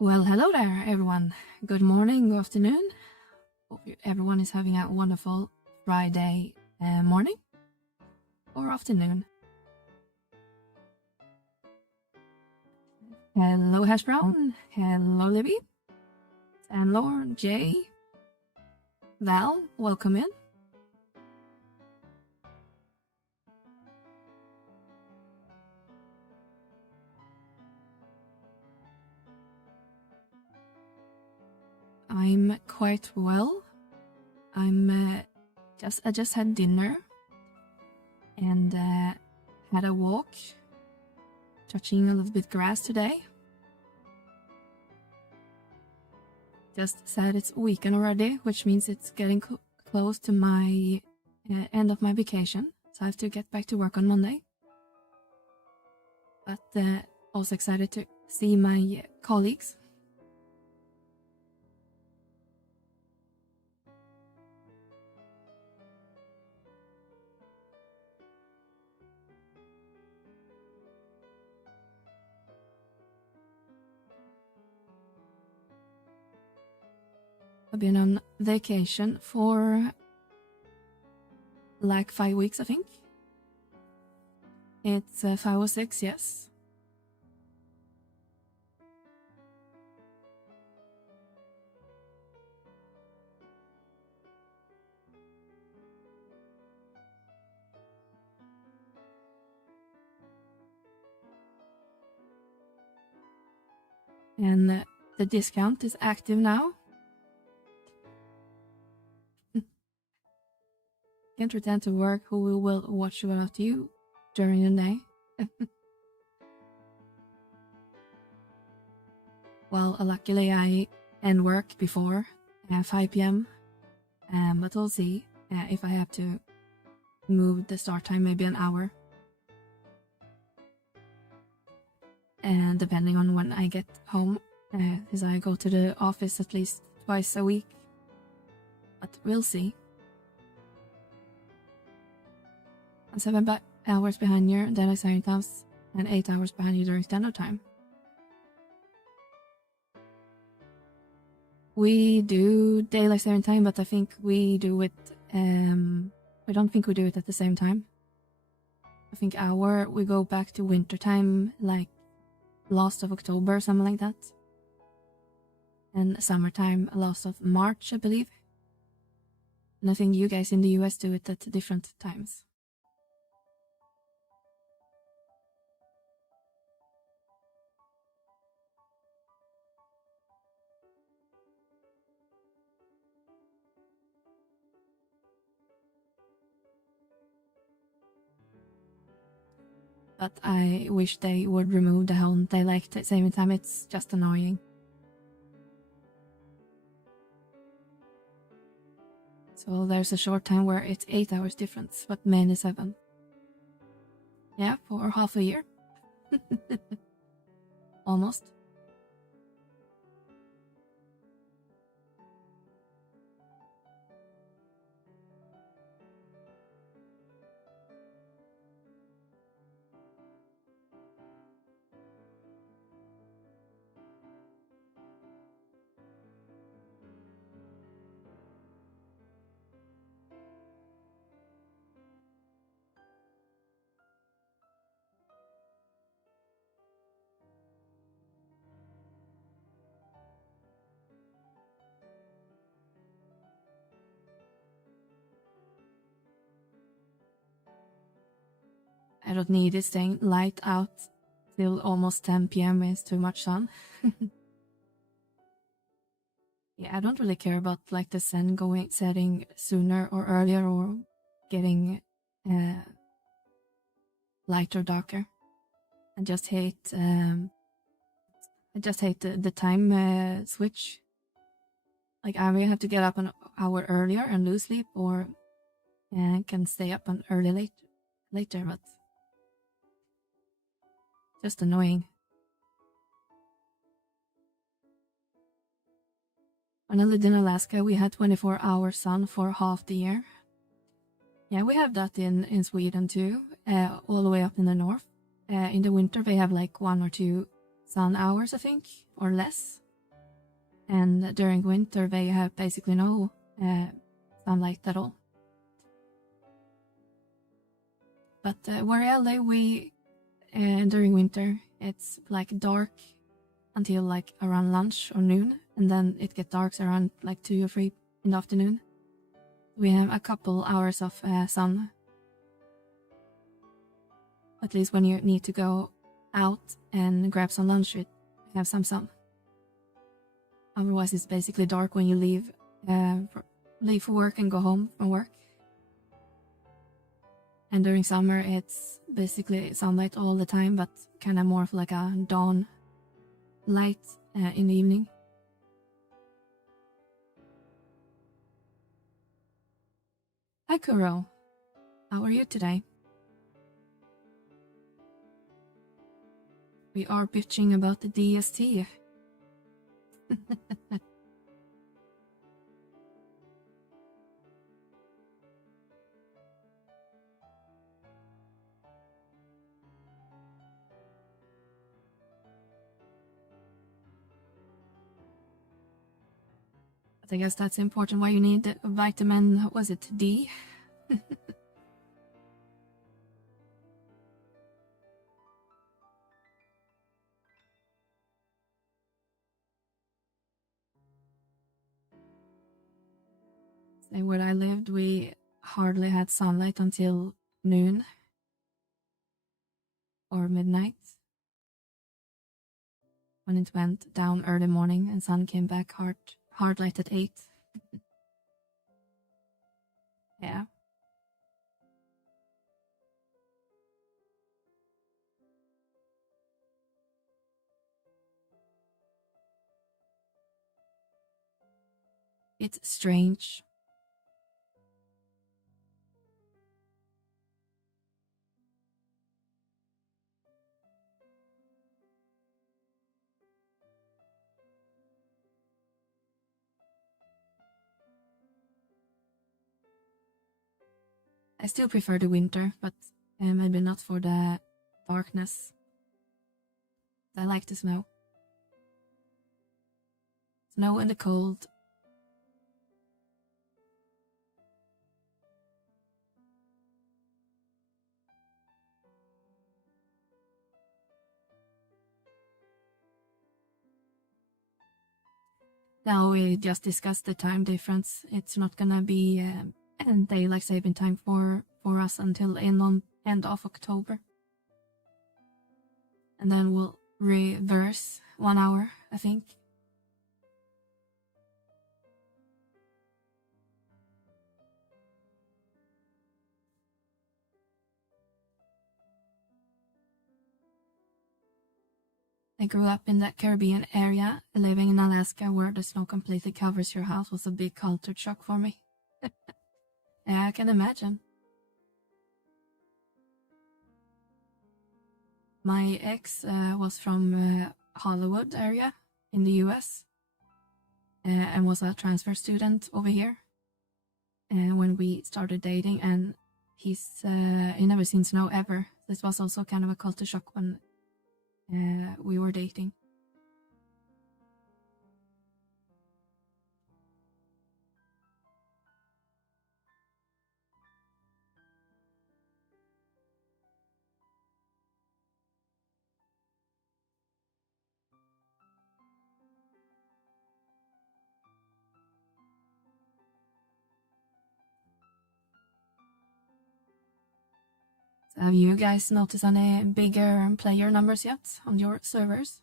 Well, hello there, everyone. Good morning, good afternoon. Hope everyone is having a wonderful Friday morning or afternoon. Hello, Hash Brown. Hello, Libby. And Lauren, Jay, Val, welcome in. I'm quite well. I just had dinner and had a walk, touching a little bit grass today. Just said it's weekend already, which means it's getting close to my end of my vacation, so I have to get back to work on Monday. But also excited to see my colleagues. I've been on vacation for like 5 weeks, I think. It's 5 or 6, yes. And the discount is active now. Can't return to work, who will watch without you during the day? Well, luckily I end work before 5 p.m. But we'll see if I have to move the start time maybe an hour. And depending on when I get home, because I go to the office at least twice a week. But we'll see. I'm 7 hours behind you, daylight saving times, and 8 hours behind you during standard time. We do daylight saving time, but I think we do it. I don't think we do it at the same time. I think we go back to winter time, like last of October, something like that. And summertime, last of March, I believe. And I think you guys in the US do it at different times. But I wish they would remove the whole daylight saving time. It's just annoying. So there's a short time where it's 8 hours difference, but mainly 7. Yeah, for half a year. Almost. I don't need it staying light out till almost 10 p.m. It's too much sun. Yeah, I don't really care about like the sun setting sooner or earlier or getting lighter or darker. I just hate the time switch. Like I either have to get up an hour earlier and lose sleep, or can stay up an early later, but just annoying. When I lived in Alaska, we had 24-hour sun for half the year. Yeah, we have that in Sweden too, all the way up in the north. In the winter, they have like 1 or 2 sun hours, I think, or less. and during winter they have basically no sunlight at all. But where I live, we during winter it's like dark until like around lunch or noon, and then it gets dark around like 2 or 3 in the afternoon. We have a couple hours of sun, at least when you need to go out and grab some lunch, you have some sun. Otherwise it's basically dark when you leave for work and go home from work. And during summer it's basically sunlight all the time, but kind of more of like a dawn light in the evening. Hi Kuro, how are you today? We are bitching about the DST. I guess that's important why you need vitamin, was it D? So where I lived, we hardly had sunlight until noon or midnight, when it went down early morning and sun came back hard light at 8. Yeah. It's strange. I still prefer the winter, but maybe not for the darkness. I like the snow. Snow and the cold. Now we just discussed the time difference. It's not gonna be daylight saving time for us until end of October. And then we'll reverse 1 hour, I think. I grew up in the Caribbean area. Living in Alaska where the snow completely covers your house was a big culture shock for me. Yeah, I can imagine. My ex was from Hollywood area in the US and was a transfer student over here when we started dating, and he never seen snow ever. This was also kind of a culture shock when we were dating. So have you guys noticed any bigger player numbers yet on your servers?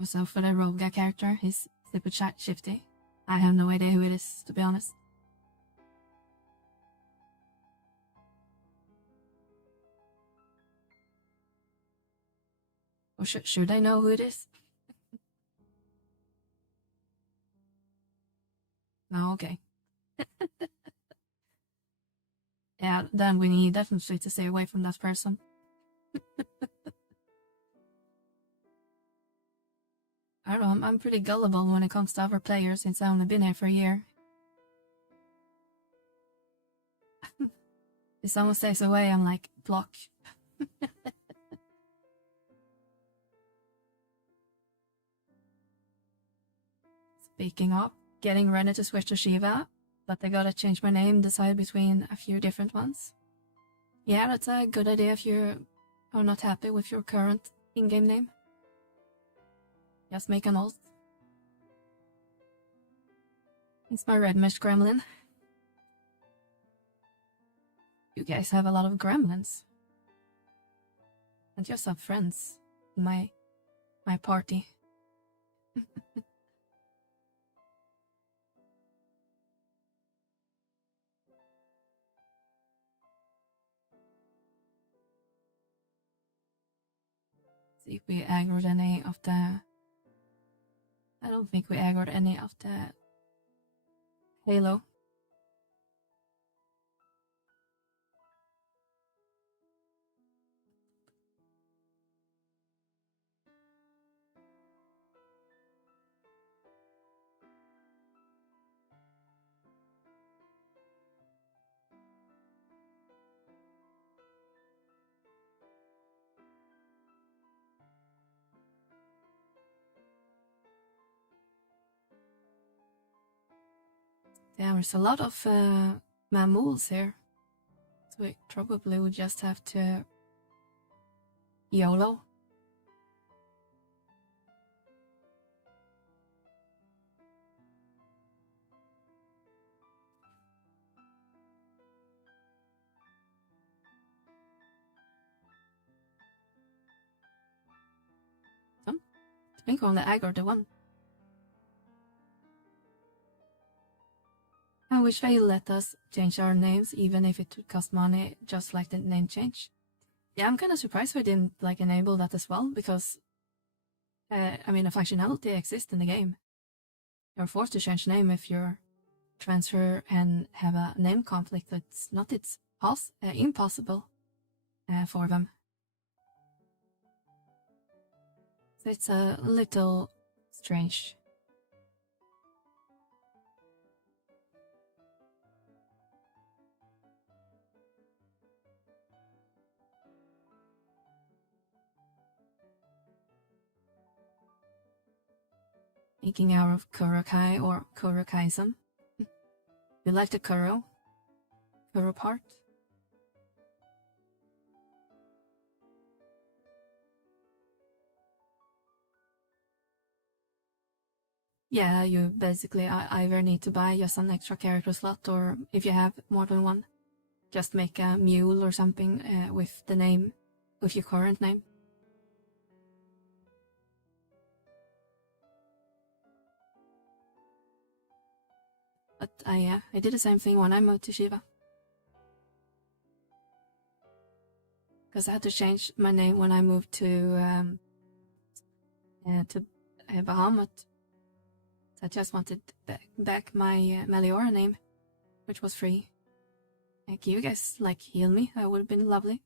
Also for the Roga character, he's super shifty. I have no idea who it is, to be honest. Or should I know who it is? No, okay. Yeah, then we need definitely to stay away from that person. I don't know, I'm pretty gullible when it comes to other players since I've only been here for a year. If someone stays away, I'm like, block. Speaking of, getting ready to switch to Shiva, but I gotta change my name, decide between a few different ones. Yeah, that's a good idea if you are not happy with your current in-game name. Just make an alt. It's my red mesh gremlin. You guys have a lot of gremlins. And just have friends in my party. See if we aggroed any of the... I don't think we aggroed any of the Halo. There's a lot of mammals here. So we probably would just have to YOLO. I think only aggroed the one. I wish they let us change our names even if it would cost money, just like the name change. Yeah, I'm kinda surprised we didn't like enable that as well, because I mean, a functionality exists in the game. You're forced to change name if you transfer and have a name conflict. It's not impossible for them. So it's a little strange. Making out of Kurokai or Kurokaism. You like the Kuro part? Yeah, you basically either need to buy just an extra character slot, or if you have more than one, just make a mule or something with the name, with your current name. But I did the same thing when I moved to Shiva. Because I had to change my name when I moved to Bahamut. So I just wanted back my Meliora name, which was free. Can you guys like heal me? That would have been lovely.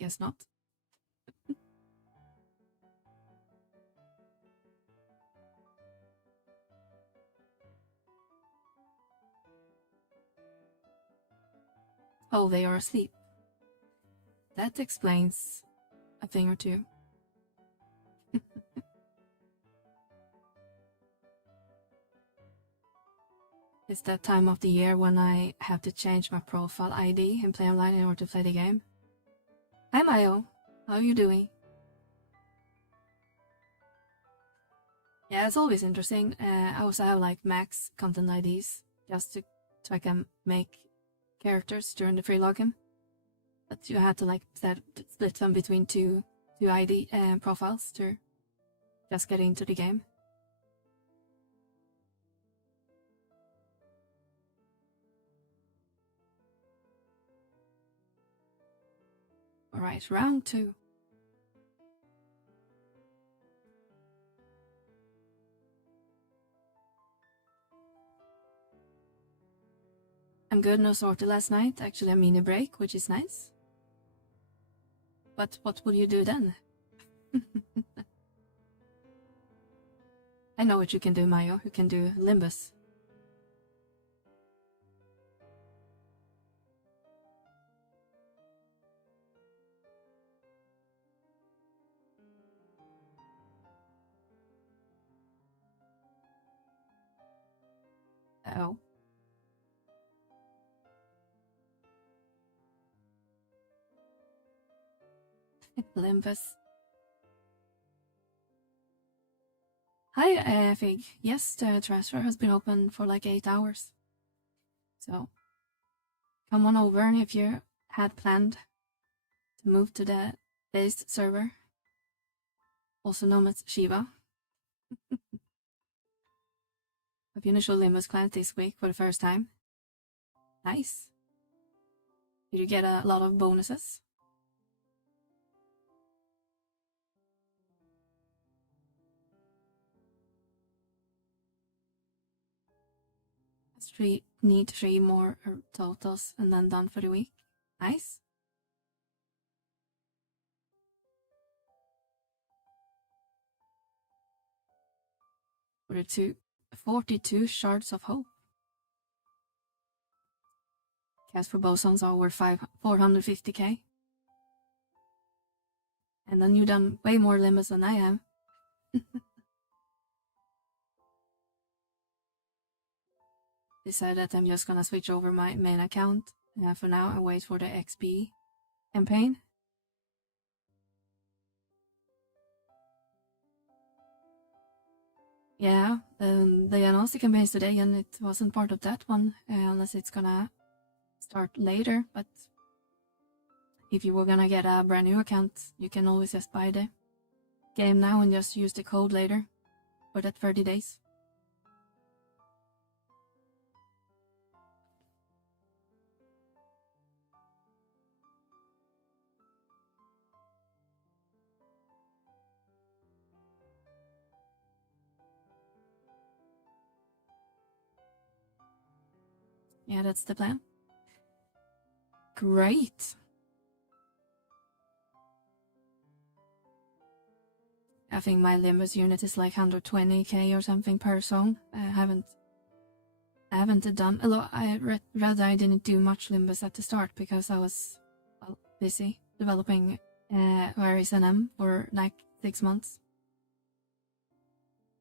Guess not. Oh, they are asleep. That explains a thing or two. It's that time of the year when I have to change my profile ID and play online in order to play the game. Hi Mayo, how are you doing? Yeah, it's always interesting. I also have like max content IDs just so I can make characters during the free login. But you have to like split them between two ID profiles to just get into the game. Alright, round 2. I'm good, no sortie last night. Actually a mini break, which is nice. But what will you do then? I know what you can do, Mayo. You can do Limbus. Olympus. Hi, Fig. Yes, the transfer has been open for like 8 hours. So, come on over if you had planned to move to the base server, also known as Shiva. I've finished Olympus client this week for the first time. Nice. Did you get a lot of bonuses? Need 3 more totals and then done for the week. Nice. 42 shards of hope. Cast for bosons are over 450k. And then you've done way more limits than I have. Decided that I'm just gonna switch over my main account for now and wait for the XP campaign. Yeah, they announced the campaigns today and it wasn't part of that one, unless it's gonna start later, but if you were gonna get a brand new account, you can always just buy the game now and just use the code later for that 30 days. Yeah, that's the plan. Great. I think my Limbus unit is like 120k or something per zone. I haven't done a lot. Rather I didn't do much Limbus at the start because I was busy developing Varys NM for like 6 months.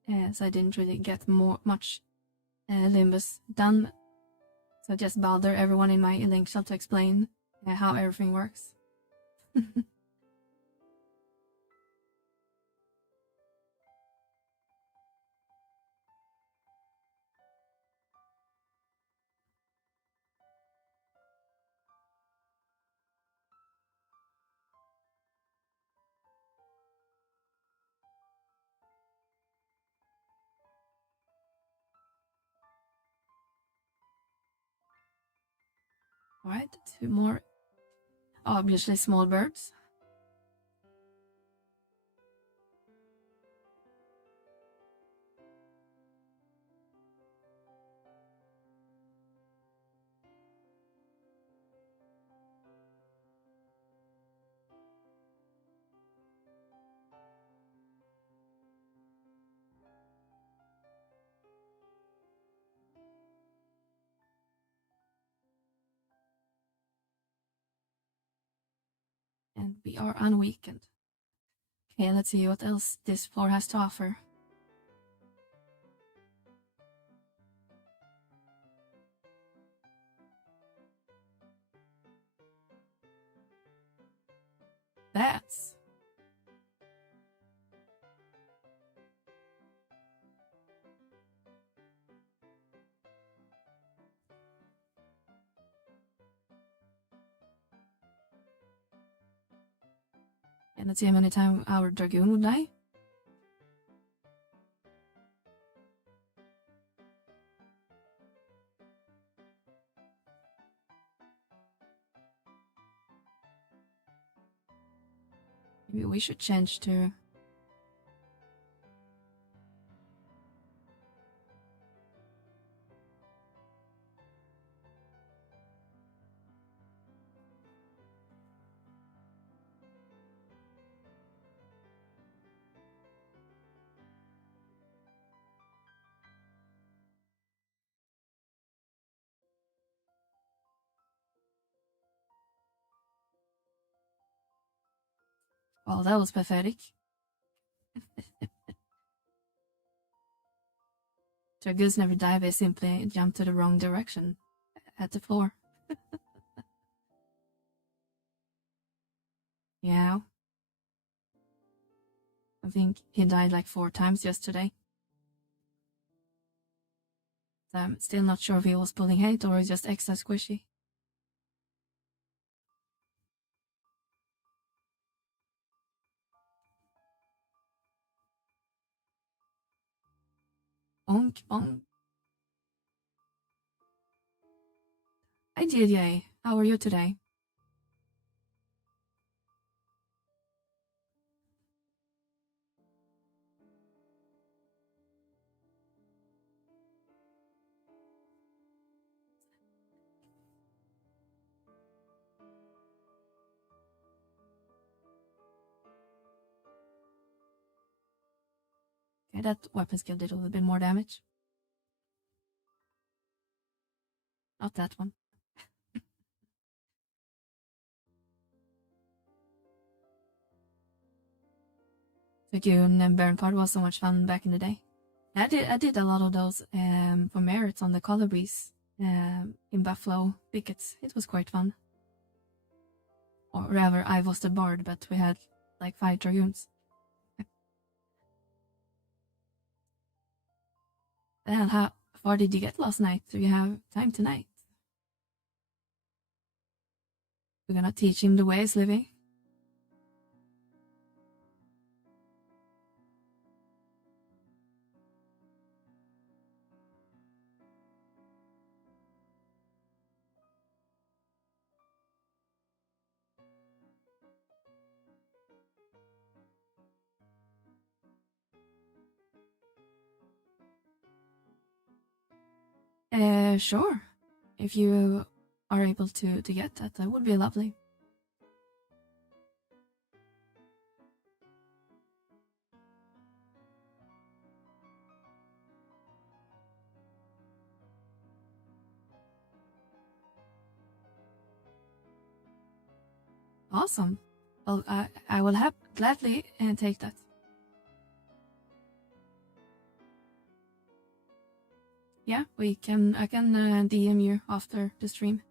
So I didn't really get much Limbus done. So I just bother everyone in my link shell to explain how everything works. Alright, 2 more. Obviously small birds. And we are on weekend. Okay, let's see what else this floor has to offer. Bats. And let's see how many times our Dragoon would die. Maybe we should change to... Well, that was pathetic. Dragoons never die, they simply jump to the wrong direction at the floor. Yeah. I think he died like 4 times yesterday. So I'm still not sure if he was pulling hate or just extra squishy. Bonk, bonk. Hi DJ, how are you today? Okay, that weapon skill did a little bit more damage. Not that one. Tycoon and Baron card was so much fun back in the day. I did a lot of those for merits on the color breeze in Buffalo Pickets. It was quite fun. Or rather, I was the bard, but we had like 5 dragoons. Well, how far did you get last night? Do you have time tonight? We're gonna teach him the ways, Livy. Sure. If you are able to get that, that would be lovely. Awesome. Well, I will gladly take that. Yeah, I can DM you after the stream.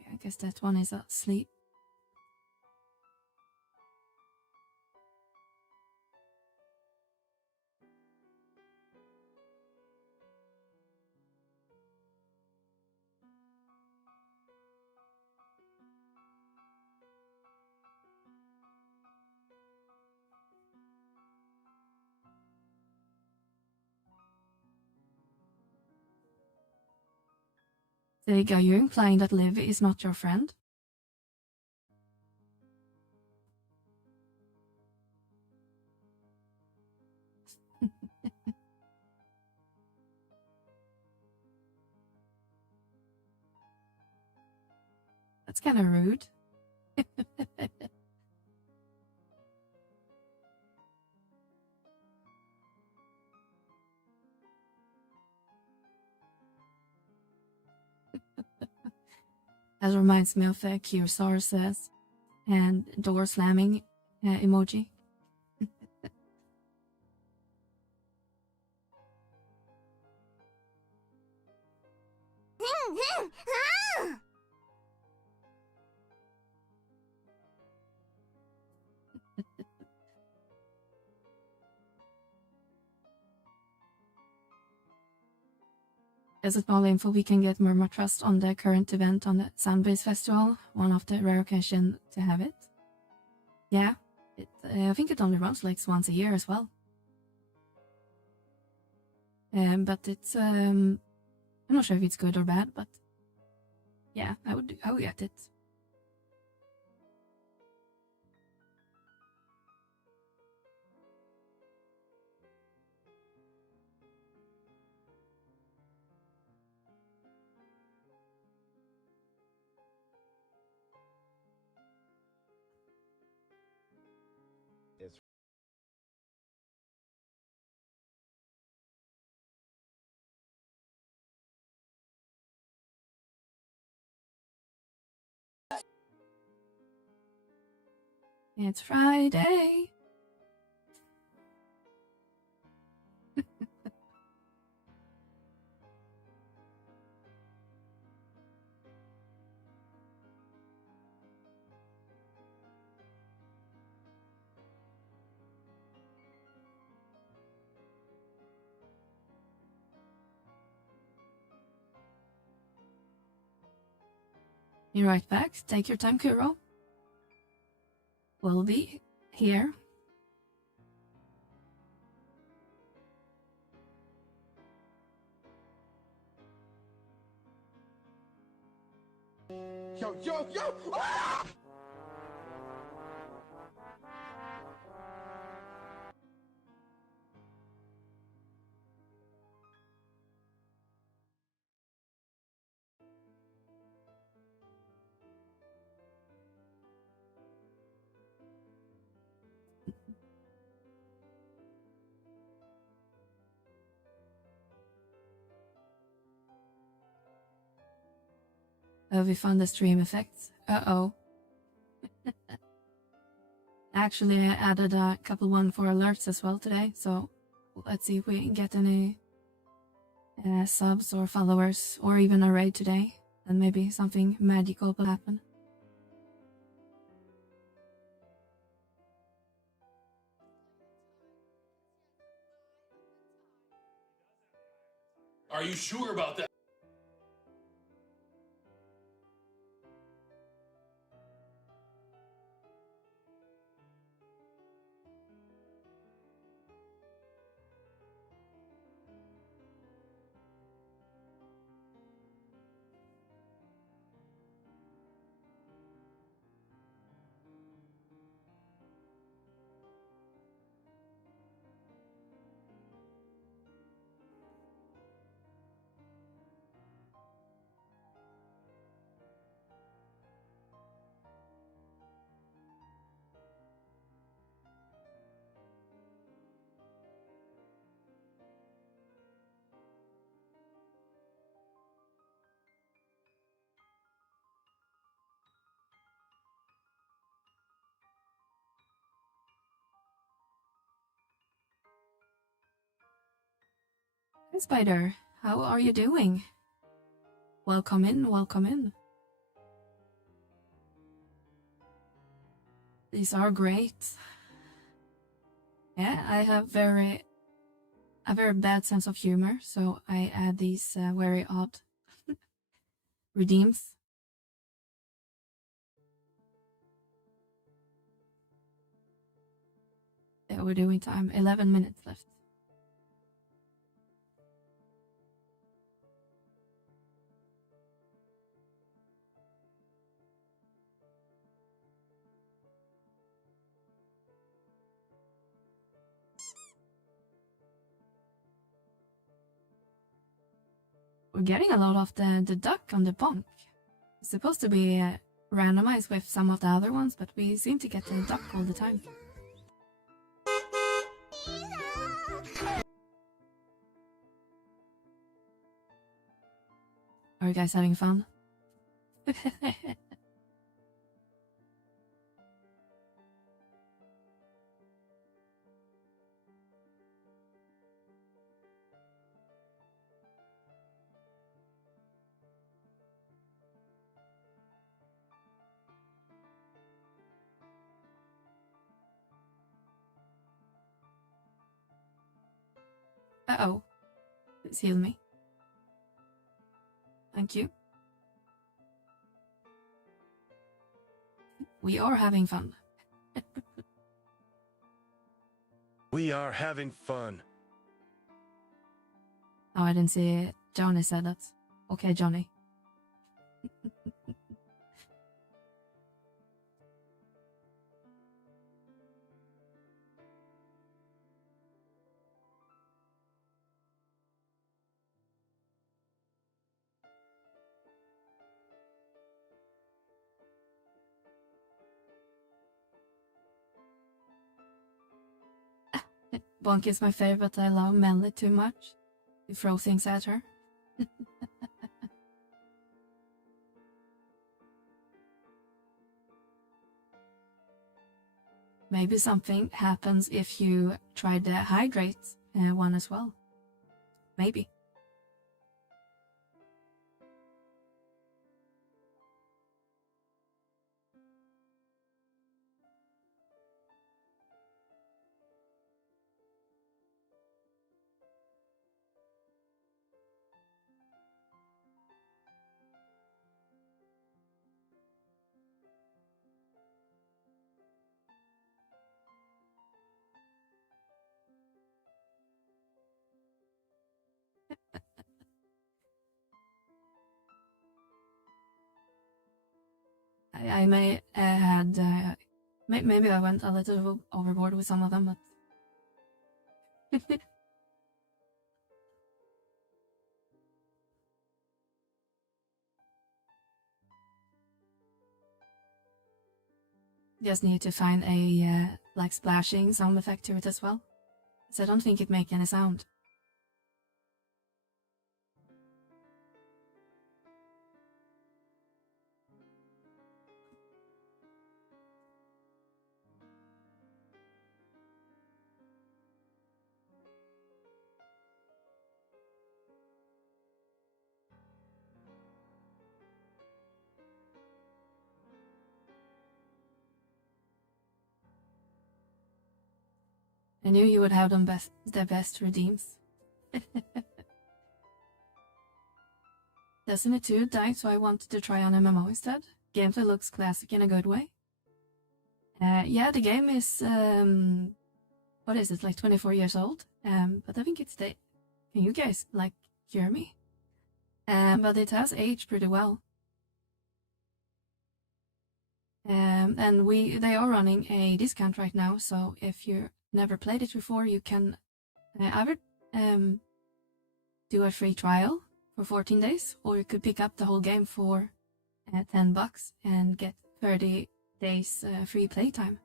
Okay, I guess that one is asleep. Sig, are you implying that Liv is not your friend? That's kind of rude. That reminds me of Kyrsar says, and door slamming emoji. As a small info, we can get Murmur Trust on the current event on the Soundbase Festival, one of the rare occasions to have it. Yeah, I think it only runs like once a year as well. But it's I'm not sure if it's good or bad, but yeah, I would get it. It's Friday. Be right back. Take your time, Kuro. We'll be here. Yo, yo, yo! Ah! Have we found the stream effects? Uh-oh. Actually, I added a couple one for alerts as well today, so let's see if we can get any subs or followers or even a raid today. Then maybe something magical will happen. Are you sure about that? Hi, Spider. How are you doing? Welcome in, welcome in. These are great. Yeah, I have a very bad sense of humor, so I add these very odd redeems. Yeah, we're doing time. 11 minutes left. We're getting a lot of the duck on the bonk. It's supposed to be randomized with some of the other ones, but we seem to get the duck all the time. Are you guys having fun? Uh-oh. Please heal me. Thank you. We are having fun. We are having fun. Oh, I didn't see it. Johnny said that. Okay, Johnny. Bonk is my favorite. I love Melly too much. We throw things at her. maybe something happens if you try the hydrate one as well. Maybe. I may had maybe I went a little overboard with some of them, but just need to find a like splashing sound effect to it as well, so I don't think it make any sound. I knew you would have them the best redeems. Destiny 2 died, so I wanted to try on MMO instead. Gameplay looks classic in a good way. Yeah, the game is, what is it, like 24 years old? But I think it's Can you guys, like, hear me? But it has aged pretty well. And they are running a discount right now, so if you never played it before, you can either do a free trial for 14 days, or you could pick up the whole game for $10 and get 30 days free playtime.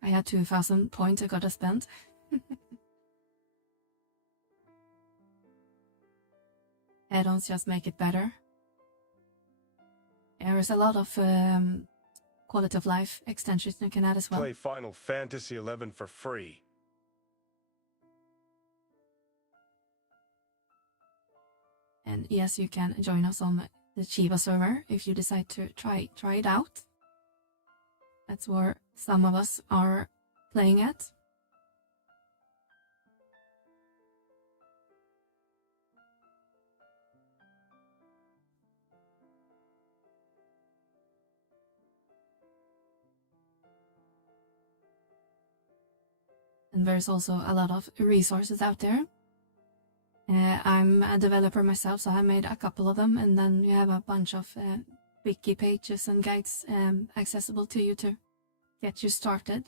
I had 2,000 points I gotta spend. Add-ons just make it better. There is a lot of quality of life extensions you can add as well. Play Final Fantasy XI for free. And yes, you can join us on the Chiba server if you decide to try it out. That's where some of us are playing at. And there's also a lot of resources out there. I'm a developer myself, so I made a couple of them, and then you have a bunch of wiki pages and guides accessible to you to get you started.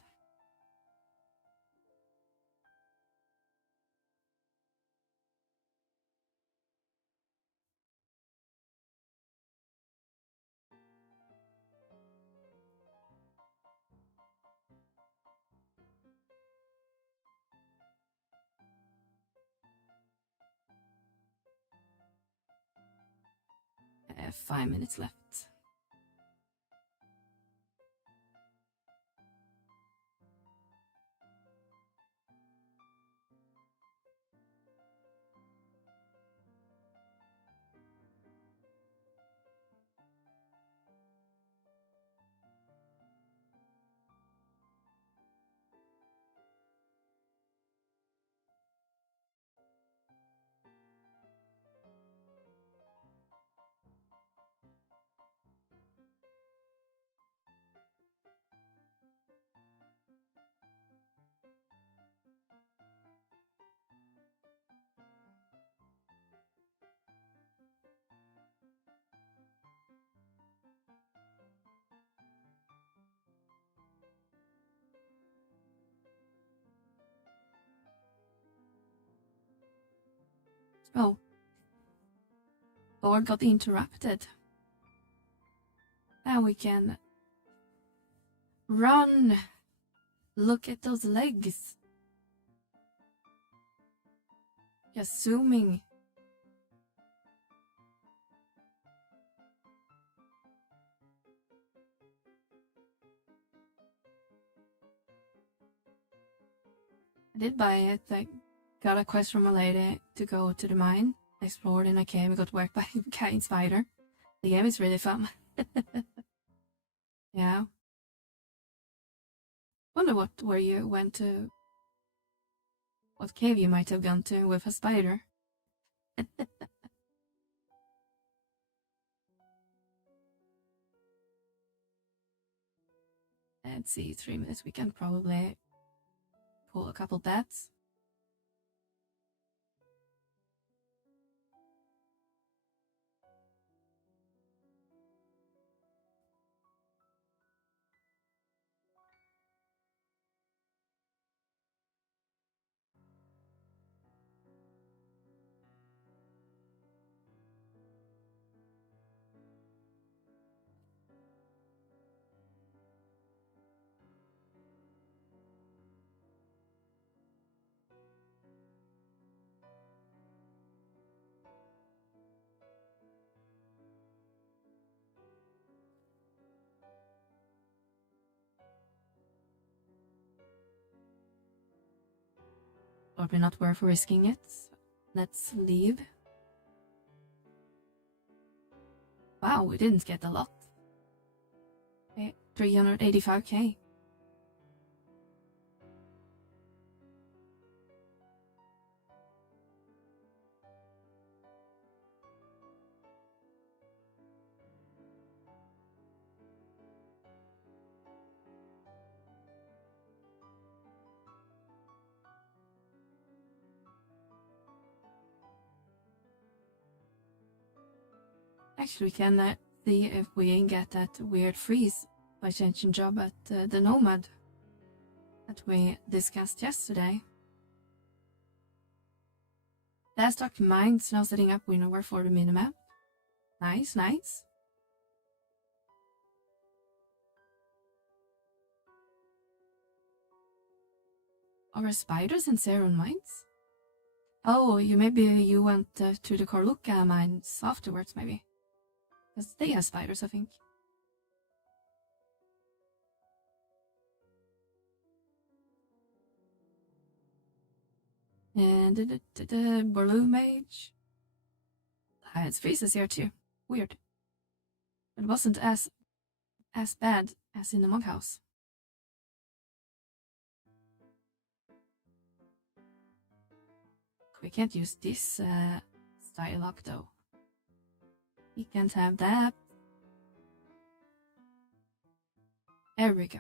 I have 5 minutes left. Oh. Board got interrupted. Now we can run. Look at those legs. Just zooming. did buy it. I got a quest from a lady to go to the mine, explored in a cave, and got worked by a giant spider. The game is really fun. Yeah. Wonder where you went to. What cave you might have gone to with a spider. Let's see, 3 minutes. We can probably pull a couple bets. Probably not worth risking it. Let's leave. Wow, we didn't get a lot. Okay, 385k. Actually, we can see if we can get that weird freeze by changing job at the Nomad that we discussed yesterday. Last Mines now setting up WinOver for the minimap. Nice, nice. Are spiders in Zeron mines? Oh, maybe you went to the Korluka mines afterwards, maybe. Because they have spiders, I think. And the Blue Mage. It freezes here too. Weird. It wasn't as bad as in the monk house. We can't use this dialogue though. We can't have that. There we go.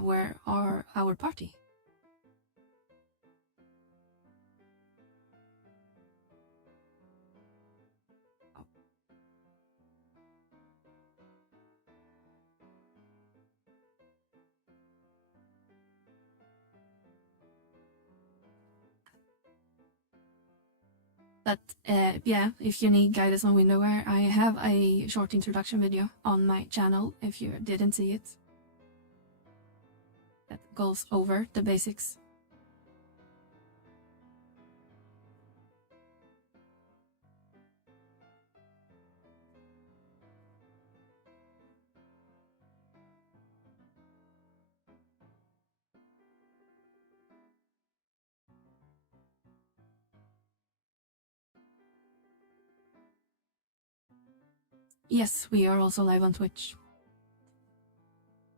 Where are our party? Oh. But yeah, if you need guidance on WinOver, I have a short introduction video on my channel if you didn't see it. That goes over the basics. Yes, we are also live on Twitch.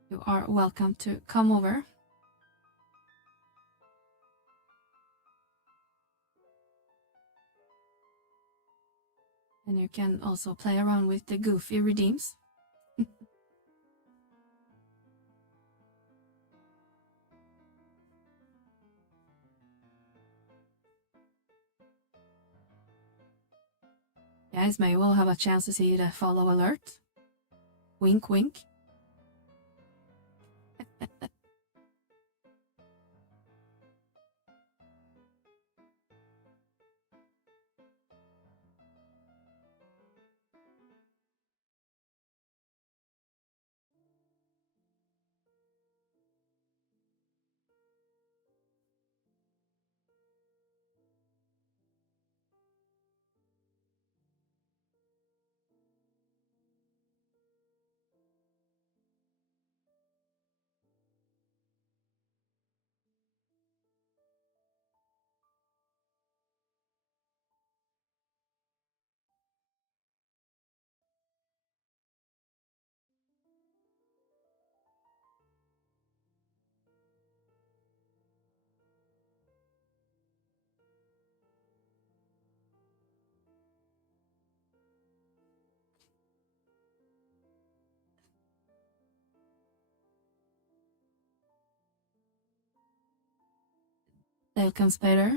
You are welcome to come over. And you can also play around with the goofy redeems. Guys may well have a chance to see the follow alert. Wink, wink. Welcome, Spider.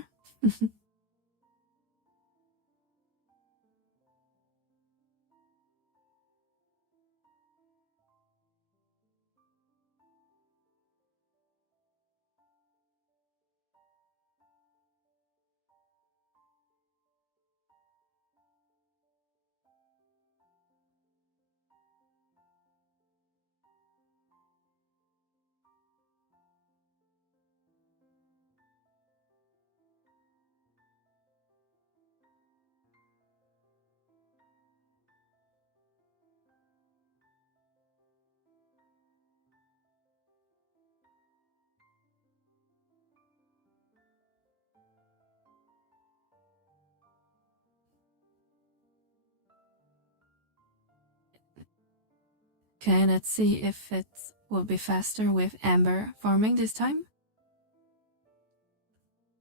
Okay, let's see if it will be faster with amber farming this time.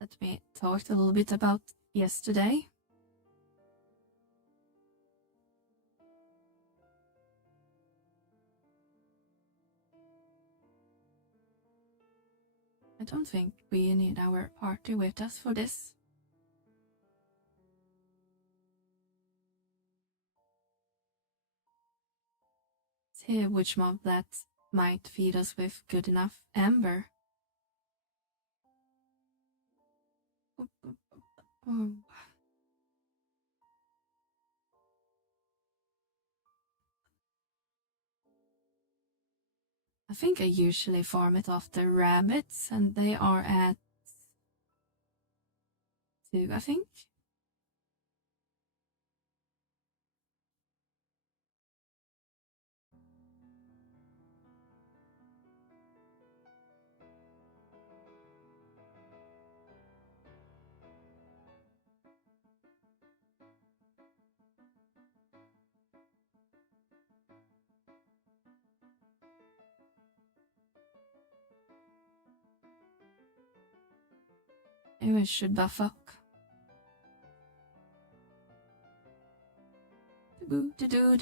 Let me talk a little bit about yesterday. I don't think we need our party with us for this. See which mob that might feed us with good enough amber. I think I usually farm it after rabbits, and they are at 2, I think. Maybe I should buff up. Do. Don't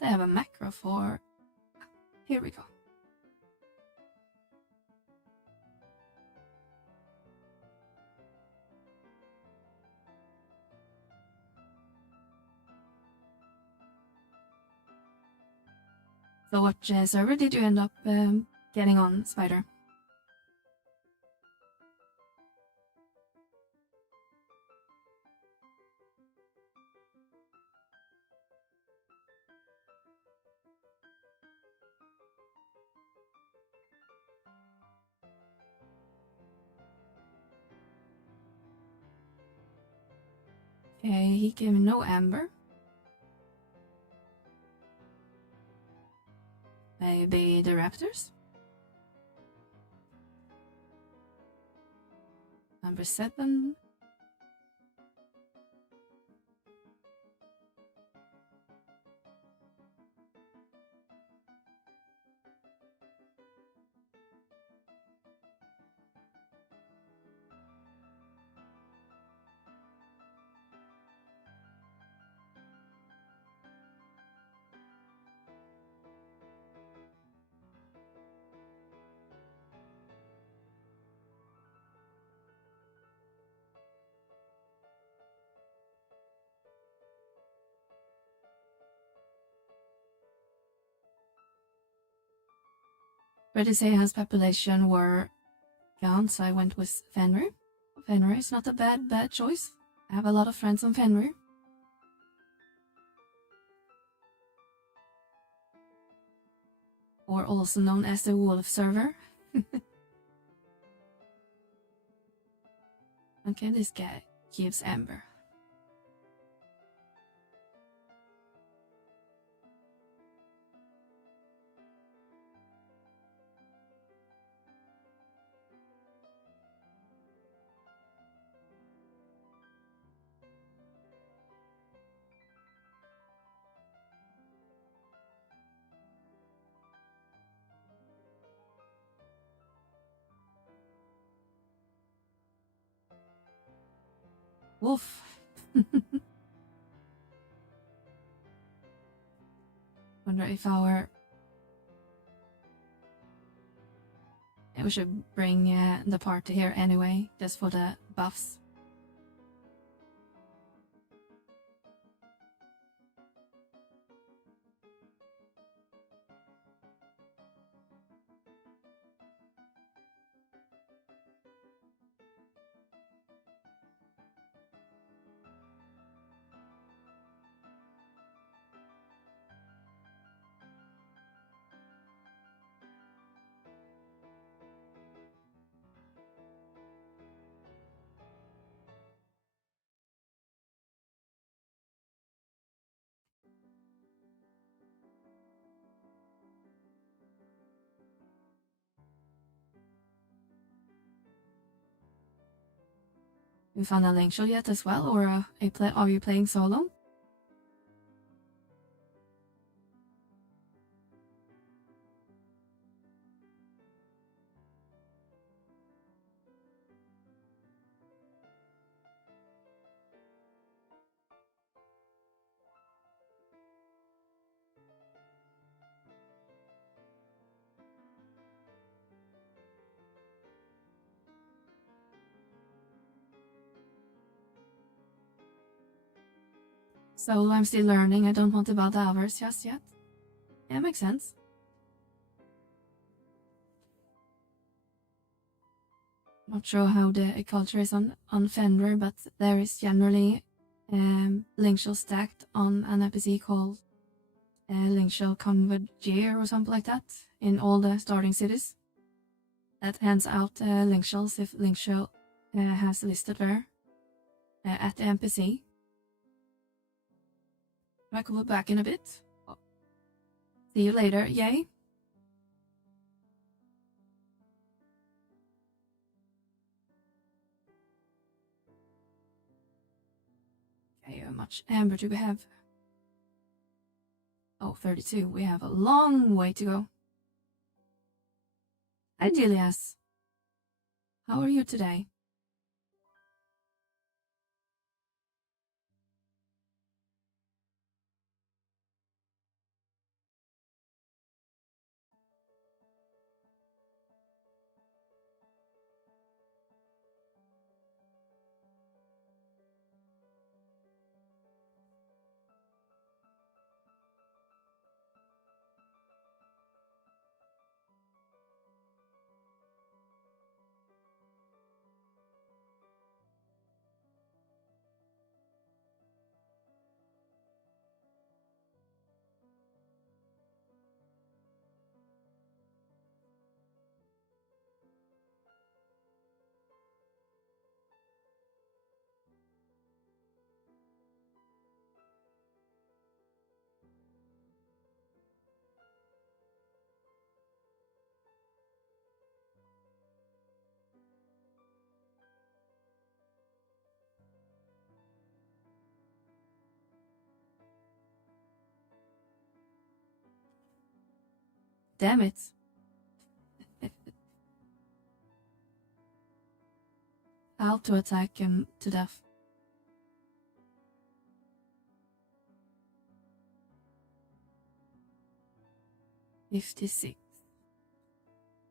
they have a macro for? Here we go. So what server did you end up getting on, Spider? Okay, he gave me no amber. Maybe the raptors? Number 7. Ready say his population were gone, so I went with Fenrir. Fenrir is not a bad choice. I have a lot of friends on Fenrir. Or also known as the Wolf server. Okay, this guy gives amber. Wolf. Wonder if our we should bring the party here anyway, just for the buffs. You found a link show yet as well, or are you playing solo? So I'm still learning. I don't want to bother others just yet. Yeah, makes sense. Not sure how the culture is on Fenrir, but there is generally link show stacked on an NPC called link show Converger or something like that in all the starting cities. That hands out link shows if link show has listed there at the NPC. I could go back in a bit. Oh. See you later, yay. Okay, how much amber do we have? Oh, 32. We have a long way to go. Hi, Julius. How are you today? Damn it. How to attack him to death. $56. I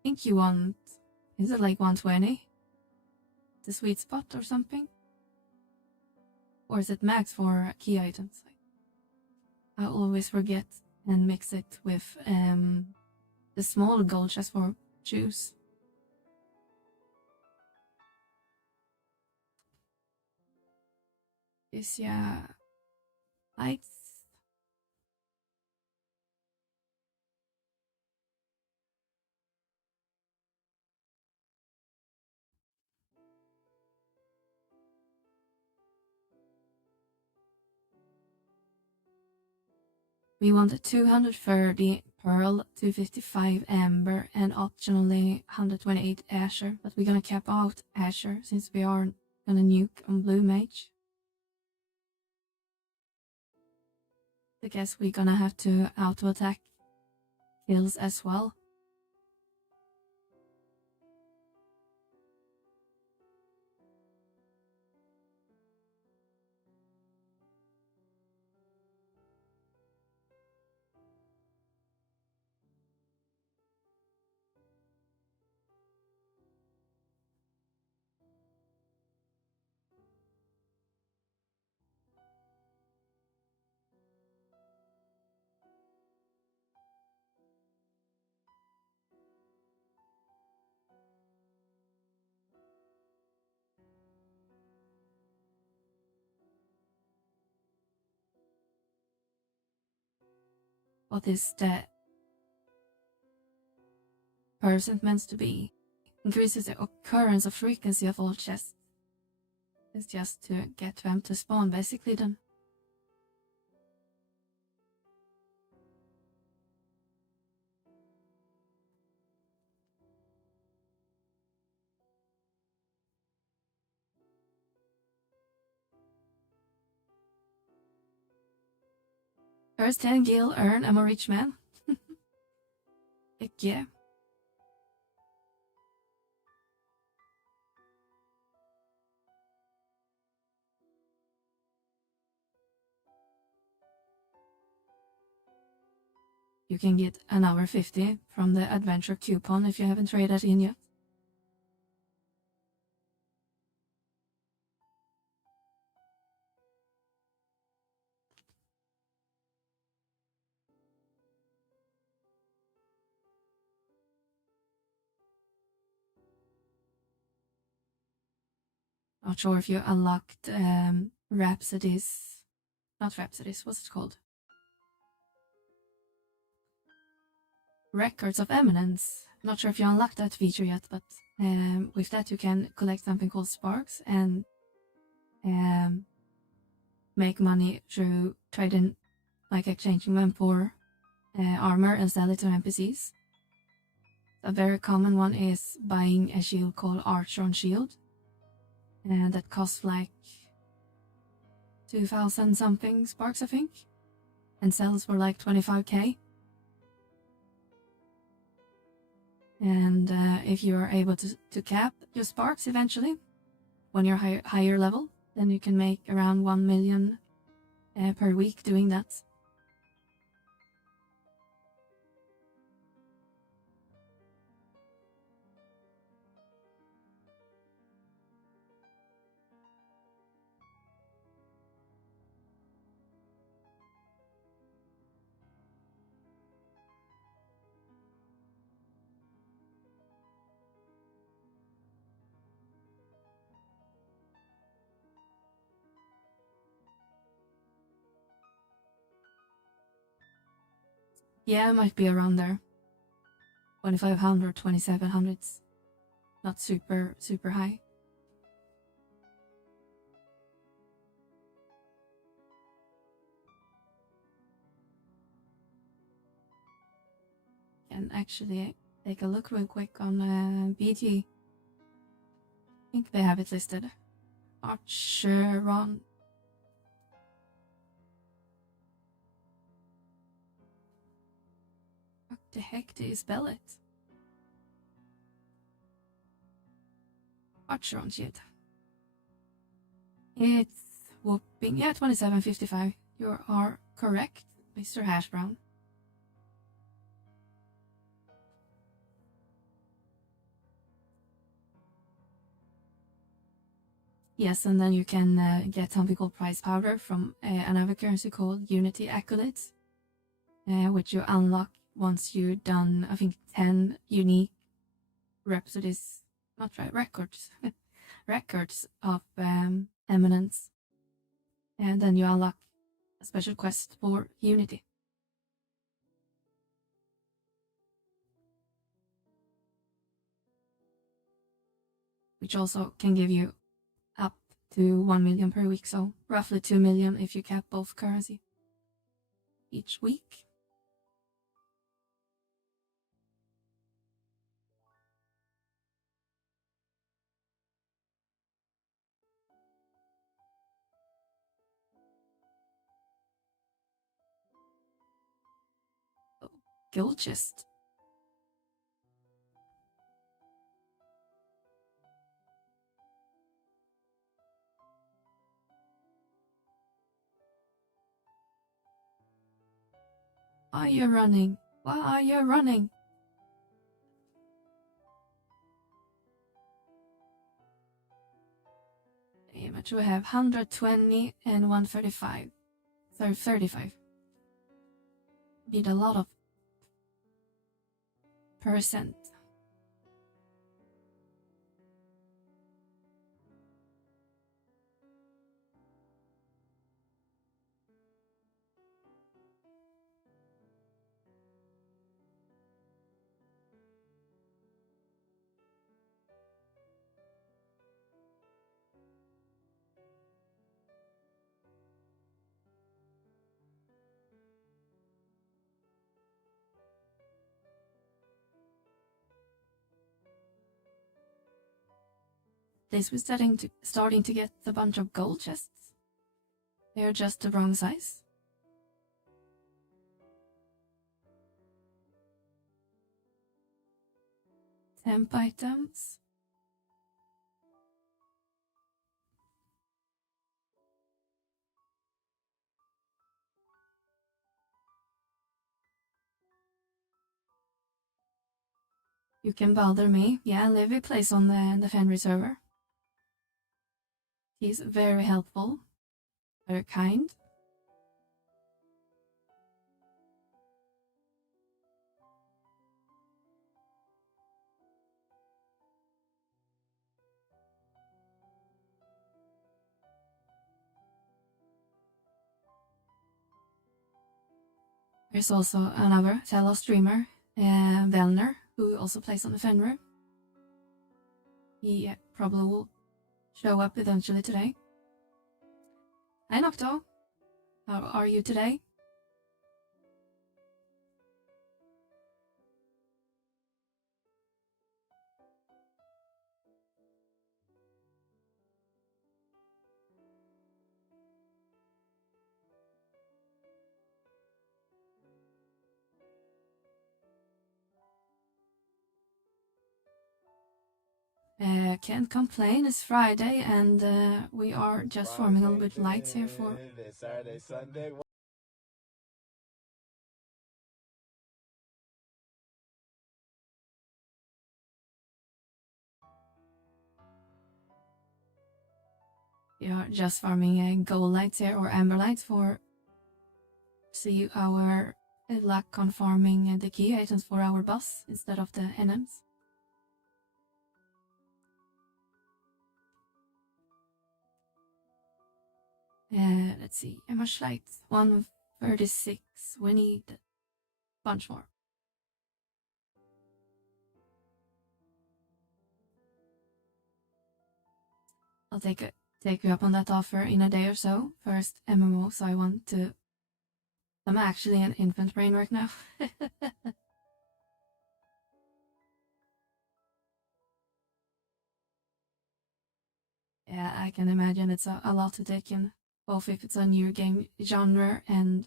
think you want, is it like 120? The sweet spot or something? Or is it max for key items? I always forget and mix it with the small gold chest for juice. Is yeah lights. We want a 230 pearl, 255 amber, and optionally 128 azure, but we're gonna cap out azure since we are gonna nuke on blue mage. I guess we're gonna have to auto attack kills as well. what is the percent meant to be? Increases the occurrence of frequency of all chests. It's just to get them to spawn, basically, then. First 10 gil earn, I'm a rich man. Heck yeah. You can get another 50 from the adventure coupon if you haven't traded in yet. Not sure if you unlocked Rhapsodies. Not Rhapsodies, what's it called? Records of Eminence. Not sure if you unlocked that feature yet, but with that you can collect something called Sparks and make money through trading, like exchanging them for armor and sell it to NPCs. A very common one is buying a shield called Archer on Shield. And that costs like 2,000 something sparks, I think. And sells for like 25k. And if you are able to cap your sparks eventually, when you're higher level, then you can make around 1 million per week doing that. Yeah, it might be around there. 2,500, 2,700. Not super high. Can actually take a look real quick on BG. I think they have it listed. Archer on. What the heck do you spell it? Archer on shit. It's whooping. Yeah, 27.55. You are correct, Mr. Hash Brown. Yes, and then you can get something called prize powder from another currency called Unity Accolades, which you unlock once you've done, I think, 10 unique Rhapsodies, not right, records, records of Eminence. And then you unlock a special quest for Unity. Which also can give you up to 1 million per week, so roughly 2 million if you cap both currency each week. Oh, guild chest. Why are you running? Why are you running? Damage, we have 120 and 135. So 35. Did a lot of percent. least we're starting to get a bunch of gold chests. They're just the wrong size. Temp items. You can bother me. Yeah, Livy plays on the Fenrir server. He's very helpful, very kind. There's also another fellow streamer, Velner, who also plays on the Fenrir. He probably will show up eventually today. Hi Nocto, how are you today? Can't complain, it's Friday and we are just forming a little bit lights here for... Saturday, Sunday. We are just farming gold lights here, or amber lights, for see our luck on farming the key items for our boss instead of the NMs. Let's see, how much lights? 136. We need a bunch more. I'll take you up on that offer in a day or so. First MMO, so I want to... I'm actually an infant brain right now. Yeah, I can imagine it's a lot to take in, both if it's a new game genre and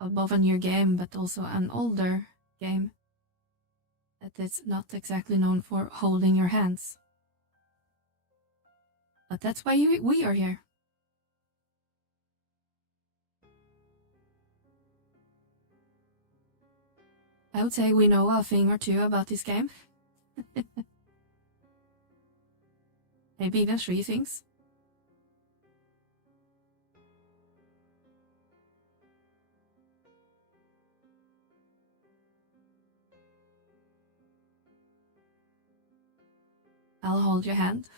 above a new game, but also an older game that is not exactly known for holding your hands. But that's why we are here. I would say we know a thing or two about this game. Maybe even 3 things. I'll hold your hand.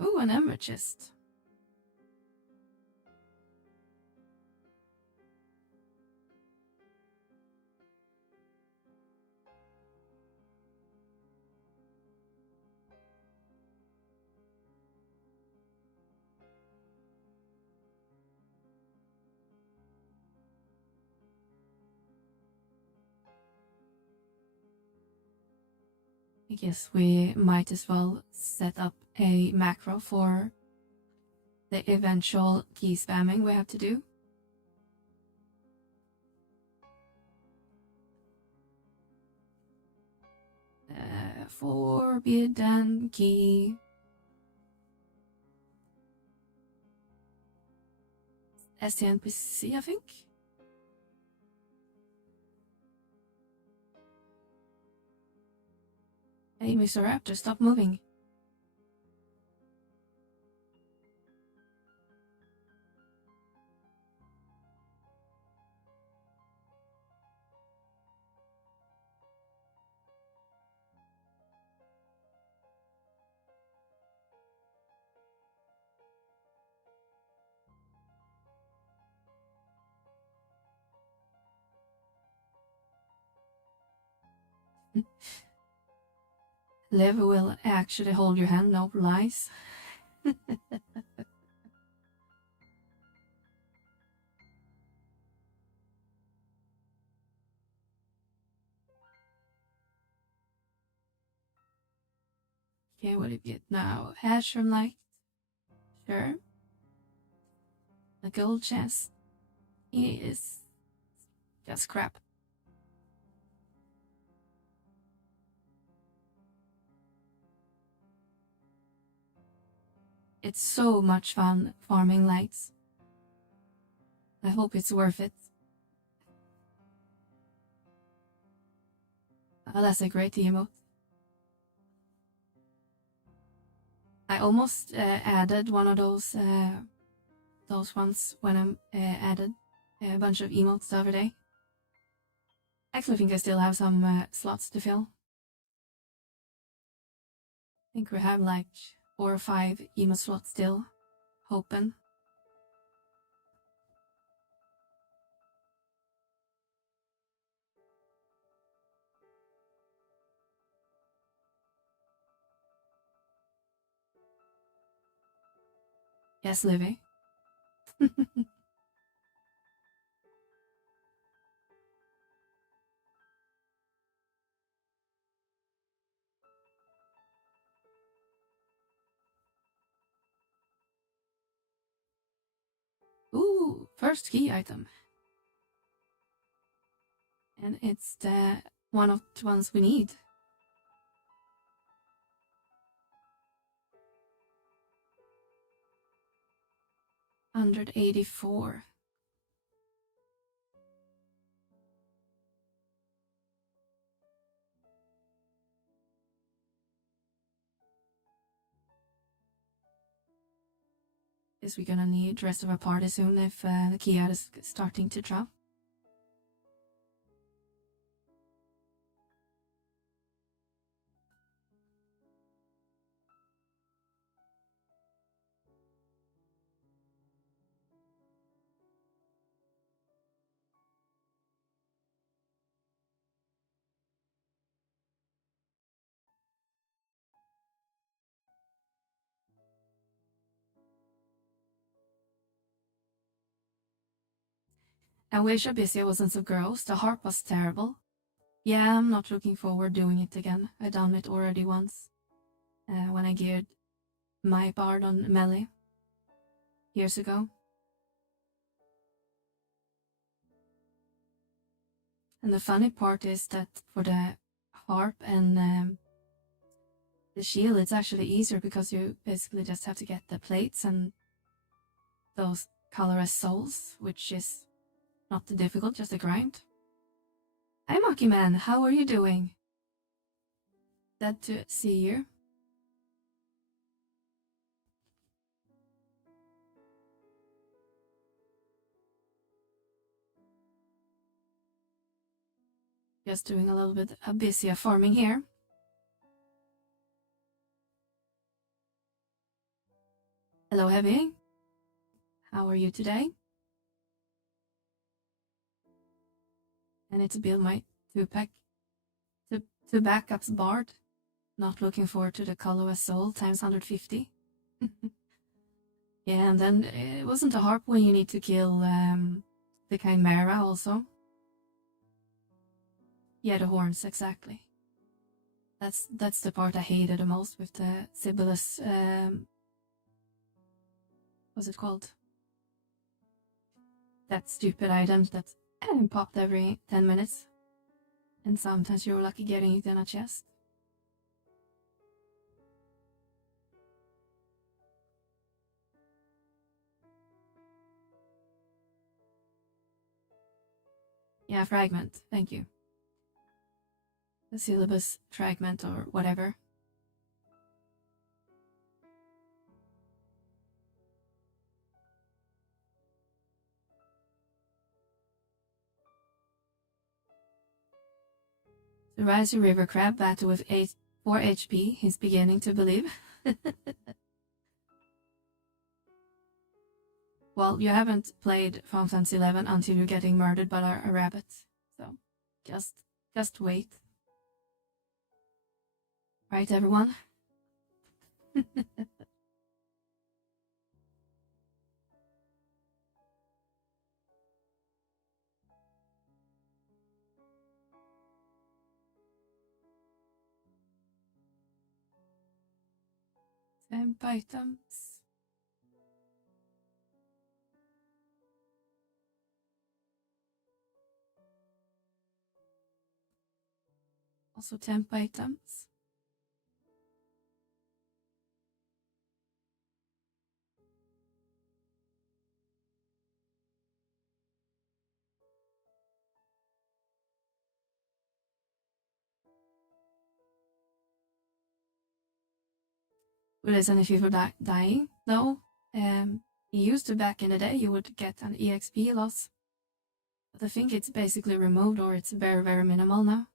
Oh, an ember chest. I guess we might as well set up a macro for the eventual key spamming we have to do. Forbidden key. STNPC, I think. Hey, Mr. Raptor, stop moving. Liv will actually hold your hand, no lies. Okay, what do you get now? Hash from light. Sure. A gold chest. He is just crap. It's so much fun farming lights. I hope it's worth it. Oh, that's a great emote. I almost added one of those ones when I added a bunch of emotes the other day. Actually, I think I still have some slots to fill. I think we have like 4 or 5 emote slots still open. Yes, Livy. Ooh, first key item. And it's the one of the ones we need. 184. Guess we're gonna need the rest of our party soon if the key item is starting to drop. I wish Abyssia wasn't so gross. The harp was terrible. Yeah, I'm not looking forward doing it again. I done it already once. When I geared my bard on melee. Years ago. And the funny part is that for the harp and the shield, it's actually easier because you basically just have to get the plates and those colorless souls, which is not too difficult, just a grind. Hi Monkey Man, how are you doing? Glad to see you. Just doing a little bit of busy farming here. Hello Heavy. How are you today? I need to build my 2-pack. Two backups bard. Not looking forward to the colorless soul times 150. Yeah, and then it wasn't a harp when you need to kill the chimera also. Yeah, the horns, exactly. That's the part I hated the most with the Sibyllus, what's it called? That stupid item that popped every 10 minutes. And sometimes you're lucky getting it in a chest. Yeah, fragment, thank you. The syllabus fragment or whatever. The Rising River Crab battle with 4 HP, he's beginning to believe. Well, you haven't played Final Fantasy 11 until you're getting murdered by a rabbit, so just wait. Right, everyone? Temp items. Also temp items. Listen, if you were dying, though, you used to back in the day, you would get an EXP loss. But I think it's basically removed, or it's very, very minimal now.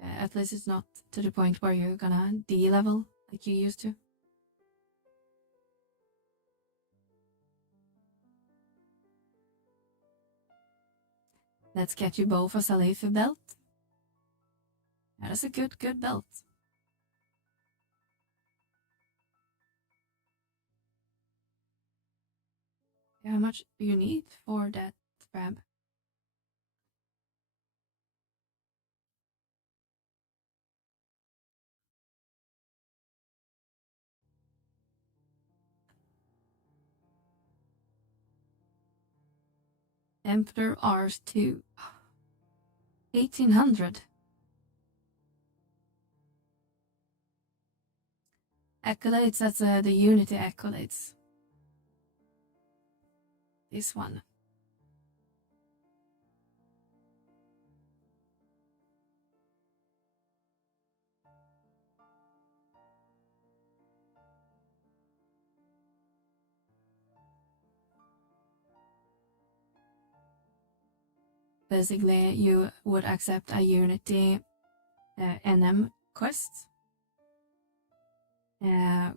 At least it's not to the point where you're gonna D-level like you used to. Let's get you both a Salifi belt. That is a good belt. How much do you need for that grab? Emperor R2. 1800. Accolades, that's the Unity accolades. This one. Basically, you would accept a Unity NM quest,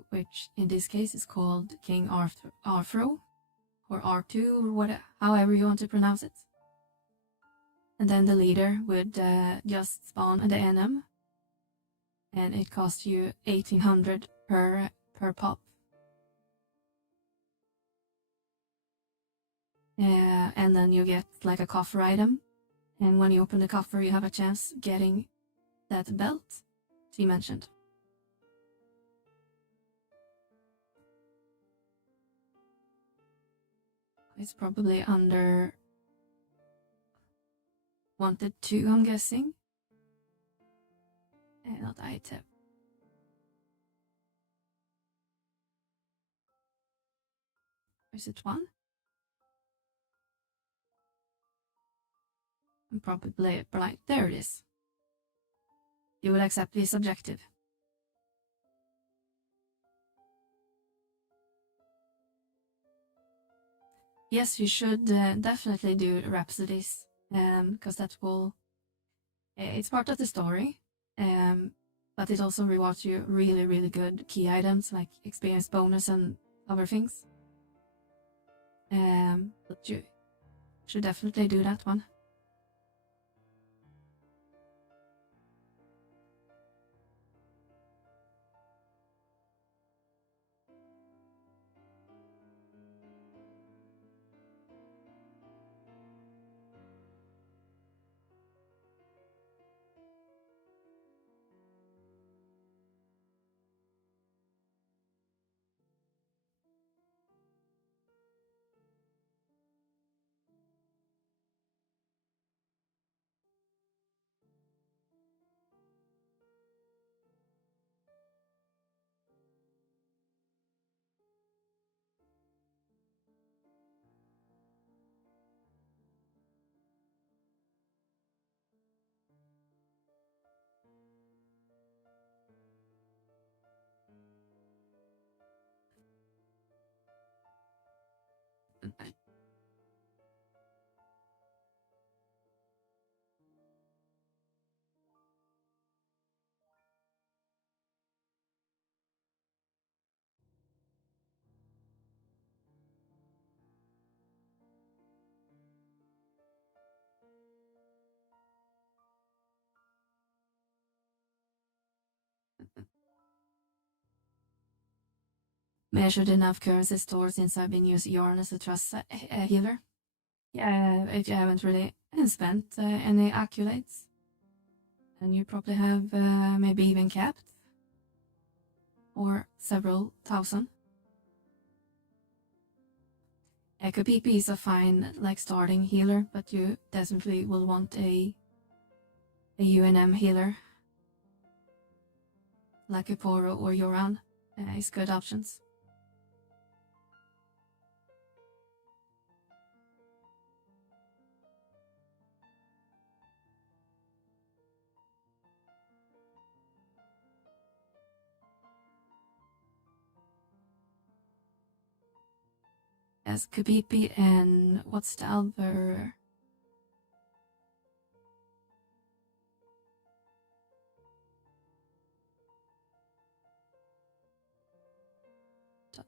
which in this case is called King Arthro, or R2, or however you want to pronounce it. And then the leader would just spawn the NM, and it costs you 1800 per pop. And then you get like a coffer item, and when you open the coffer you have a chance getting that belt she mentioned. It's probably under wanted 2, I'm guessing. Not item. Is it 1? I'm probably blind. There it is. You will accept this objective. Yes, you should definitely do Rhapsodies, because that will... It's part of the story, but it also rewards you really, really good key items like experience bonus and other things. But you should definitely do that one. measured enough currency stores since I've been using Yarn as a trust healer. Yeah, if you haven't really spent any acculates. And you probably have maybe even capped. Or several thousand. Eco-PP is a fine like starting healer, but you definitely will want a UNM healer. Like a Poro or Yoran is good options. As Kabipi and what's the other?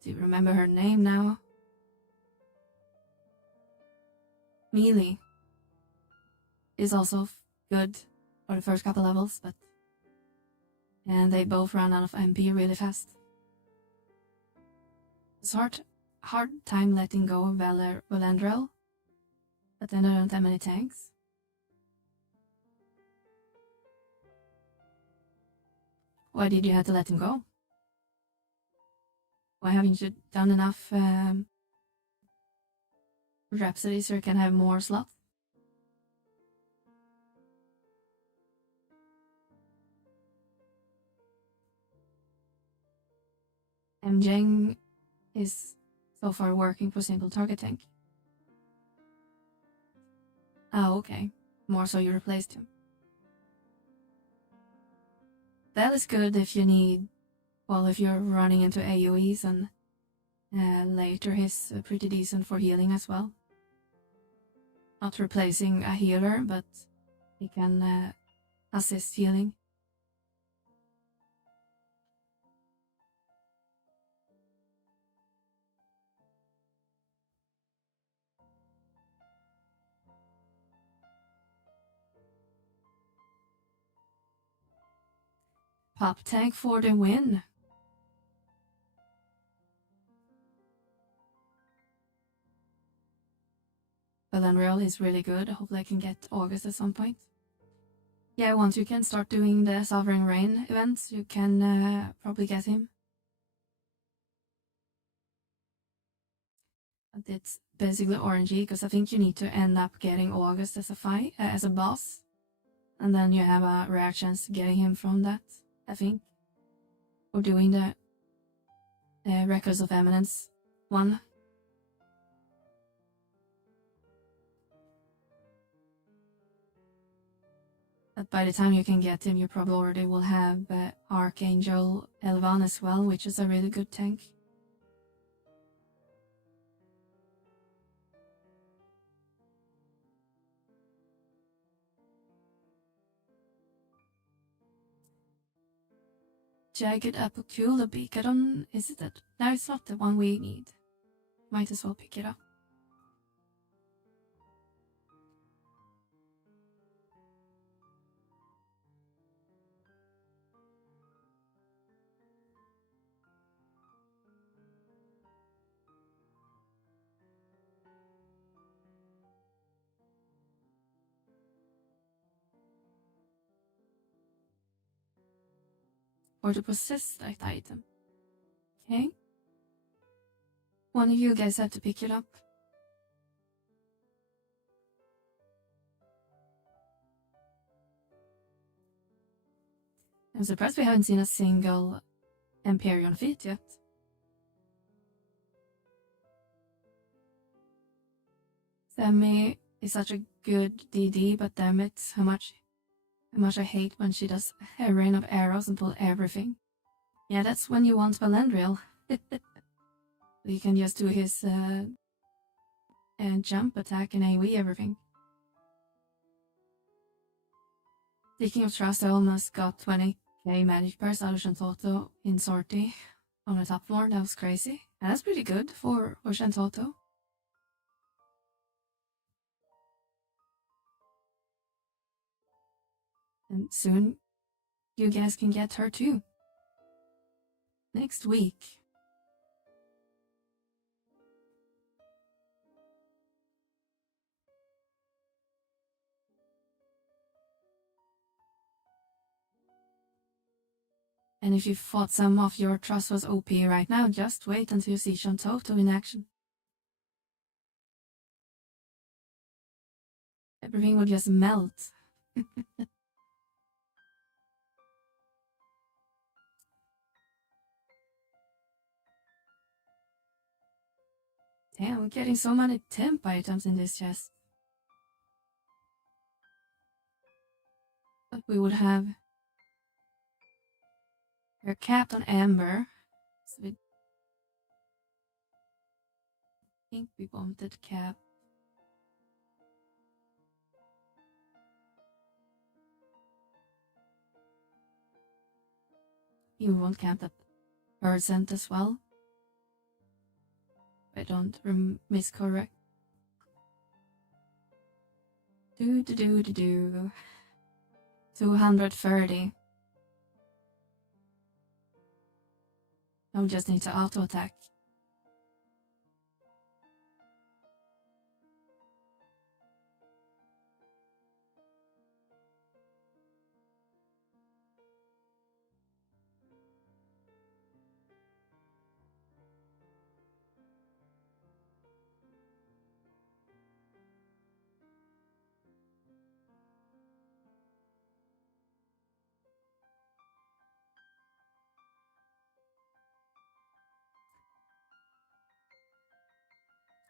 Do you remember her name now? Melee is also good for the first couple levels, but and they both run out of MP really fast. It's hard time letting go of Vana'diel, but then I don't have many tanks. Why did you have to let him go? Why haven't you done enough Rhapsody so you can have more slots? Mjeng is so far working for single target tank. Oh, okay. More so you replaced him. That is good if you need, well, if you're running into AoEs, and later he's pretty decent for healing as well. Not replacing a healer, but he can assist healing. Pop tank for the win. Vana'diel is really good. Hopefully I can get August at some point. Yeah, once you can start doing the Sovereign Rain events, you can probably get him. But it's basically RNG, because I think you need to end up getting August as a boss. And then you have a rare chance getting him from that, I think. Or doing the Records of Eminence one. But by the time you can get him, you probably already will have Archangel Elvan as well, which is a really good tank. Jagged Apocula Beak. Is it that? No, it's not the one we need. Might as well pick it up. Or to possess that item. Okay. One of you guys have to pick it up. I'm surprised we haven't seen a single Empyrean feat yet. Semi is such a good DD, but damn it, how much I hate when she does a rain of arrows and pull everything. Yeah, that's when you want Vana'diel. You can just do his jump attack and AoE everything. Speaking of trust, I almost got 20k magic purse out of Shantoto in Sortie on the top floor. That was crazy. And that's pretty good for Shantoto. And soon you guys can get her too. Next week. And if you thought some of your trust was OP right now, just wait until you see Shantoto in action. Everything will just melt. Damn, we're getting so many temp items in this chest. But we would have... We're capped on Amber. So I think we wanted cap. You won't cap that percent as well. I don't miscorrect. 230. Now we just need to auto attack.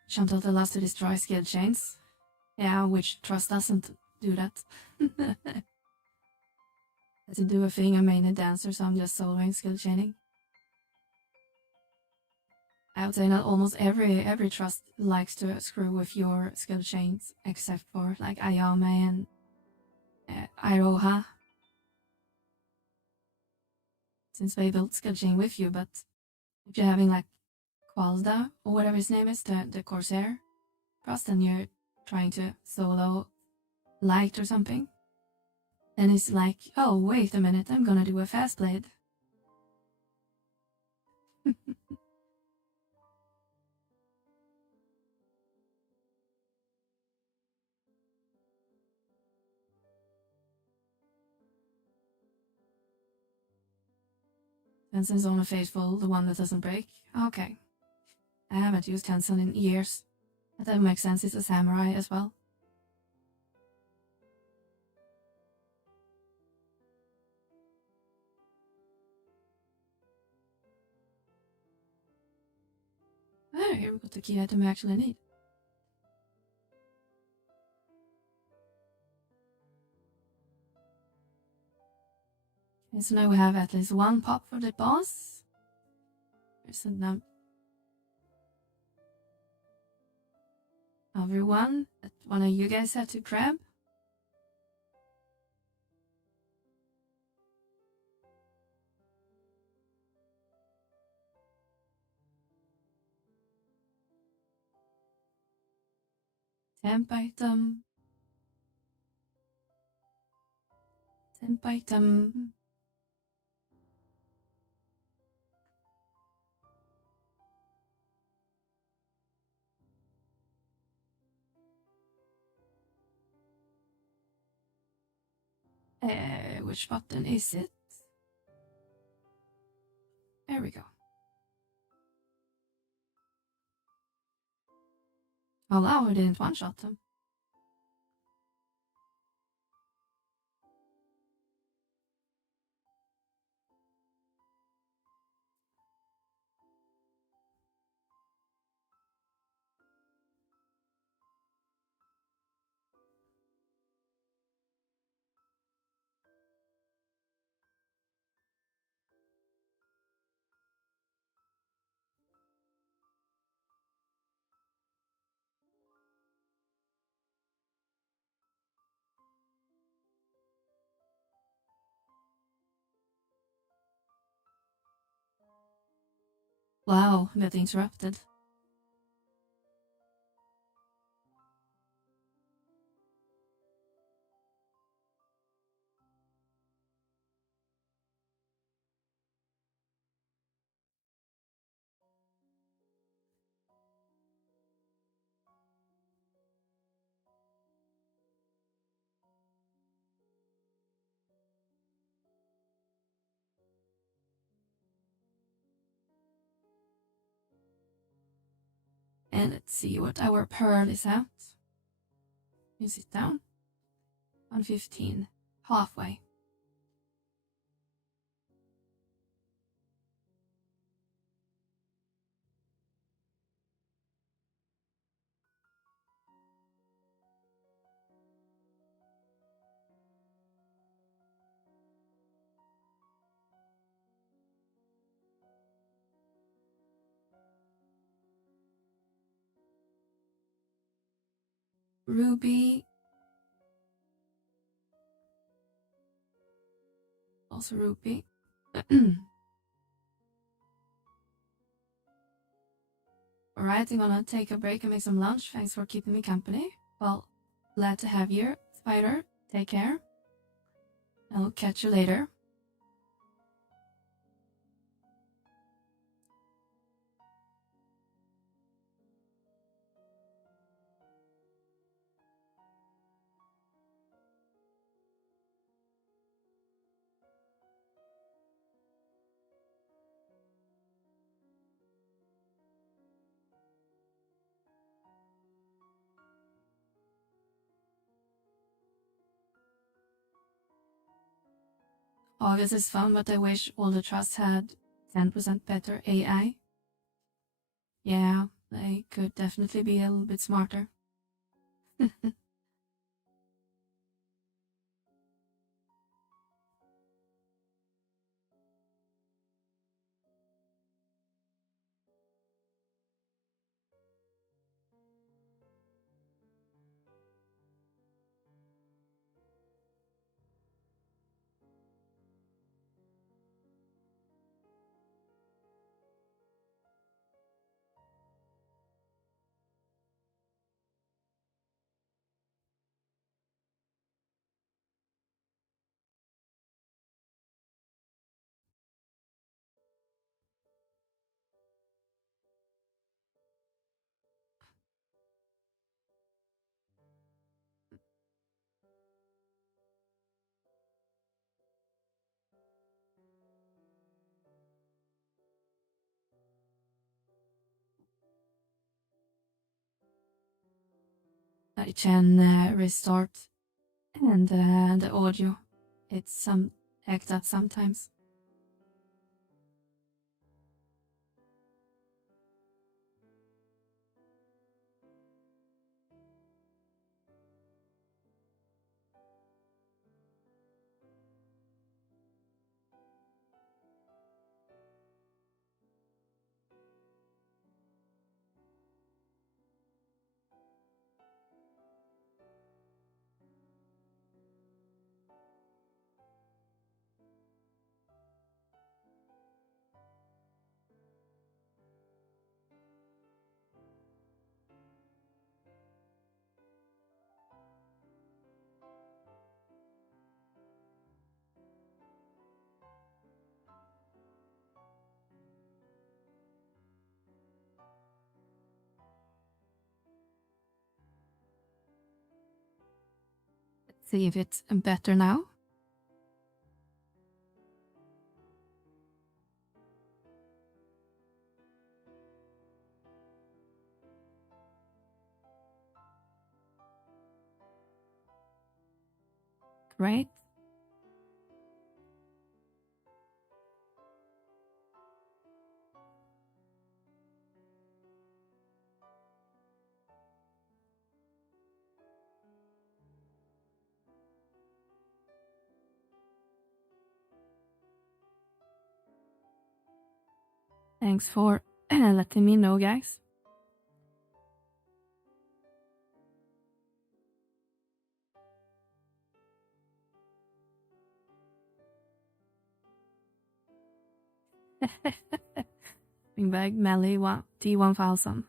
Chantal loves to destroy skill chains. Yeah, which trust doesn't do that. To do a thing, I made a dancer, so I'm just soloing skill chaining. I would say not almost every trust likes to screw with your skill chains, except for like Ayame and Iroha. Since they built skill chain with you, but if you're having like Qualda or whatever his name is, the Corsair trust, and you're trying to solo light or something, and it's like, oh wait a minute, I'm gonna do a fast blade. Tensen's only faithful, the one that doesn't break. Okay. I haven't used Tensen in years. That makes sense, he's a samurai as well. Oh, here we got the key item I actually need. Okay, so now we have at least one pop for the boss. There's another one that one of you guys had to grab. Temp item. Temp item. Which button is it? There we go. Oh wow, I didn't one-shot them. Wow, I got interrupted. And let's see what our pearl is at. You sit down. 115. Halfway. Ruby. Also Ruby. Alright, I'm gonna take a break and make some lunch. Thanks for keeping me company. Well, glad to have you, Spider. Take care. I'll catch you later. August is fun, but I wish all the trusts had 10% better AI. Yeah, they could definitely be a little bit smarter. I can restart and the audio. It's some act up sometimes. Let's see if it's better now. Great. Thanks for letting me know, guys. Bring back Melly T1000.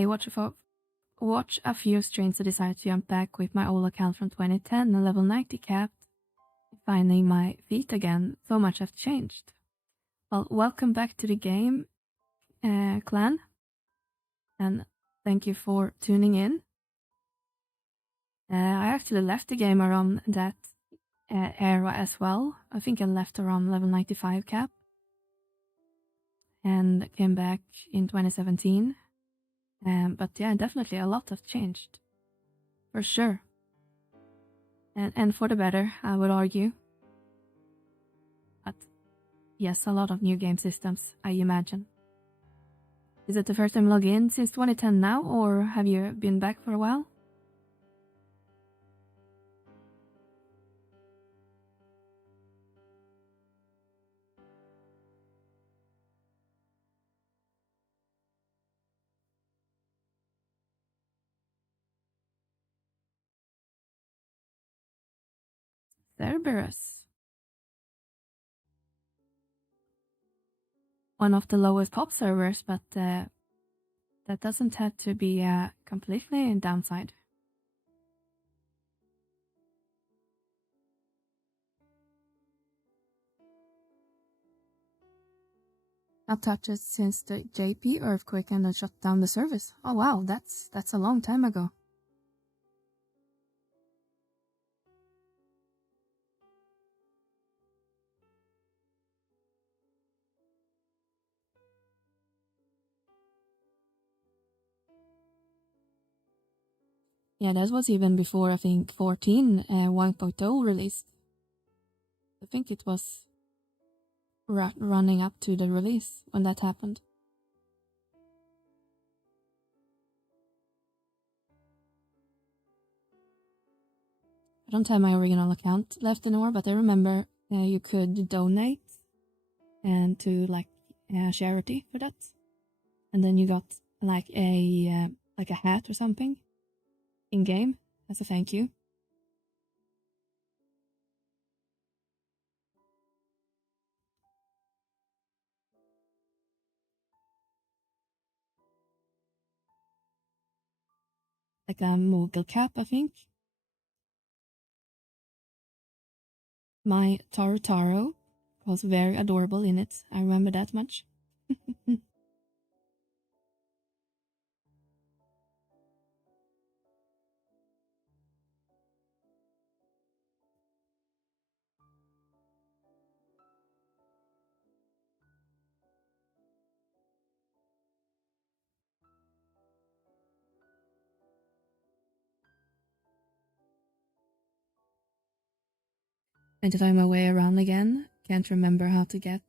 I watch a few streams to decide to jump back with my old account from 2010 and level 90 capped. Finding my feet again, so much has changed. Well, welcome back to the game, clan. And thank you for tuning in. I actually left the game around that era as well. I think I left around level 95 cap. And came back in 2017. But yeah, definitely a lot has changed. For sure. And for the better, I would argue. But yes, a lot of new game systems, I imagine. Is it the first time log in since 2010 now, or have you been back for a while? Cerberus. One of the lowest pop servers, but that doesn't have to be completely a downside. Not touched it since the JP earthquake and then shut down the service. Oh wow, that's a long time ago. Yeah, that was even before I think 14 1.0 released. I think it was running up to the release when that happened. I don't have my original account left anymore, but I remember you could donate and to like charity for that, and then you got like a hat or something in game as a thank you. Like a Moogle cap, I think. My Taro was very adorable in it. I remember that much. Spent time my way around again. Can't remember how to get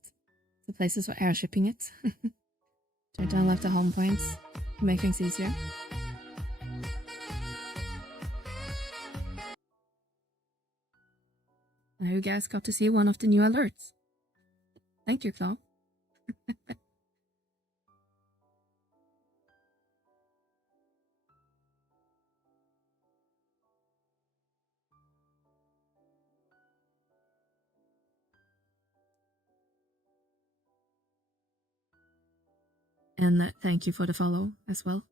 to places for airshipping it. Turn down left the home points to make things easier. Now you guys got to see one of the new alerts. Thank you, Claw. And thank you for the follow as well.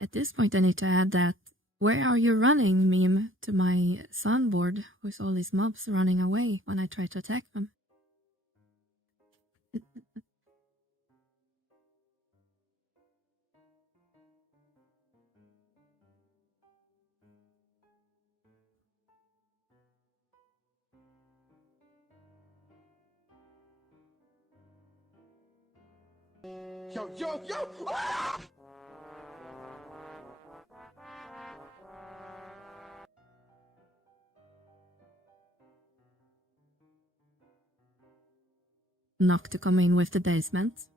At this point, I need to add that "Where are you running?" meme to my soundboard with all these mobs running away when I try to attack them. Yo, yo, yo! Ah! Knock to come in with the basement.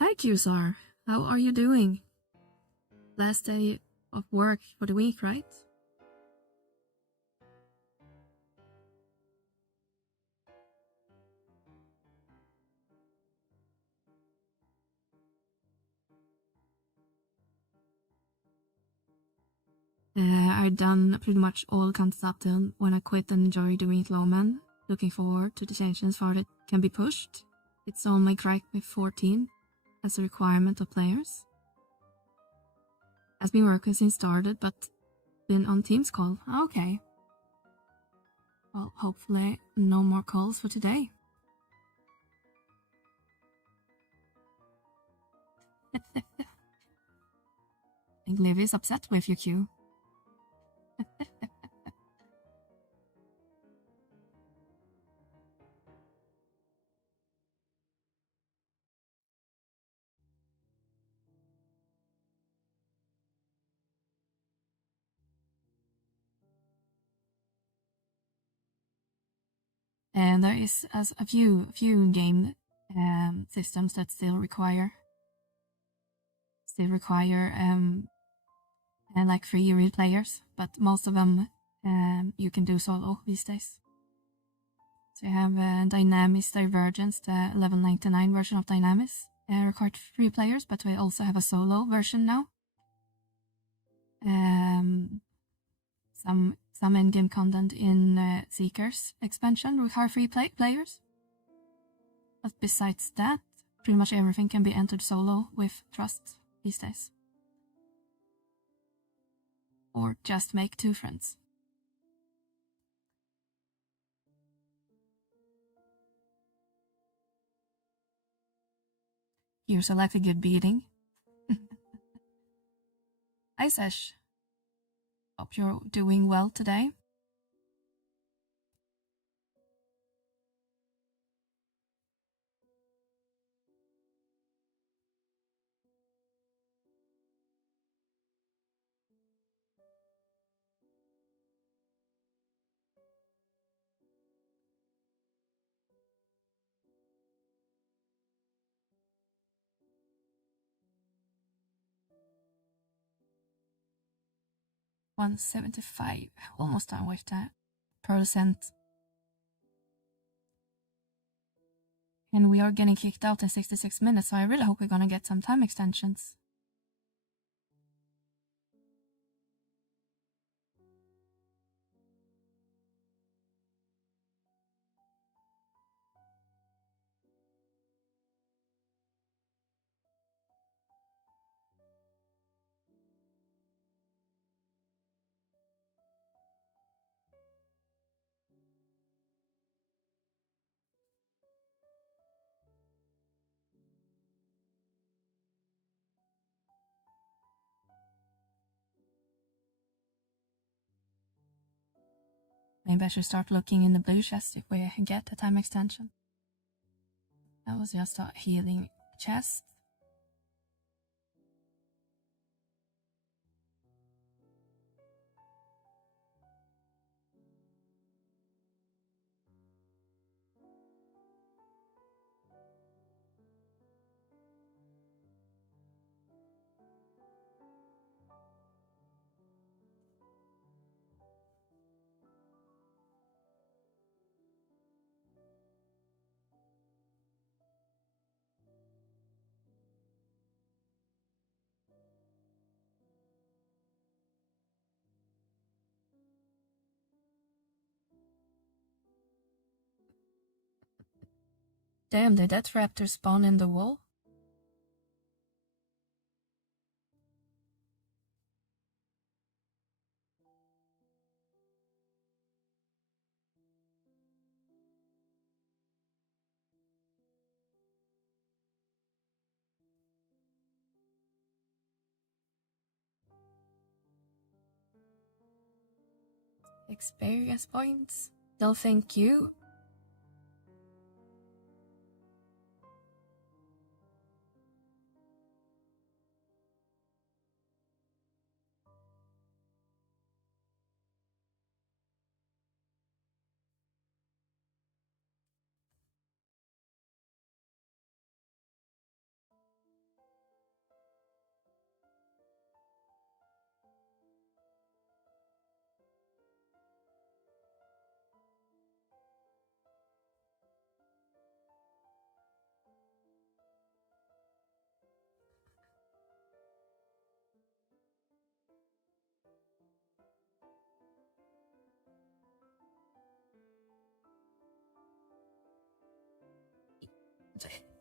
Hi, Qsar. How are you doing? Last day of work for the week, right? I've done pretty much all kinds up till when I quit and enjoyed doing Lawman. Looking forward to the changes for that can be pushed. It's on my crack with 14 as a requirement of players. Has been working since started, but been on Teams call. Okay. Well, hopefully no more calls for today. I think Liv is upset with you, Q. And there is a few game systems that still require like free real players, but most of them you can do solo these days. So you have Dynamis Divergence, the level 99 version of Dynamis, required free players, but we also have a solo version now. Some endgame content in Seekers expansion require free players. But besides that, pretty much everything can be entered solo with trust these days. Or just make 2 friends. Here's a like a good beating. Hi Sesh. Hope you're doing well today. $175, almost done with that %. And we are getting kicked out in 66 minutes, so I really hope we're gonna get some time extensions. Maybe I should start looking in the blue chest if we get a time extension. That was just a healing chest. Damn, did that raptor spawn in the wall? Experience points. No, thank you.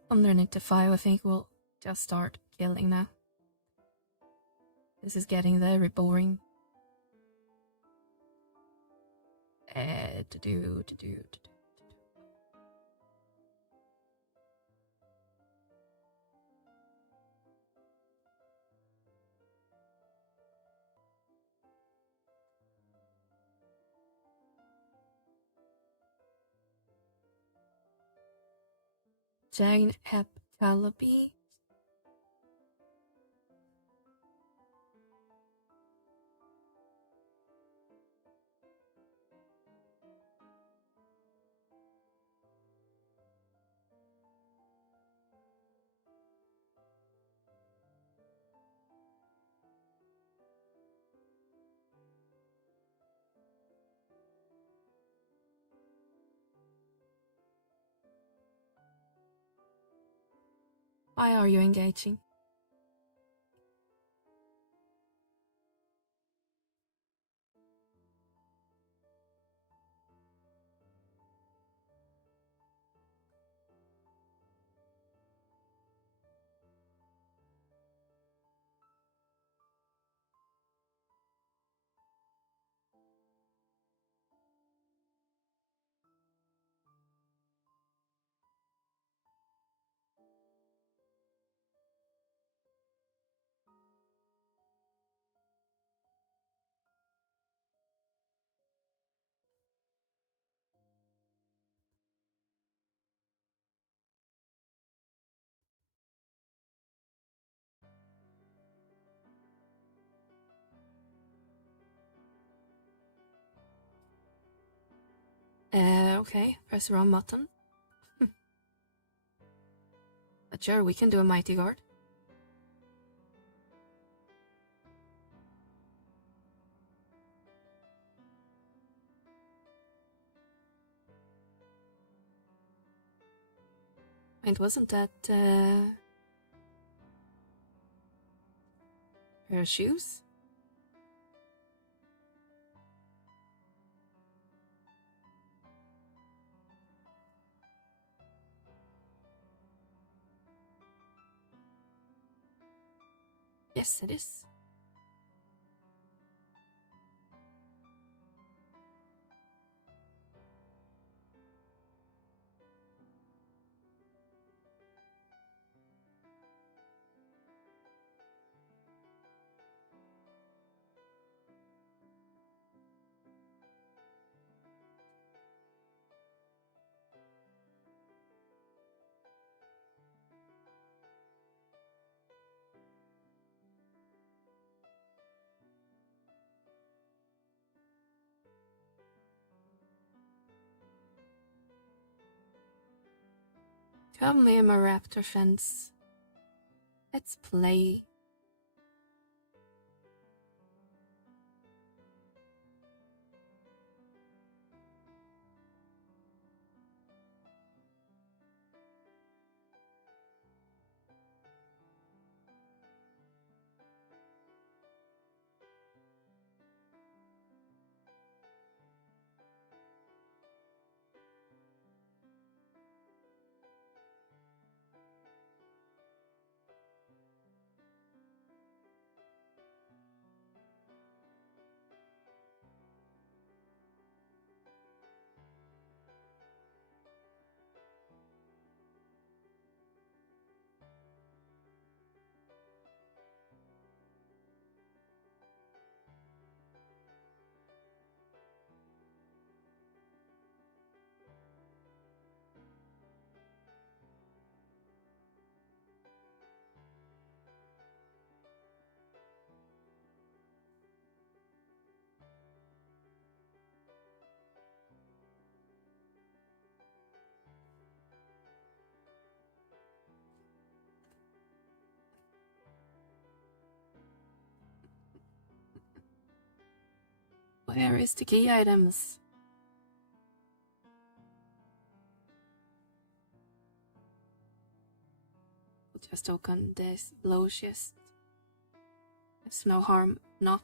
Underneath the 5, I think we'll just start killing now. This is getting very boring. To do. Jane Hep-Calabi. Why are you engaging? Okay, press the wrong button. But sure, we can do a mighty guard. And wasn't that her shoes? Yes, it is. Come here, my raptor friends. Let's play. Where is the key items? We'll just open this blow chest. There's no harm not.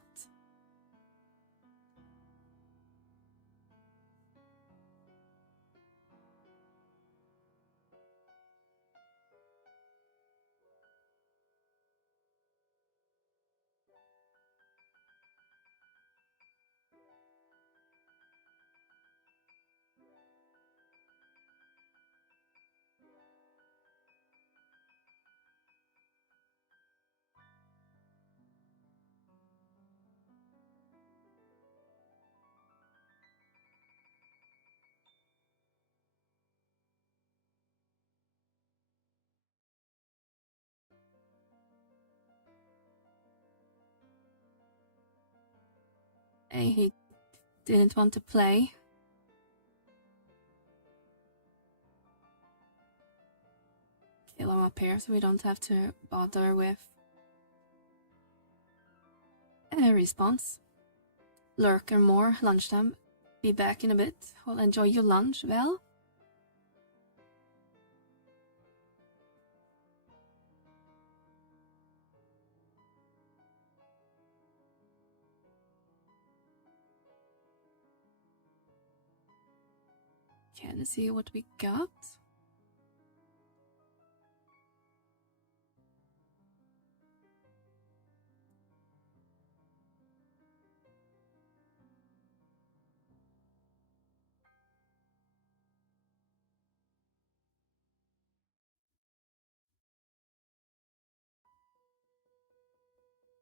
He didn't want to play. Kill him up here so we don't have to bother with a response. Lurker more, lunchtime. Be back in a bit. Well, enjoy your lunch, well. Okay, let's see what we got.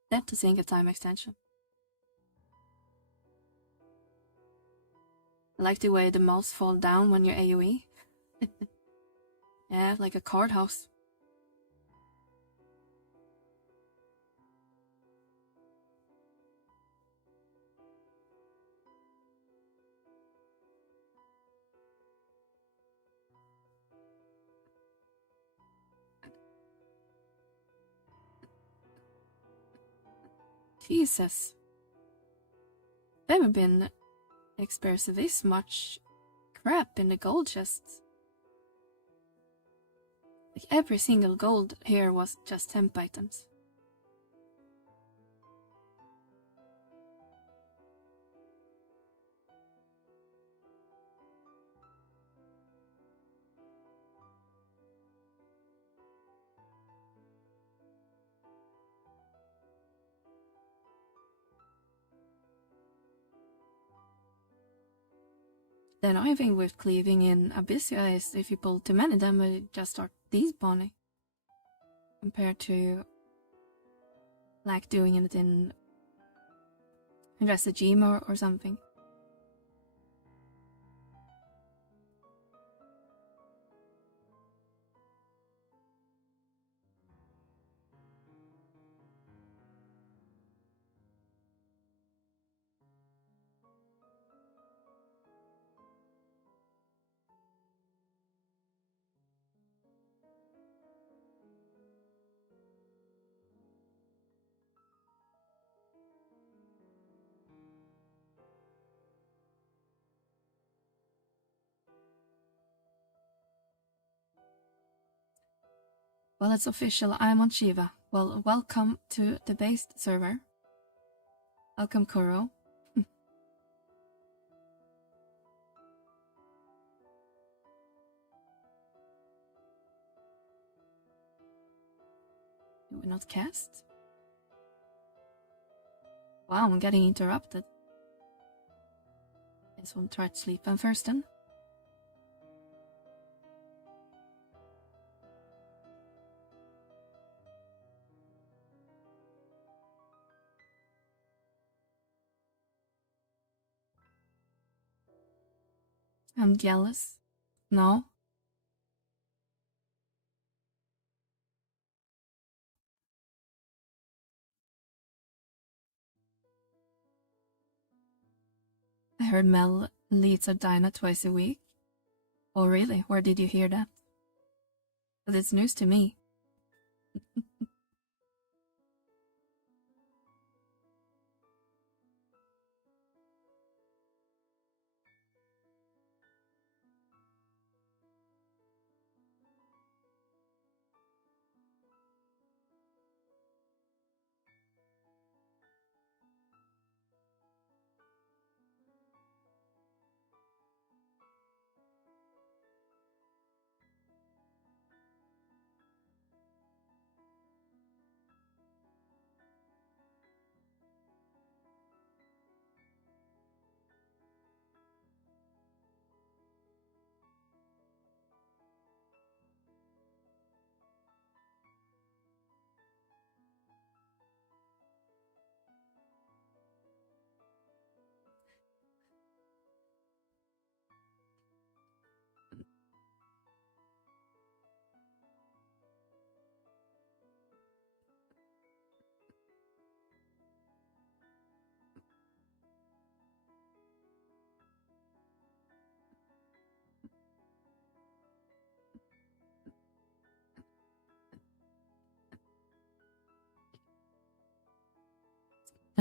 That's a single time extension. I like the way the mouse fall down when you AoE. Yeah, like a card house. Jesus. Never been exposed to this much crap in the gold chests. Like every single gold here was just temp items. The annoying thing with cleaving in Abyssia is if you pull too many, then we just start despawning. Compared to like doing it in Resegime or something. Well, it's official, I'm on Shiva. Well, welcome to the based server. Welcome, Kuro. Do we not cast? Wow, I'm getting interrupted. Guess we'll try to sleep on first then. I'm jealous. No. I heard Mel leads a Dyna twice a week. Oh really? Where did you hear that? But it's news to me.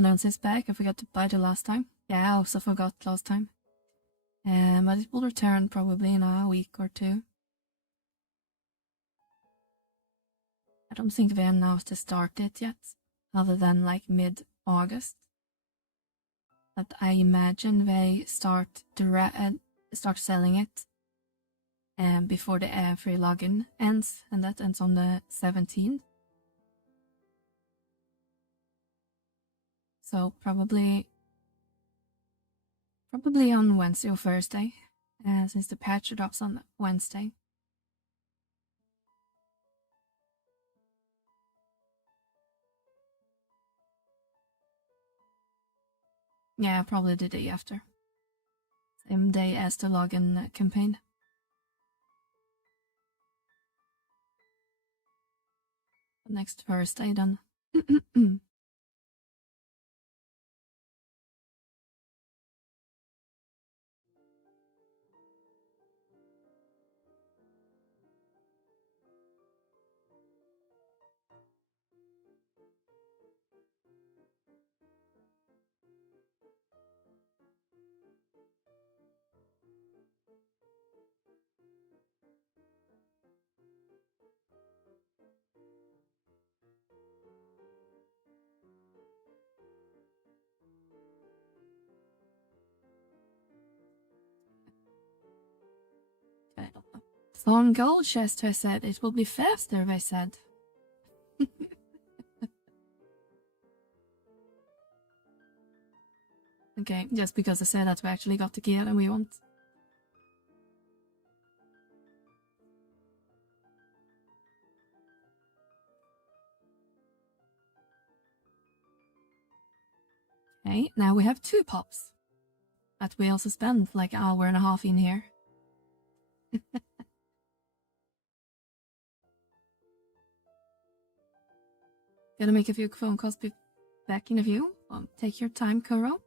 announce it's back. I forgot to buy it last time. Yeah, I also forgot last time. But it will return probably in a week or two. I don't think they announced the start date yet, other than like mid-August. But I imagine they start selling it before the free login ends, and that ends on the 17th. So probably on Wednesday or Thursday, since the patch drops on Wednesday. Yeah, probably the day after. Same day as the login campaign. Next Thursday then. From Goldchester said it will be faster, they said. Okay, just because I said that we actually got the gear that we want. Okay, now we have 2 pops. But we also spent like an hour and a half in here. Gonna make a few phone calls, be back in a few. Take your time, Kuro.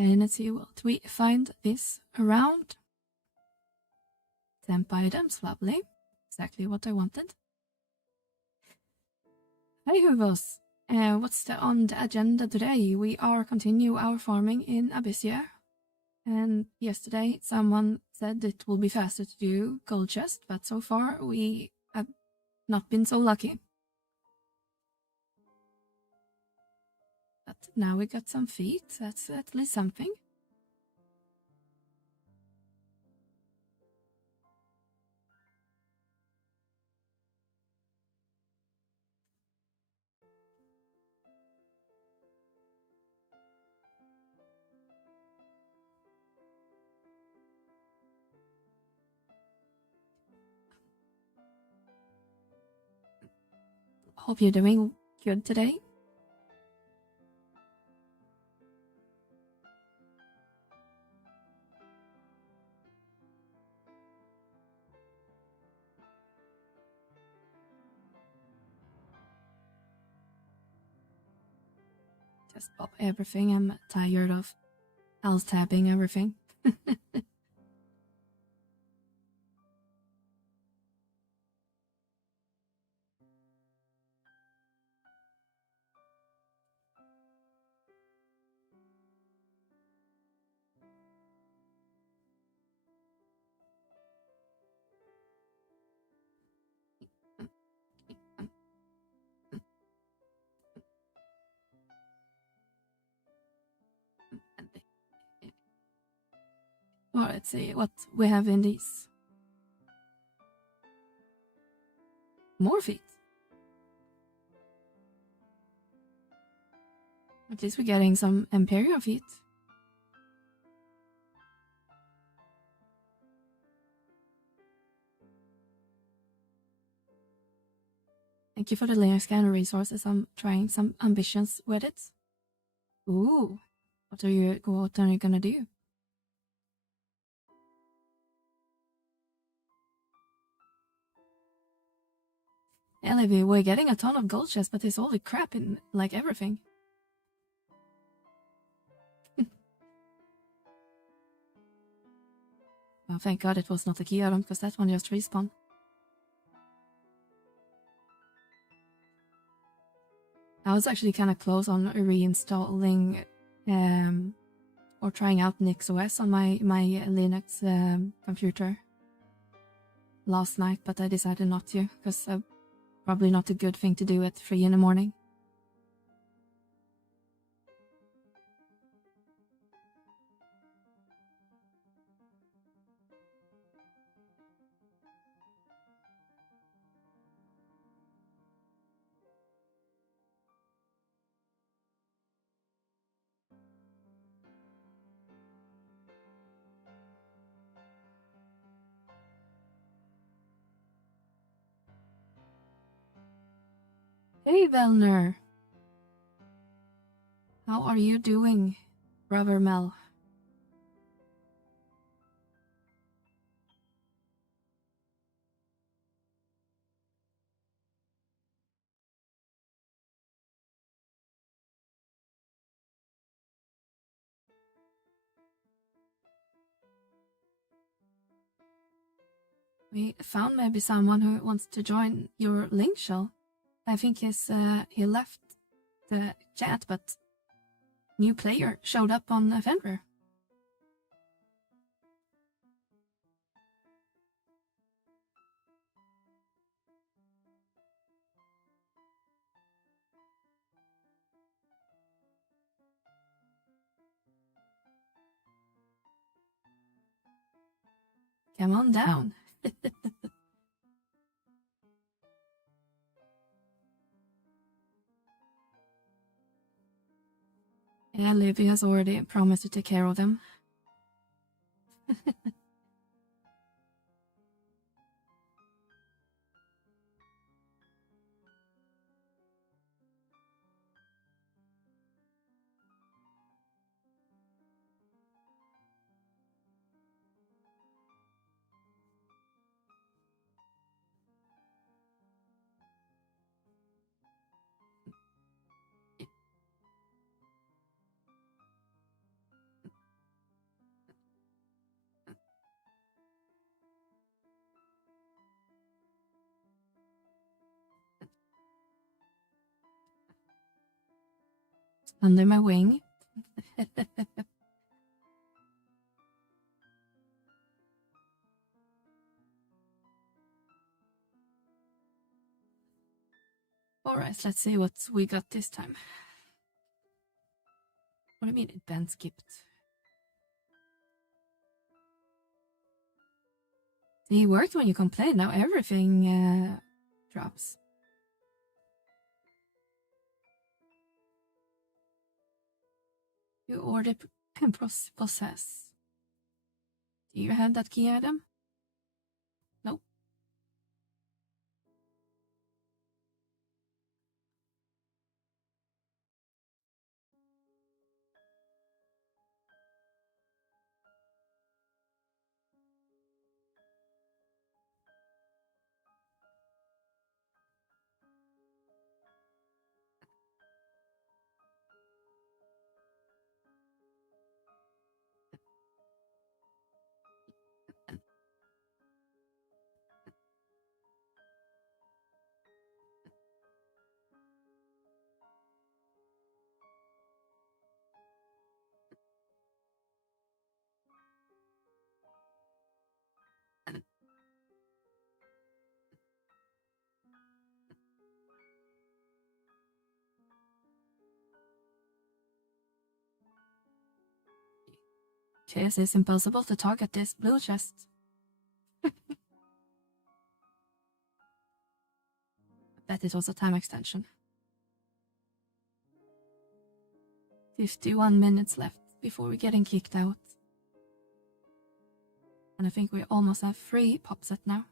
Okay, let's see what we find this around. Temp items, lovely. Exactly what I wanted. Hey Huvos, what's on the agenda today? We are continue our farming in Abyssia. And yesterday someone said it will be faster to do gold chest, but so far we have not been so lucky. But now we got some feet, that's at least something. Hope you're doing good today. Just pop everything. I'm tired of alt tabbing everything. Well, let's see what we have in these. More feet. At least we're getting some Imperial feet. Thank you for the layer scanner resources. I'm trying some ambitions with it. Ooh, what are you gonna do? Yeah, Livy, we're getting a ton of gold chests, but there's all the crap in like everything. Oh, thank God it was not a key item, because that one just respawned. I was actually kind of close on reinstalling or trying out NixOS on my Linux computer last night, but I decided not to, because probably not a good thing to do at 3 in the morning. Hey, Velner. How are you doing, Brother Mel? We found maybe someone who wants to join your link shell. I think he left the chat, but new player showed up on Fenrir. Come on down. Yeah, Livy has already promised to take care of them. Under my wing. Alright, let's see what we got this time. What do you mean it been skipped? See, it worked when you complained, now everything drops. You ordered and possess. Do you have that key item? Nope. case, it's impossible to target this blue chest. Bet it was a time extension. 51 minutes left before we're getting kicked out. And I think we almost have 3 pop set now.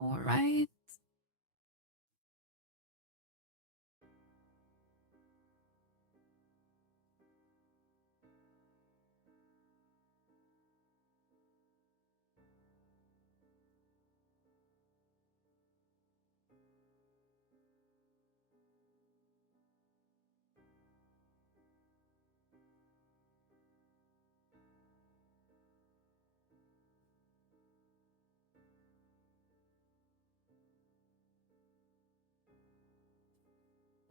All right.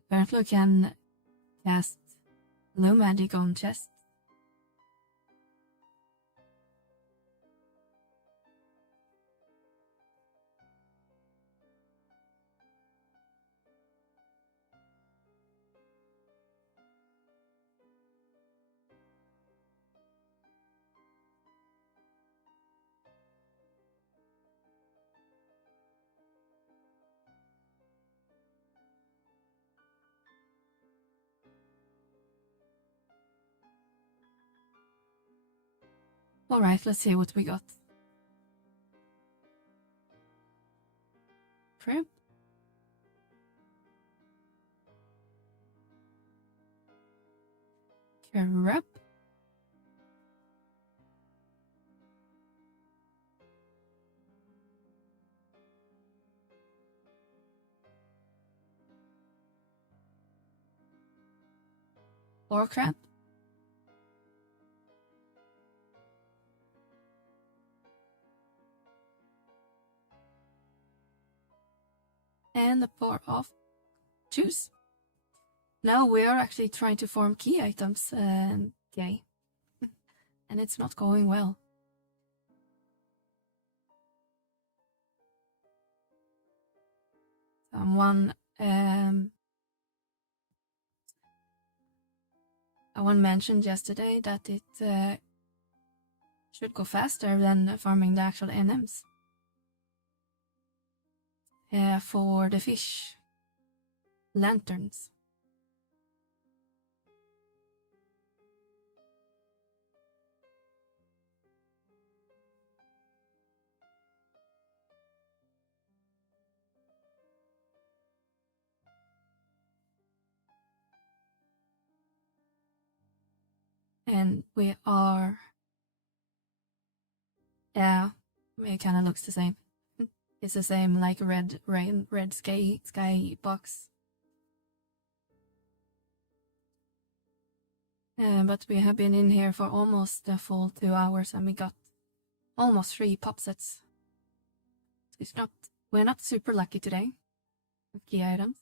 Apparently we can cast low magic on chest. Alright, let's see what we got. Crap. Crap. Or crap. And the power of choose. Now we are actually trying to farm key items, okay. And it's not going well. Someone mentioned yesterday that it should go faster than farming the actual NMs. For the fish lanterns. And we are, yeah, it kind of looks the same. It's the same like red sky box. But we have been in here for almost a full 2 hours and we got almost 3 pop sets. So we're not super lucky today with key items.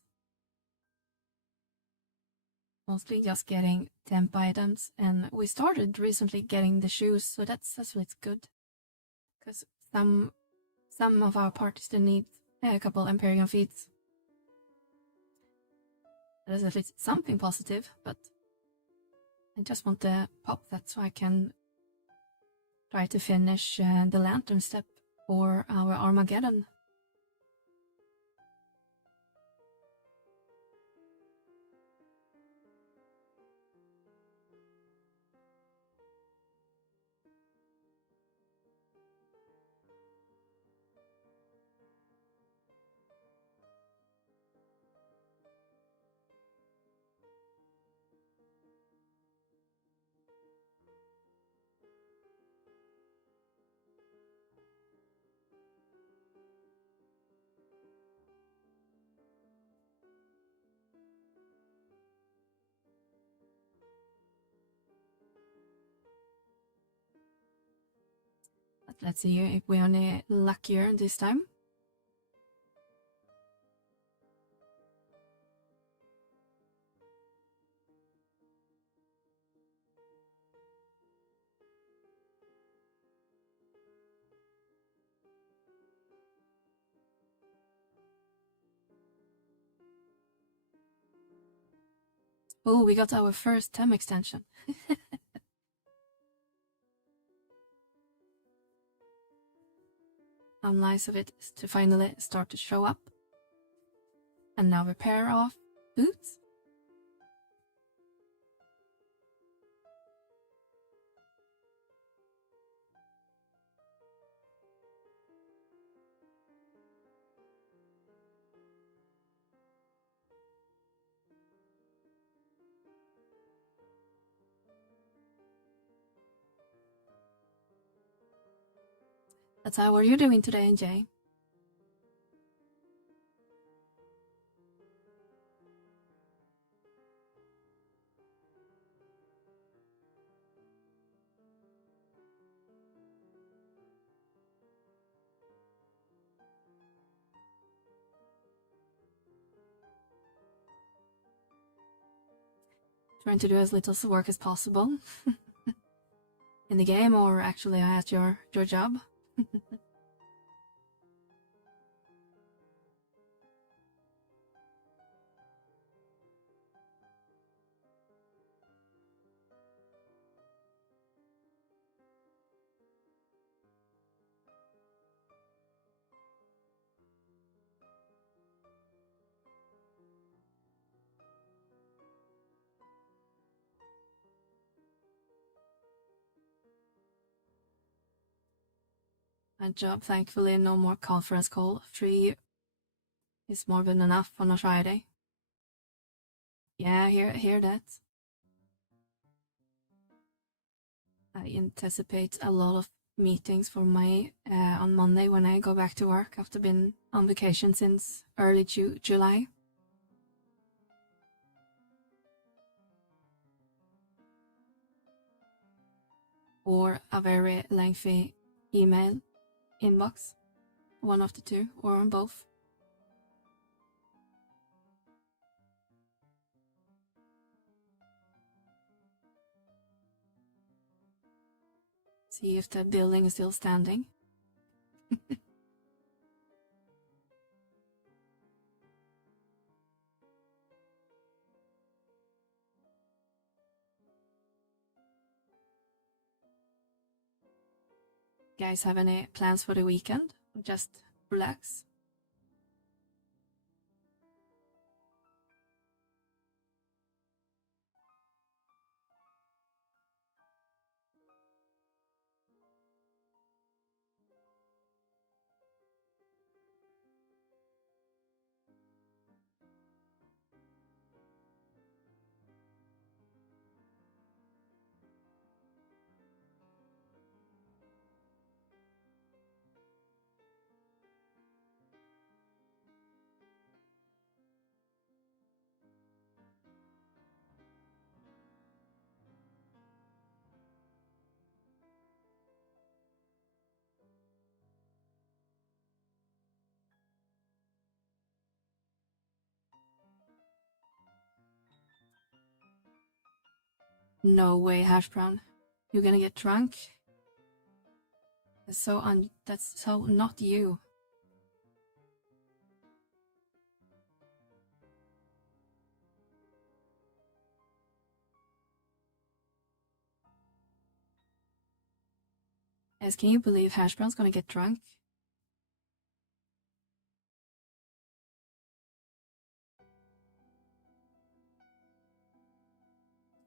Mostly just getting temp items, and we started recently getting the shoes, so that's what's good. Because some of our parties still need a couple Empyrean feats. That is at least something positive, but I just want to pop that so I can try to finish the lantern step for our Armageddon. let's see if we're any luckier this time. Oh, we got our first TEM extension. How nice of it to finally start to show up. And now a pair of boots. That's how are you doing today, Jay? Trying to do as little work as possible in the game, or actually at your job. My job, thankfully, no more conference call. 3 is more than enough on a Friday. Yeah, I hear that. I anticipate a lot of meetings for my on Monday when I go back to work after being on vacation since early July. Or a very lengthy email inbox. One of the two, or on both. See if the building is still standing. Guys have any plans for the weekend? Or just relax? No way, Hash Brown. You're gonna get drunk? That's so not you. Yes, can you believe Hash Brown's gonna get drunk?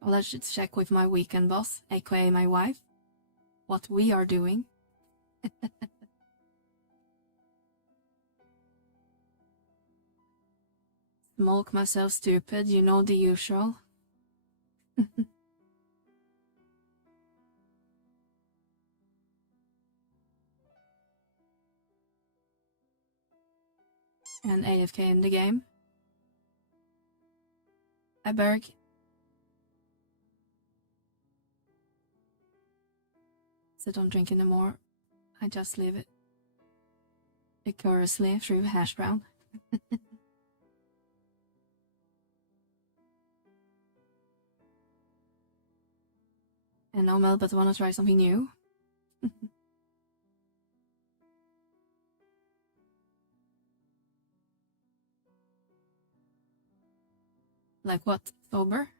Well, I should check with my weekend boss, aka my wife, what we are doing. Smoke myself stupid, you know the usual. And AFK in the game. Hi Berg. So don't drink anymore. I just leave it decorously through hash brown. And no, Mel, but wanna try something new? Like what? Sober?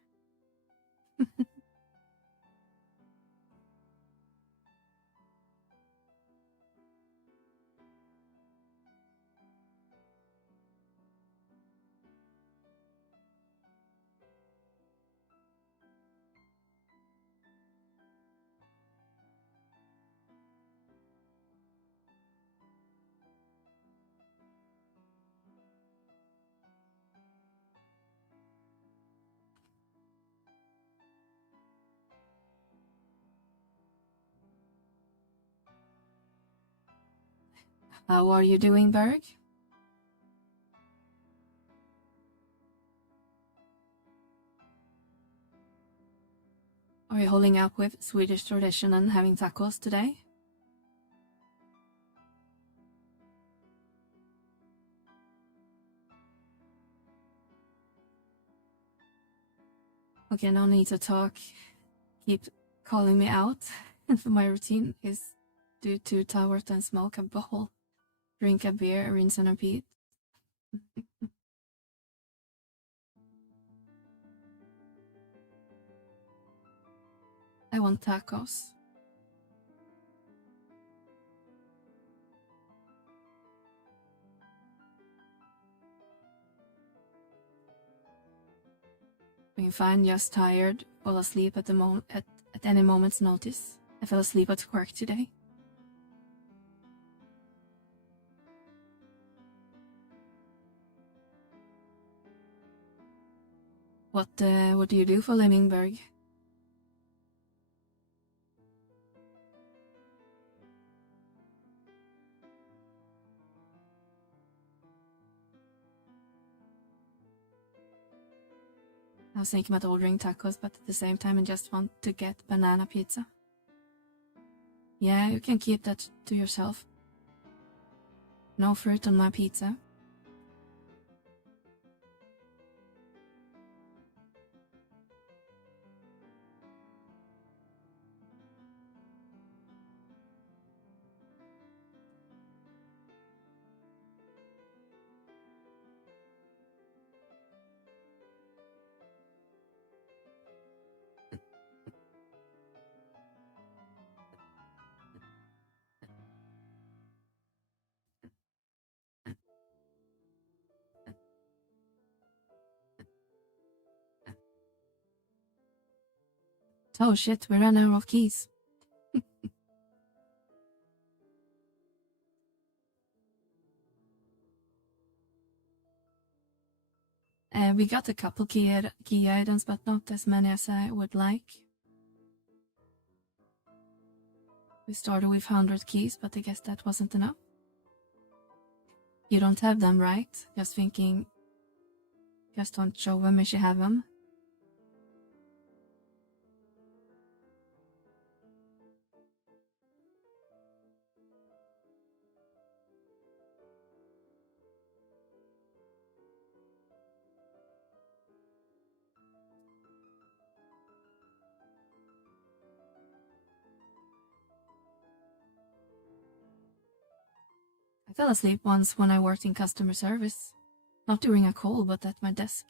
How are you doing, Berg? Are you holding up with Swedish tradition and having tacos today? Okay, no need to talk. Keep calling me out. And my routine is do 2 towers and smoke a bowl, drink a beer, rinse and repeat. I want tacos. Being fine, just tired, fall asleep at any moment's notice. I fell asleep at work today. What do you do for living, Berg? I was thinking about ordering tacos, but at the same time I just want to get banana pizza. Yeah, you can keep that to yourself. No fruit on my pizza. Oh shit, we ran out of keys. We got a couple key items, but not as many as I would like. We started with 100 keys, but I guess that wasn't enough. You don't have them, right? Just thinking, just don't show them if you have them. I fell asleep once when I worked in customer service. Not during a call, but at my desk.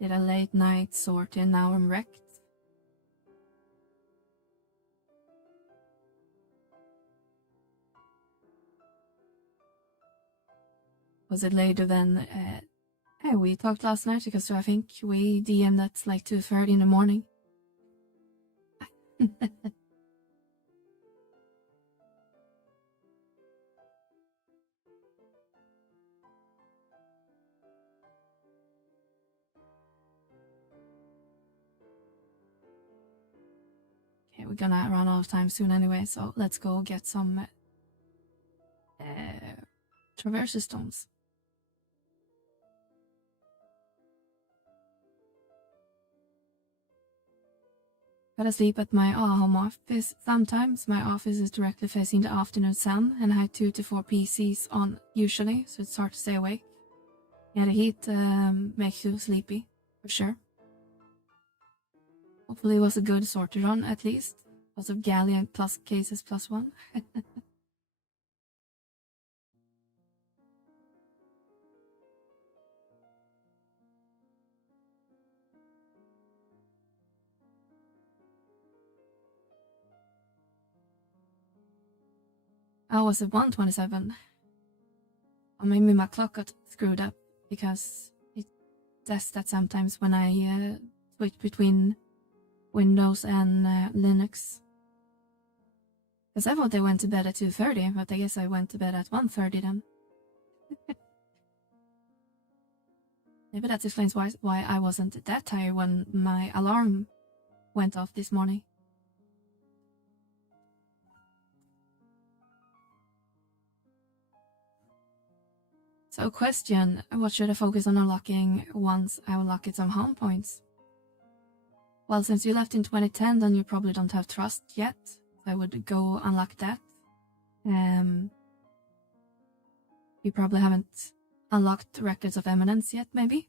Did a late night sort and now I'm wrecked. Was it later than hey, we talked last night because I think we DM'd at like 2:30 in the morning. Okay, we're gonna run out of time soon anyway, so let's go get some traverse stones. Gotta sleep at my home office. Sometimes my office is directly facing the afternoon sun, and I have 2 to 4 PCs on usually, so it's hard to stay awake. Yeah, the heat makes you sleepy, for sure. Hopefully it was a good sorted run, at least. Lots of Galleon plus cases +1. I was at 127. Or maybe my clock got screwed up because it does that sometimes when I switch between Windows and Linux. Because I thought I went to bed at 2:30, but I guess I went to bed at 1:30 then. Maybe that explains why I wasn't that tired when my alarm went off this morning. So question, what should I focus on unlocking once I unlock some home points? Well, since you left in 2010, then you probably don't have trust yet. I would go unlock that. You probably haven't unlocked Records of Eminence yet, maybe?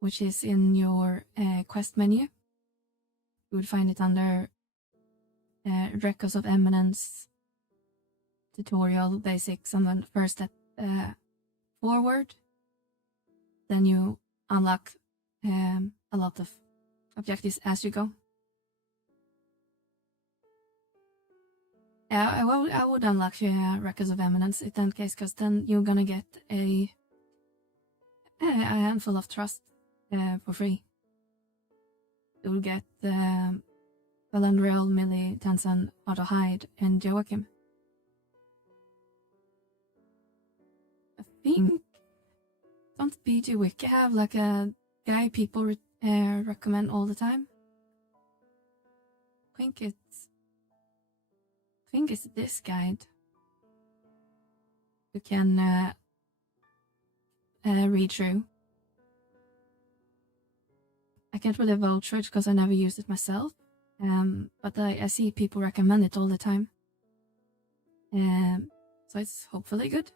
Which is in your quest menu. You would find it under Records of Eminence, Tutorial, Basics, and then first step forward. Then you unlock a lot of objectives as you go. Yeah, I would unlock Records of Eminence in that case, because then you're gonna get a handful of trust for free. You will get Vana'diel, Millie, Tansan, Otto Hyde, and Joachim. I think, don't be too wicked, have like a guy people recommend all the time. I think it's this guide. You can read through. I can't really vouch for it because I never used it myself, but I see people recommend it all the time. So it's hopefully good.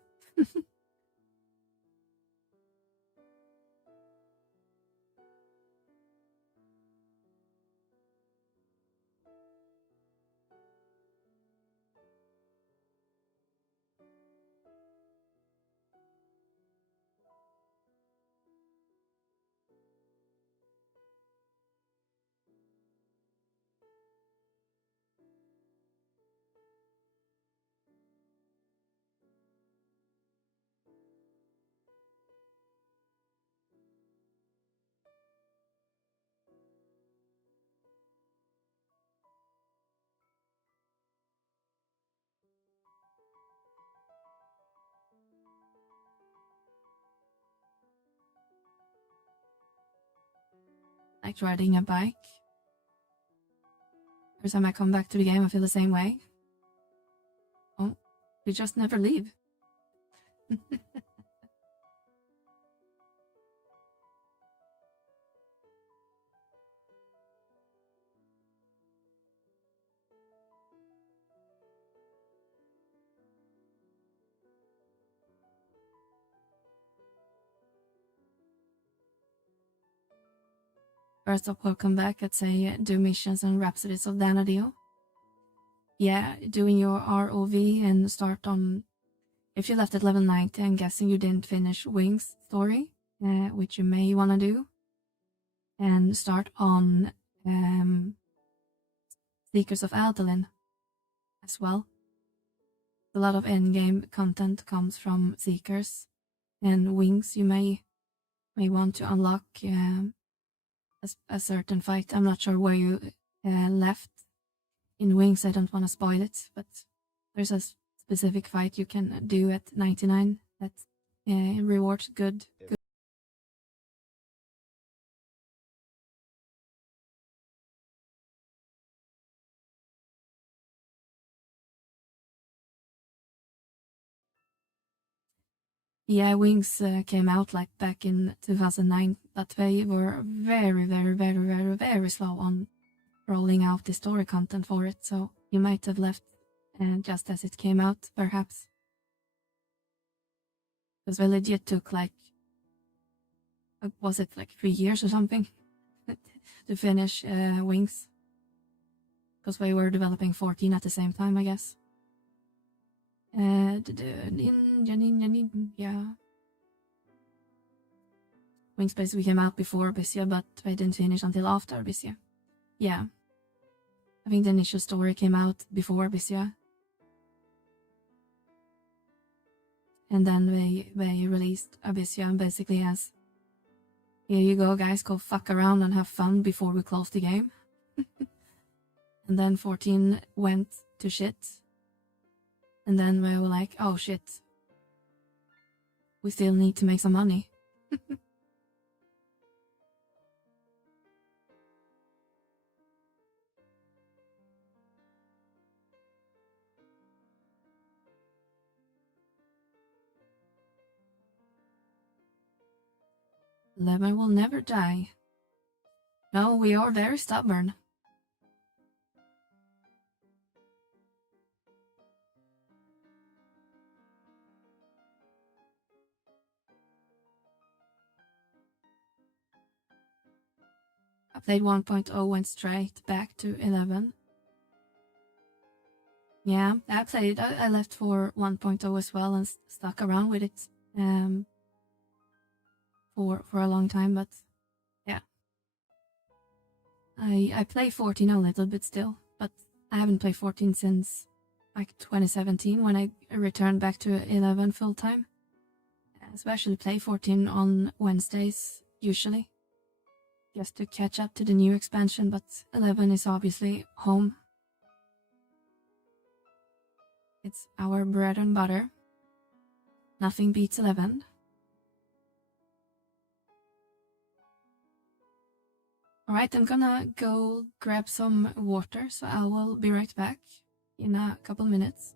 Like riding a bike. Every time I come back to the game, I feel the same way. Oh, we just never leave. First up, welcome back. I'd say do missions and Rhapsodies of Vana'diel. Yeah, doing your ROV and start on. If you left at level 90, I'm guessing you didn't finish Wings story, which you may want to do. And start on Seekers of Adalin as well. A lot of endgame content comes from Seekers, and Wings you may want to unlock a certain fight. I'm not sure where you left in Wings. I don't want to spoil it, but there's a specific fight you can do at 99 that rewards good. Yeah, Wings came out like back in 2009, but they were very, very, very, very, very slow on rolling out the story content for it, so you might have left just as it came out, perhaps. Because they legit took like, was it like 3 years or something to finish Wings? Because they were developing 14 at the same time, I guess. Ninja, yeah. Wings basically came out before Abyssea, but they didn't finish until after Abyssea. Yeah. I think the initial story came out before Abyssea. And then they released Abyssea basically as, here you go guys, go fuck around and have fun before we close the game. And then 14 went to shit. And then we were like, oh shit. We still need to make some money. 11 will never die. No, we are very stubborn. I played 1.0, went straight back to 11. Yeah, I left for 1.0 as well and stuck around with it for a long time, but yeah. I play 14 a little bit still, but I haven't played 14 since like 2017 when I returned back to 11 full time. So I actually play 14 on Wednesdays usually, just to catch up to the new expansion, but 11 is obviously home. It's our bread and butter. Nothing beats 11. Alright, I'm gonna go grab some water, so I will be right back in a couple minutes.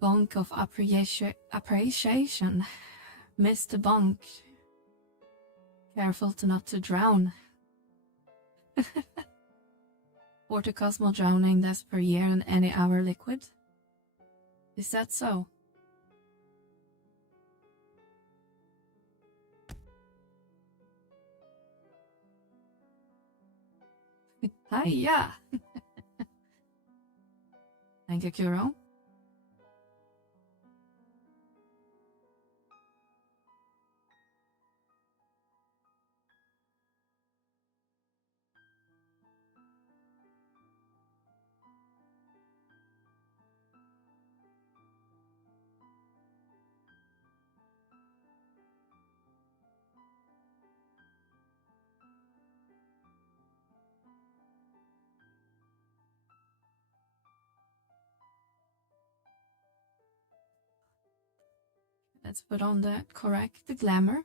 bonk of appreciation. Missed the bonk. Careful not to drown. 40 Cosmo drowning deaths per year in any hour liquid. Is that so? Hiya! Thank you, Kuro. Let's put on the correct glamour.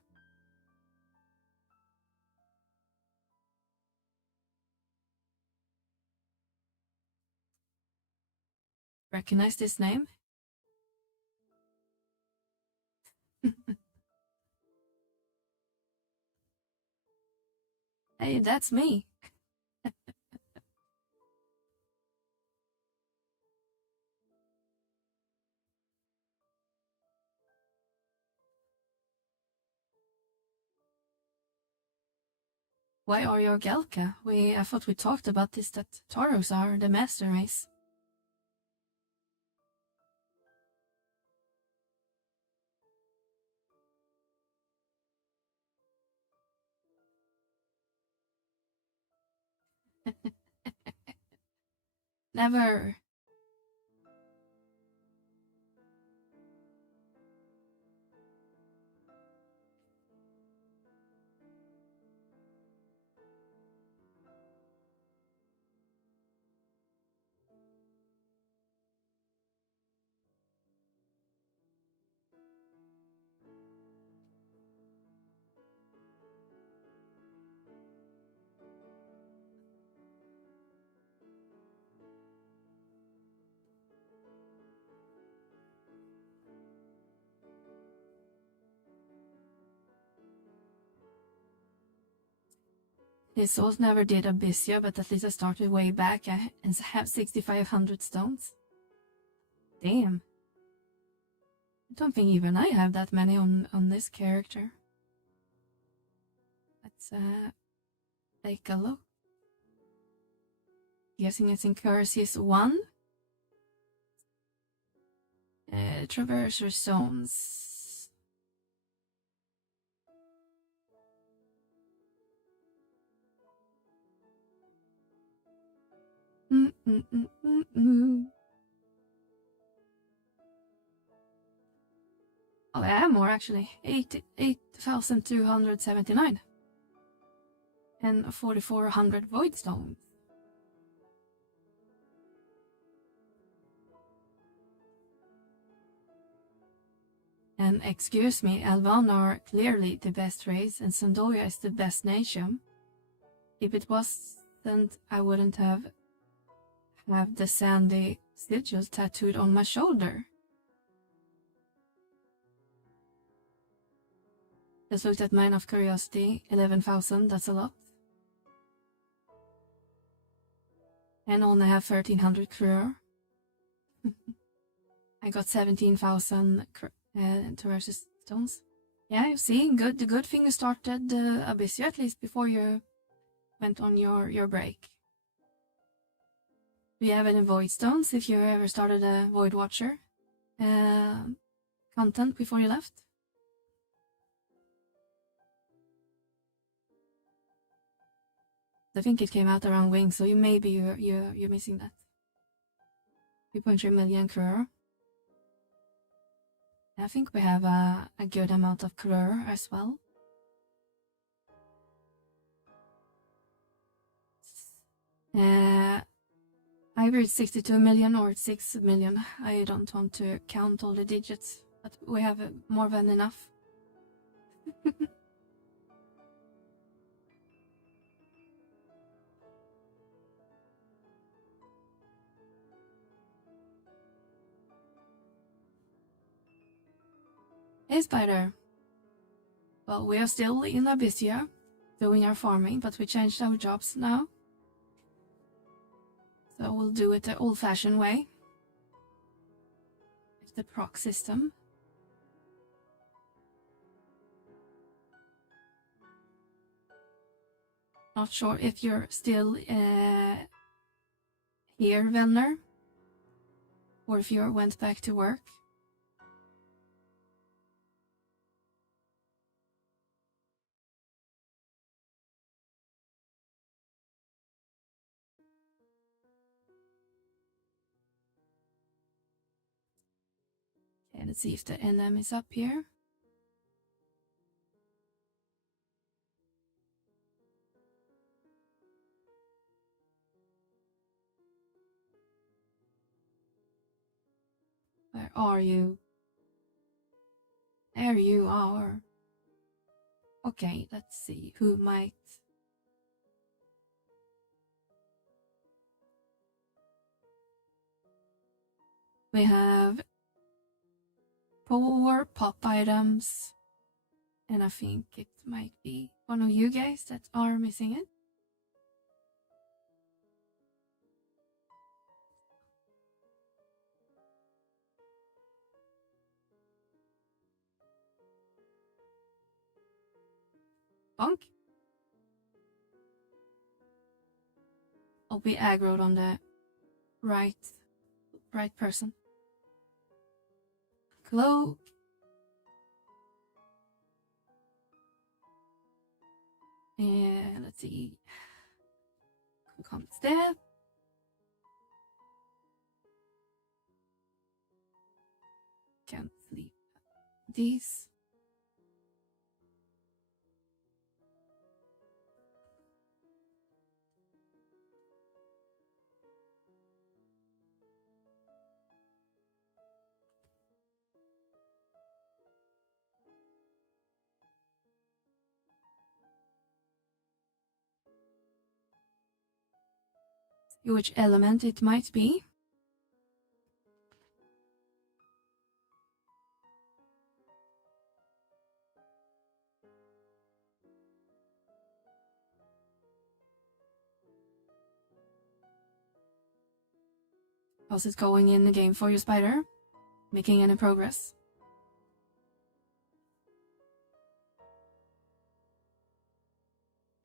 Recognize this name? Hey, that's me. Why are you Gelka? I thought we talked about this, that Tauros are the master race. Never. His souls never did Abyssia, but at least I started way back and have 6,500 stones. Damn. I don't think even I have that many on this character. Let's take a look. Guessing it's in Curses 1. Traverser stones. Oh, I have more actually. 8,279. And 4,400 void stones. And excuse me, Alvan are clearly the best race, and Sandoya is the best nation. If it wasn't, I wouldn't have the sandy sigils tattooed on my shoulder. Just looked at mine of curiosity, 11,000, that's a lot. And only have 1,300 crore. I got 17,000 Traverse stones. Yeah, you see, the good thing you started Abyssia at least before you went on your break. Do you have any void stones if you ever started a Void Watcher content before you left? I think it came out around Wings, so maybe you're missing that. 3.3 million crore. I think we have a good amount of crore as well. Either 62 million or 6 million. I don't want to count all the digits, but we have more than enough. Hey Spider. Well, we are still in Abyssia doing our farming, but we changed our jobs now. So we'll do it the old-fashioned way. It's the proc system. Not sure if you're still here, Venner, or if you went back to work. Okay, let's see if the NM is up here. Where are you? There you are. Okay, let's see who might. We have 4 pop items, and I think it might be one of you guys that are missing it. Bonk. I'll be aggroed on the right person. Cloak. And let's see. Come step. Can't sleep. These. Which element it might be. How's it going in the game for you, Spider? Making any progress?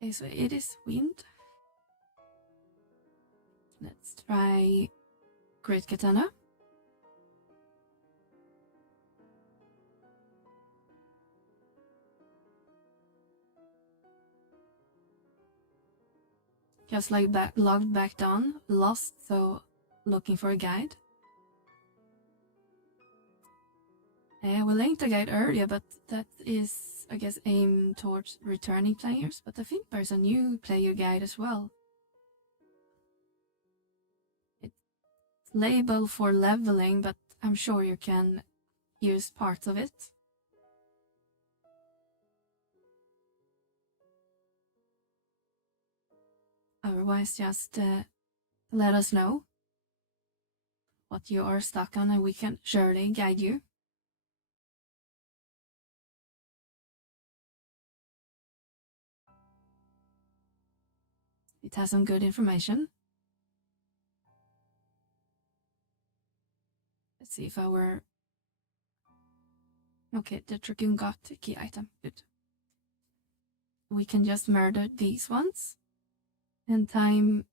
Okay, so it is wind. Let's try Great Katana. Just like logged back down, lost, so looking for a guide. We linked a guide earlier, but that is, I guess, aimed towards returning players. But I think there's a new player guide as well. It's labeled for leveling, but I'm sure you can use parts of it. Otherwise, just let us know what you are stuck on and we can surely guide you. It has some good information. Let's see if our... Okay, the Dragoon got a key item. Good. We can just murder these ones. And time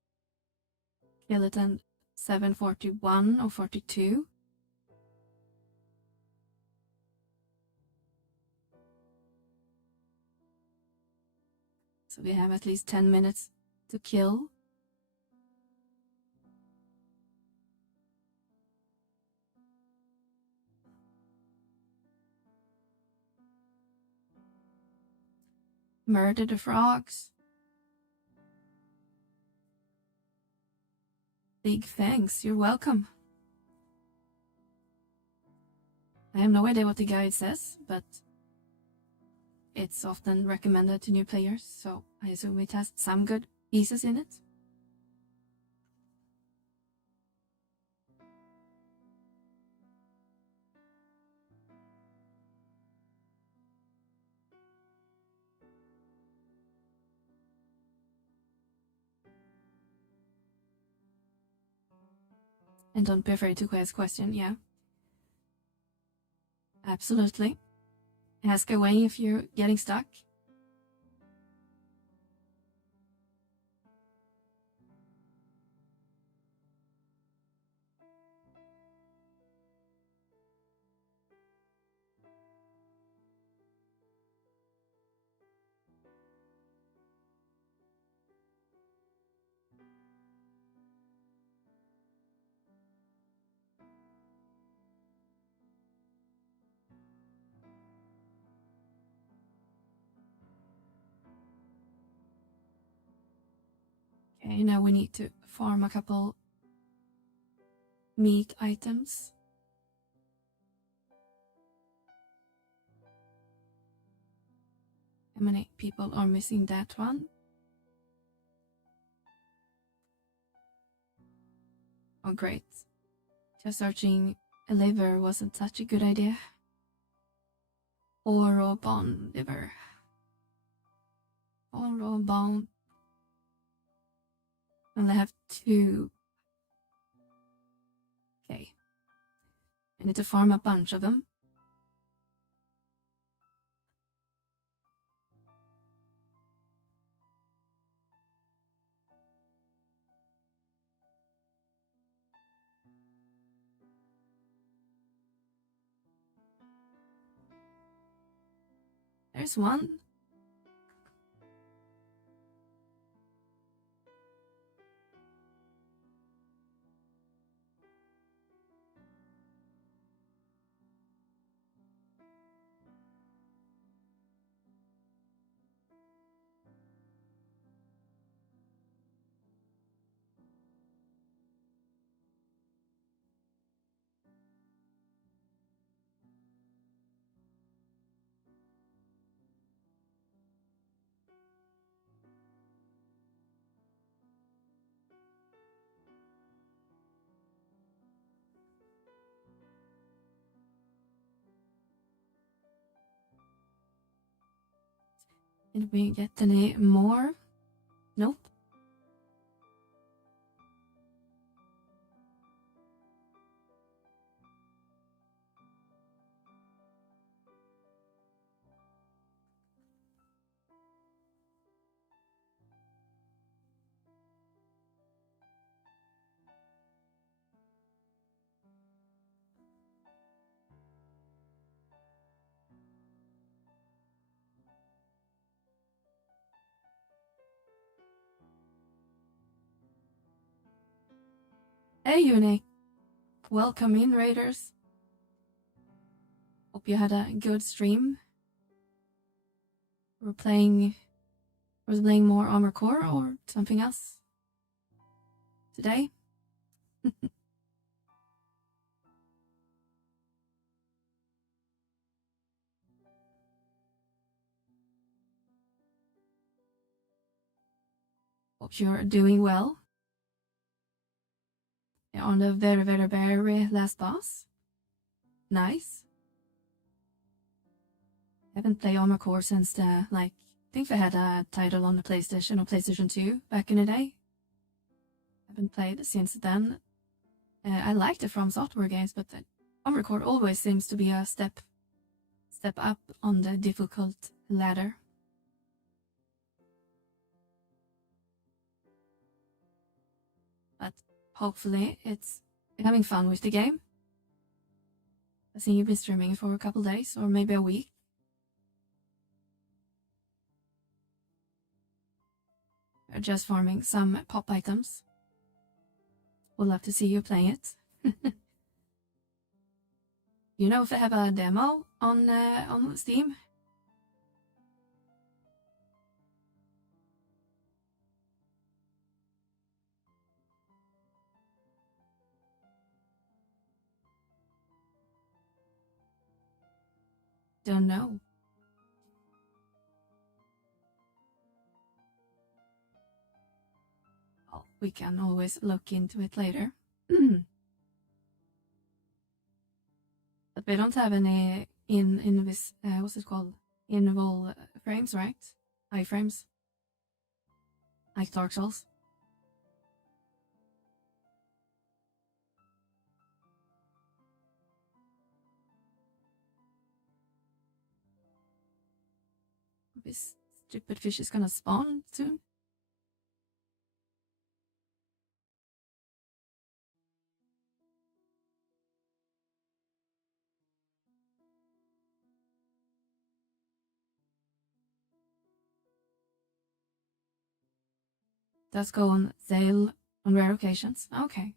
kill it at 7:41 or 42. So we have at least 10 minutes to kill. Murder the frogs. Big thanks, you're welcome. I have no idea what the guide says, but it's often recommended to new players, so I assume it has some good pieces in it. And don't be afraid to ask question, yeah. Absolutely. Ask away if you're getting stuck. Okay, now we need to farm a couple meat items. How many people are missing that one? Oh, great. Just searching a liver wasn't such a good idea. Oro bone liver. Oro bone. And I have 2. Okay. I need to farm a bunch of them. There's one. Did we get any more? Nope. Hey, Unique. Welcome in, Raiders. Hope you had a good stream. Was playing more Armor Core or something else today? Hope you're doing well. On the very last boss. Nice. Haven't played Armor Core since the, I think they had a title on the PlayStation or PlayStation 2 back in the day. Haven't played since then. I like the From Software games, but the Armor Core always seems to be a step up on the difficult ladder. But hopefully it's having fun with the game. I think you've been streaming for a couple days or maybe a week. We're just farming some pop items. We'll love to see you playing it. You know if they have a demo on Steam? Don't know. Oh, we can always look into it later. But we don't have any in this what's it called? Invol frames, right? Iframes. Like Dark Souls. this stupid fish is gonna spawn soon. Does go on sale on rare occasions. Okay.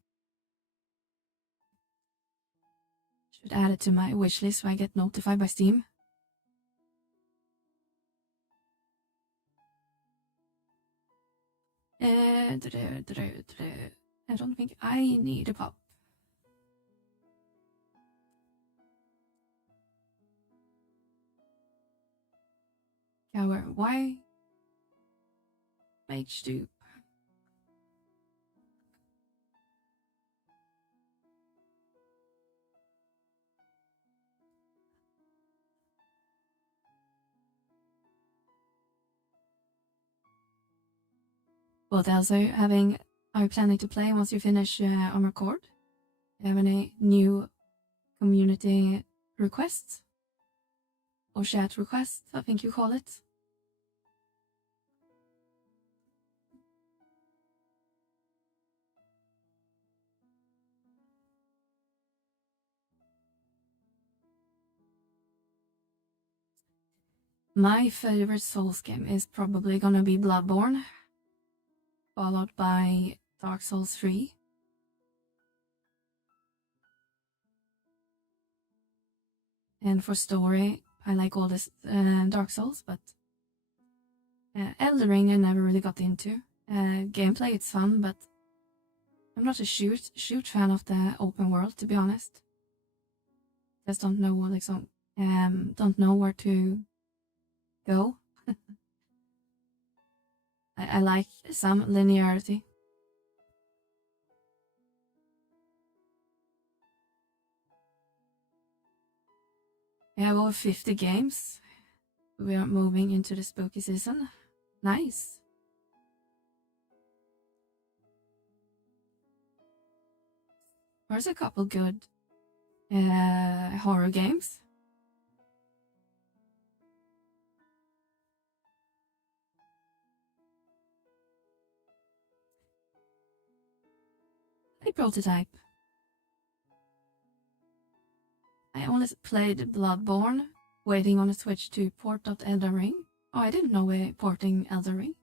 Should add it to my wish list so I get notified by Steam. I don't think I need a pop. Cower, why? Mage dupe. What else are you planning to play once you finish Armored Core? Do you have any new community requests? Or chat requests, I think you call it. My favorite Souls game is probably gonna be Bloodborne, followed by Dark Souls 3. And for story, I like all this Dark Souls, but Elden Ring I never really got into. Gameplay, it's fun, but I'm not a shoot fan of the open world, to be honest. Just don't know what don't know where to go. I like some linearity. We have over 50 games. We are moving into the spooky season. Nice. There's a couple good horror games. A prototype. I only played Bloodborne, waiting on a Switch to port out Elden Ring. Oh, I didn't know we're porting Elden Ring.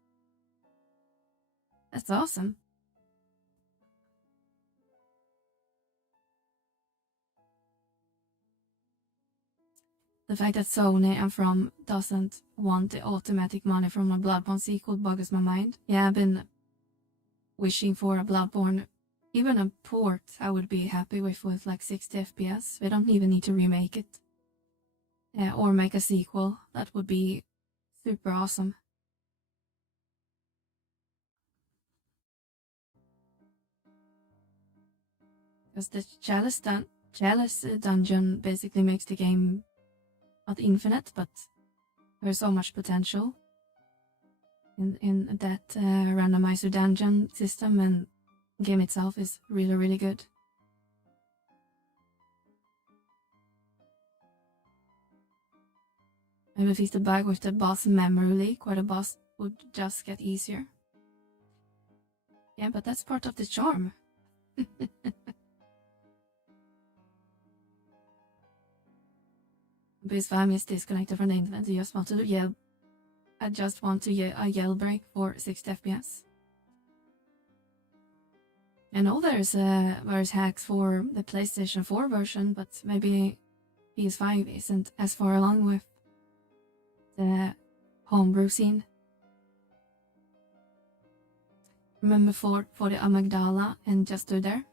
That's awesome. The fact that Sony and From doesn't want the automatic money from a Bloodborne sequel boggles my mind. Yeah, I've been wishing for a Bloodborne. Even a port I would be happy with like 60 FPS. We don't even need to remake it. Or make a sequel. That would be super awesome. Because the Chalice dungeon basically makes the game not infinite, but there's so much potential in that randomizer dungeon system, and the game itself is really, really good. Maybe fix the bug with the boss memory leak, where the boss would just get easier. Yeah, but that's part of the charm. His family is disconnected from the internet. He just want to yell. I just want to yell a yell break for 60 FPS. I know there's hacks for the PlayStation 4 version, but maybe PS5 isn't as far along with the homebrew scene. Remember for the Amygdala and just stood there?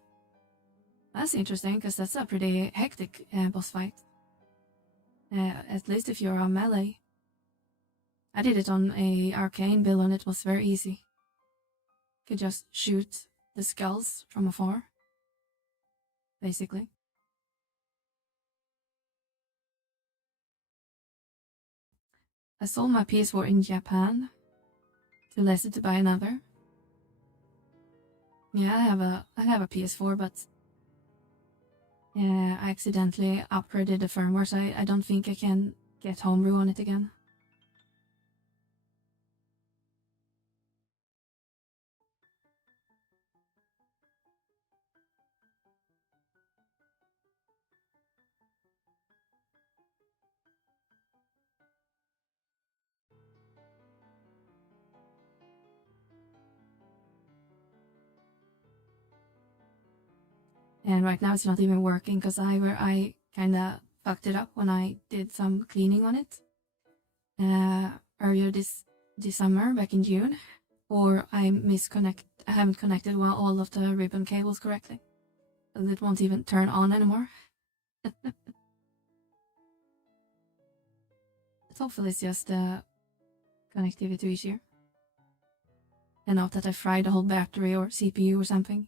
That's interesting, because that's a pretty hectic boss fight. At least if you're on melee. I did it on a arcane build and it was very easy. Could just shoot the skulls from afar, basically. I sold my PS4 in Japan, too lazy to buy another. Yeah, I have a PS4, but I accidentally upgraded the firmware, so I don't think I can get homebrew on it again. And right now it's not even working because I kind of fucked it up when I did some cleaning on it earlier this summer, back in June, or I haven't connected all of the ribbon cables correctly, and it won't even turn on anymore. But hopefully it's just the connectivity issue, and not that I fried the whole battery or CPU or something.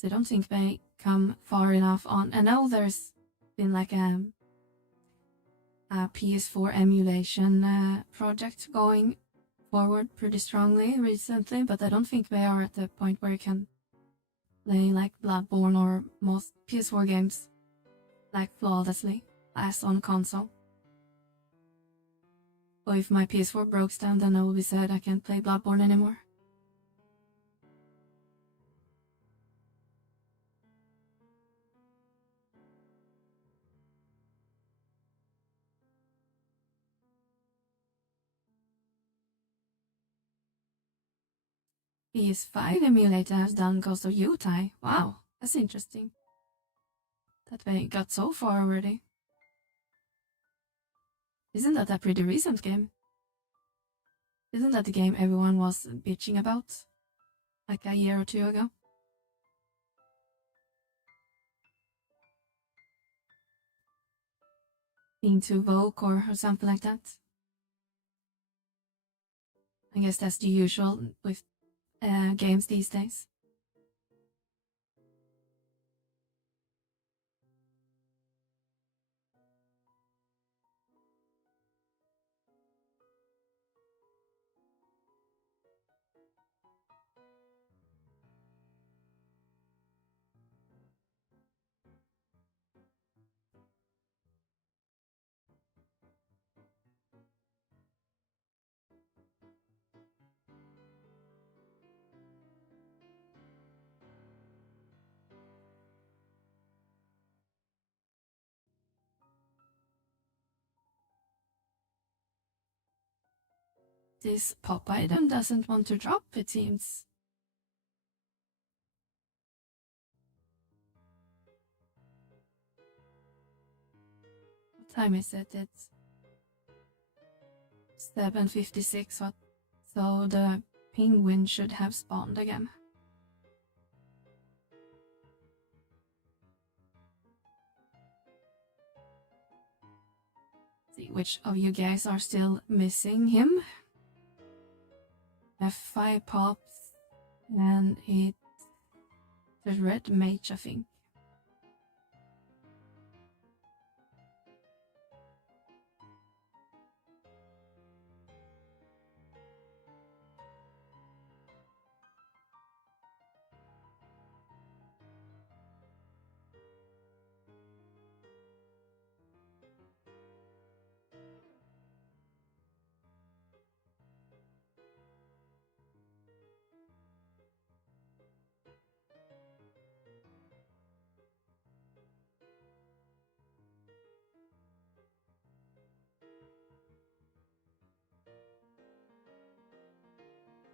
So I don't think they come far enough on. I know there's been like a PS4 emulation project going forward pretty strongly recently, but I don't think they are at the point where you can play like Bloodborne or most PS4 games like flawlessly as on console. So if my PS4 breaks down, then I will be sad I can't play Bloodborne anymore. PS5 emulator has done Ghost of Yotei. Wow, that's interesting. That they got so far already. Isn't that a pretty recent game? Isn't that the game everyone was bitching about? Like a year or two ago? Being too woke or something like that? I guess that's the usual with games these days. This pop item doesn't want to drop, it seems. What time is it? It's 7:56, so the penguin should have spawned again. See which of you guys are still missing him. F5 pops, and it's the red mage, I think.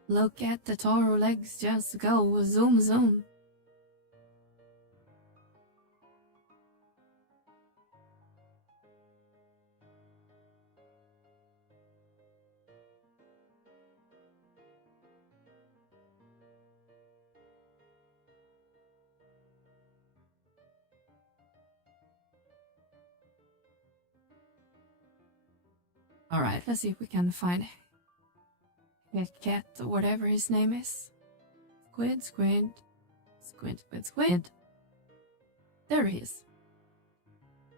Look at the Toro legs just go, zoom zoom. Alright, let's see if we can find a cat or whatever his name is. Squid, squid, squid, squid, squid. There he is.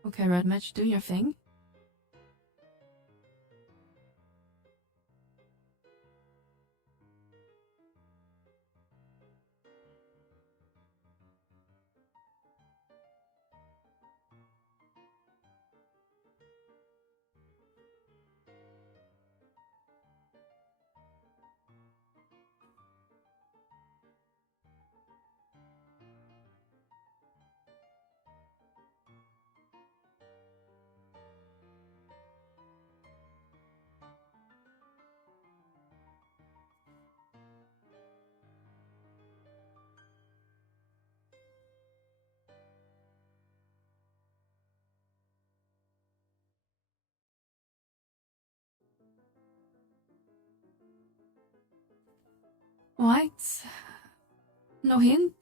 Okay, red match, do your thing. Right. No hint.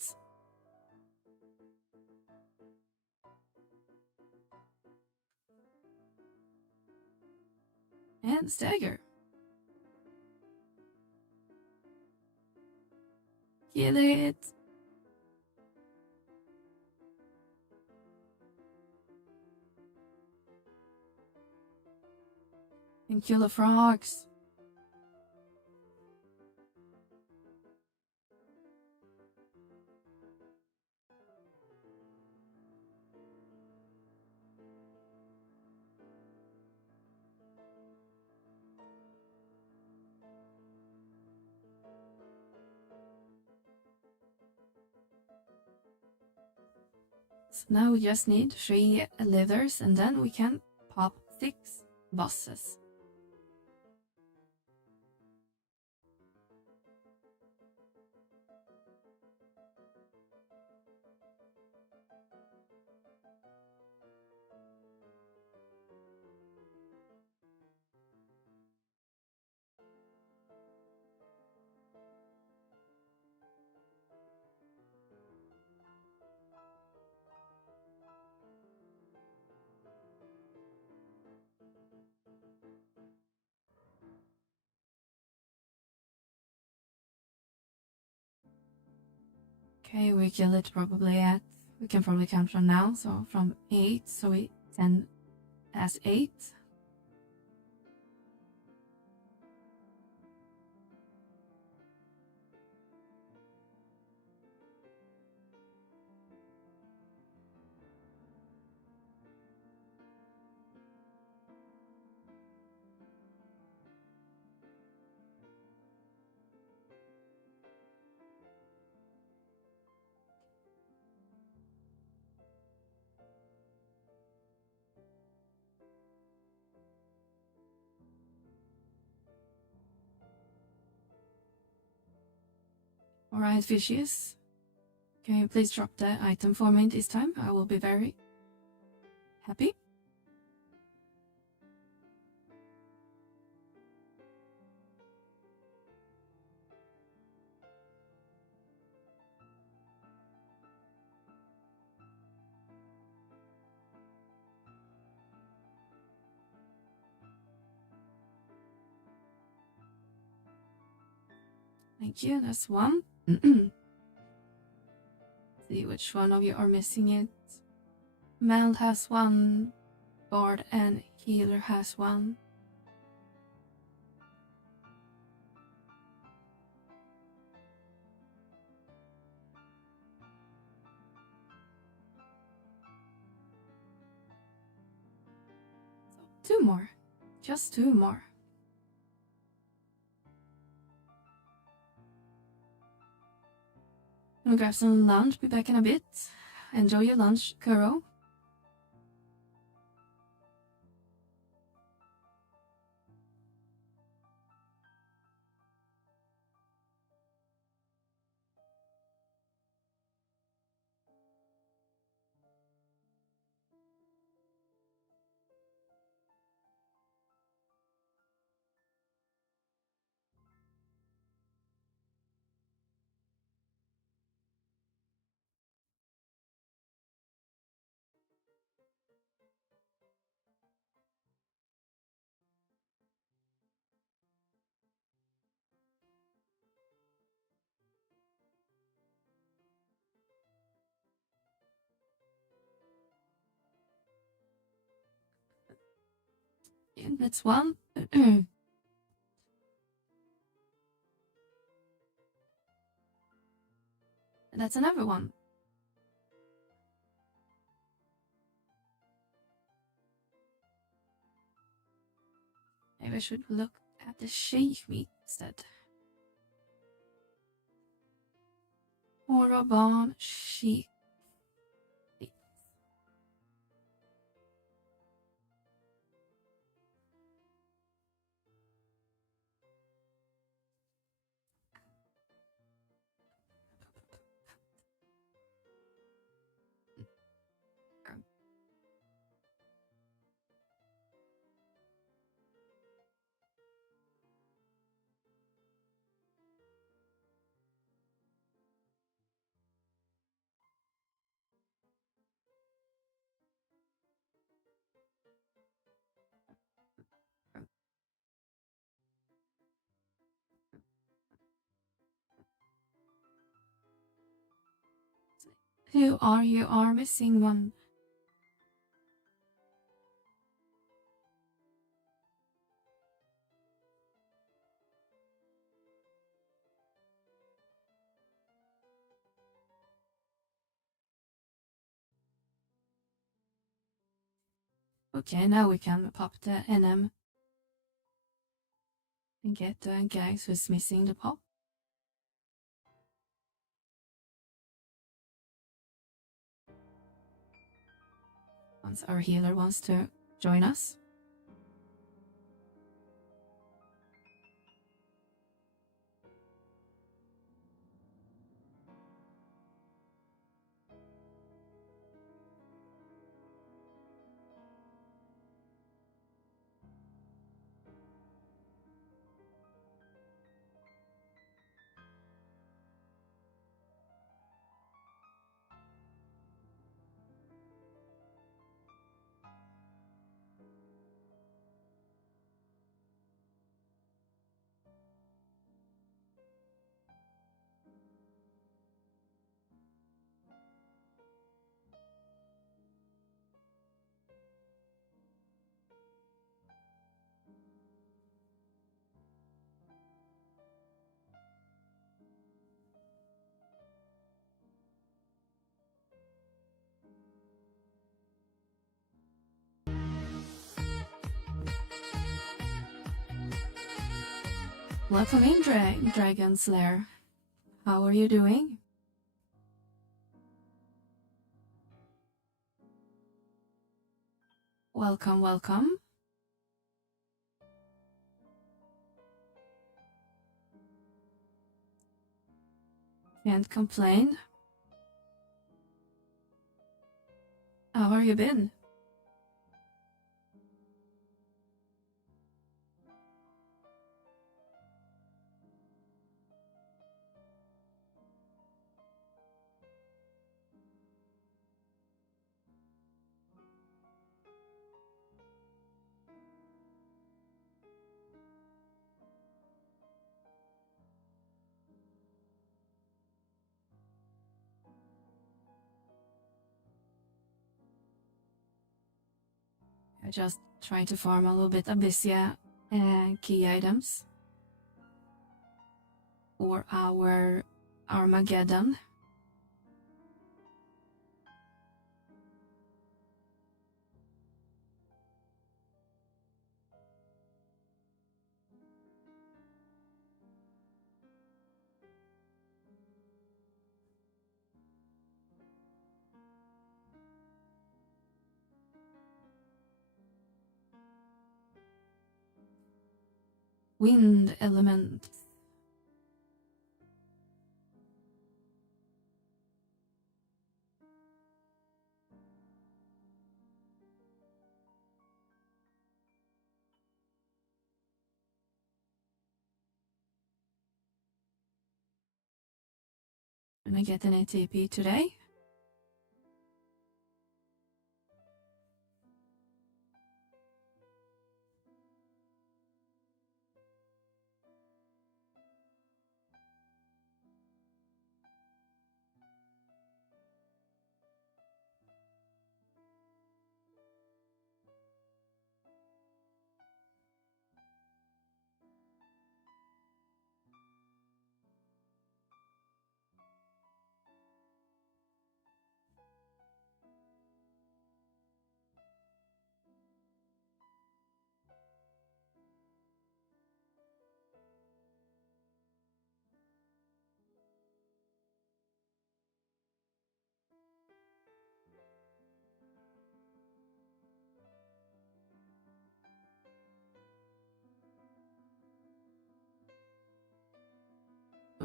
And stagger. Kill it. And kill the frogs. So now we just need 3 leathers and then we can pop 6 bosses. Okay, we kill it probably at, we can probably count from now, so from 8, so we 10 as 8. Alright, fishes. Can you please drop the item for me this time? I will be very happy. Thank you, that's one. See which one of you are missing it. Meld has one, Bard and Healer has one. So 2 more. Just 2 more. Gonna grab some lunch, be back in a bit. Enjoy your lunch, Kuro. Yeah, that's one. That's another one. Maybe I should look at the sheep meat instead. Horrible sheep. Who are you? Are missing one. Okay, now we can pop the NM and get the guys who's missing the pop. Once our healer wants to join us. Welcome in, Dragon Slayer. How are you doing? Welcome, welcome. Can't complain. How have you been? I just trying to farm a little bit Abyssia key items for our Armageddon. Wind element. Gonna get an ATP today.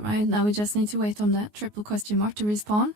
Right now we just need to wait on that triple question mark to respawn.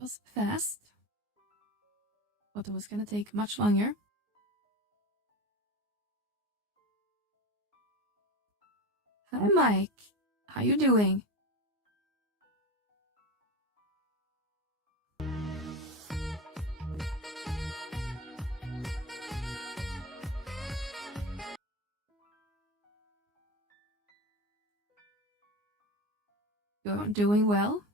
was fast. Thought it was gonna take much longer. Hi Mike, how you doing? You're doing well?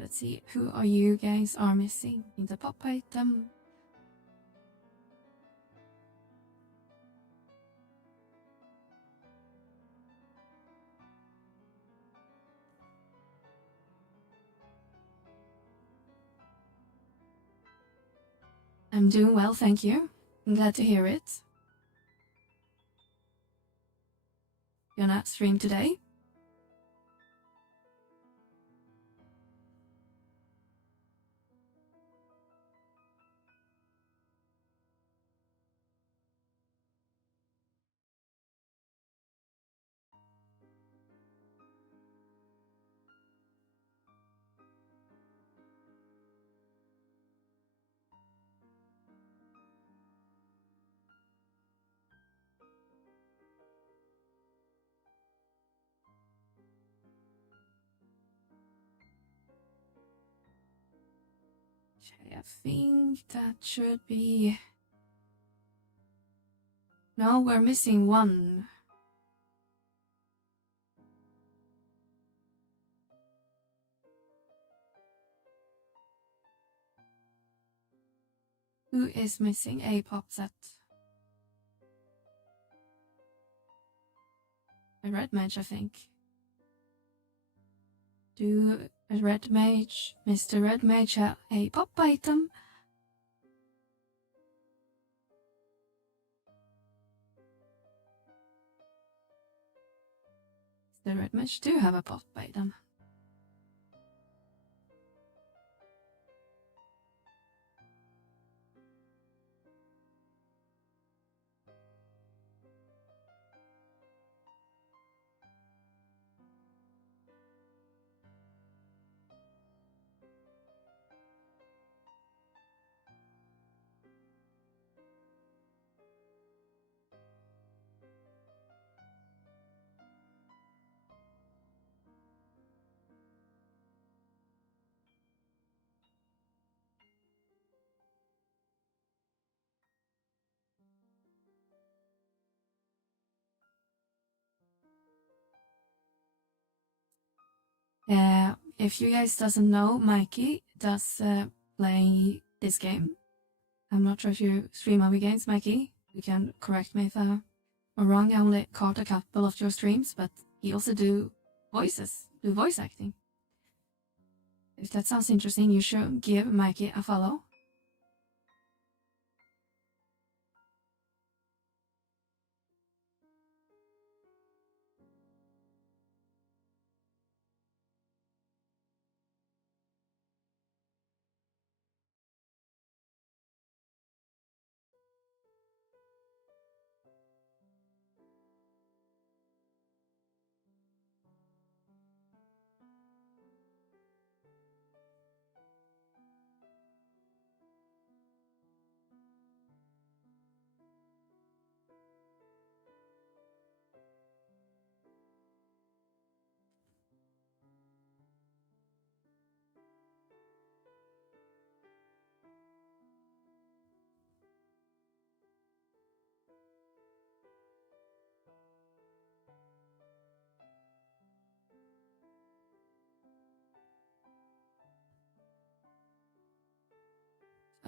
Let's see, who are you guys are missing in the pop item? I'm doing well, thank you. I'm glad to hear it. Gonna stream today? Okay, I think that should be... No, we're missing one. Who is missing a pop set? A red mage, I think. Do a red mage, Mr. Red Mage, have a pop item? The red mage do have a pop item. If you guys doesn't know, Mikey does play this game. I'm not sure if you stream other games, Mikey. You can correct me if I'm wrong. I only caught a couple of your streams, but he also do voice acting. If that sounds interesting, you should give Mikey a follow.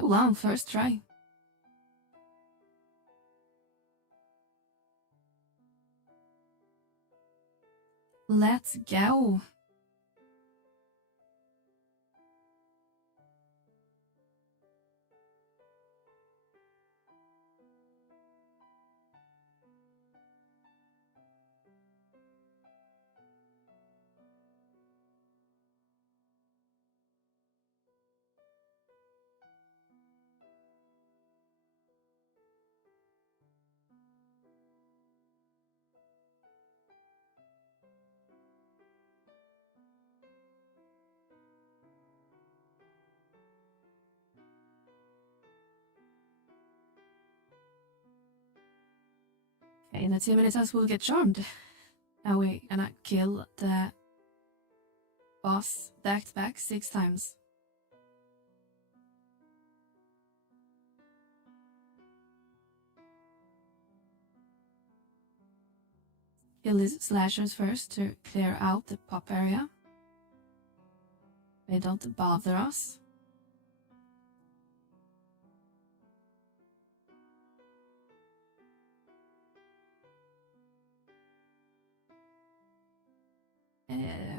Oh wow, first try. Let's go. Okay, in 2 minutes us will get charmed. Now we're gonna kill the boss back to back 6 times. Kill these slashers first to clear out the pop area. They don't bother us.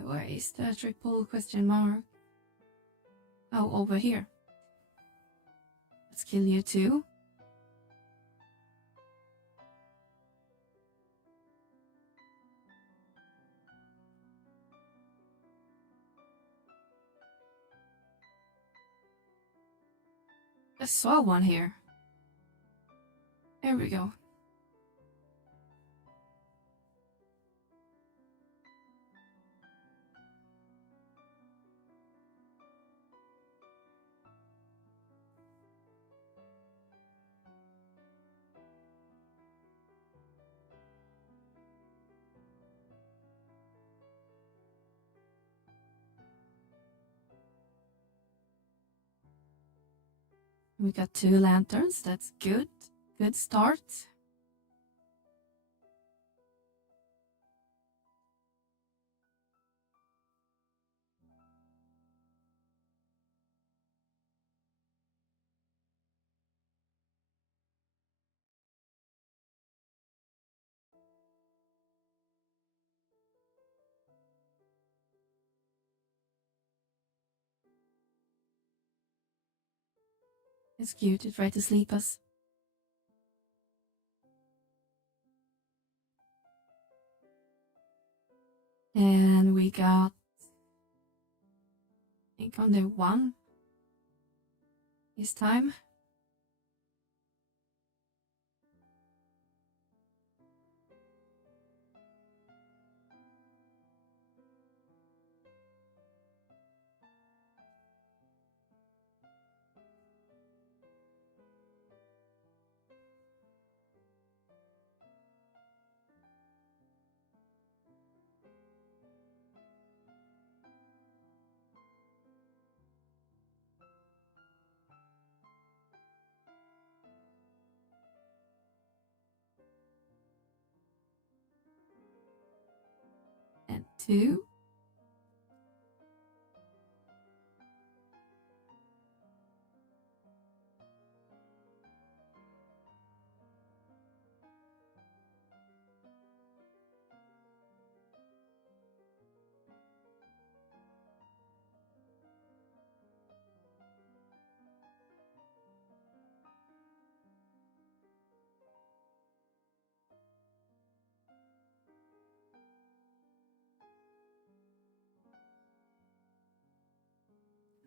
Where is the triple question mark? Oh, over here. Let's kill you too. I saw one here. There we go. We got 2 lanterns, that's good. Good start. It's cute to try to sleep us. And we got, I think, only 1 this time. And 2.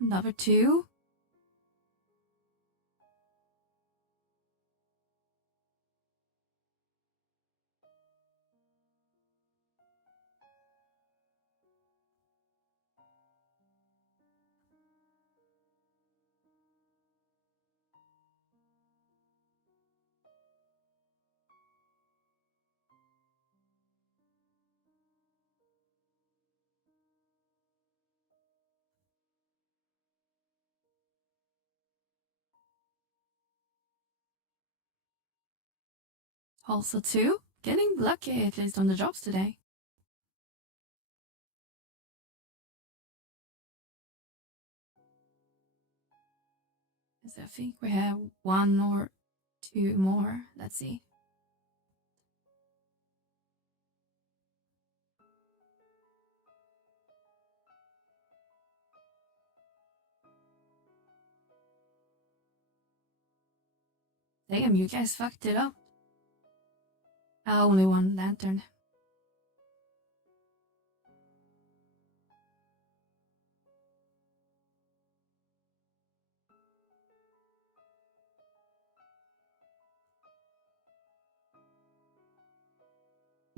Another 2. Also 2. Getting lucky at least on the jobs today. Because I think we have 1 or 2 more. Let's see. Damn, you guys fucked it up. Only 1 lantern.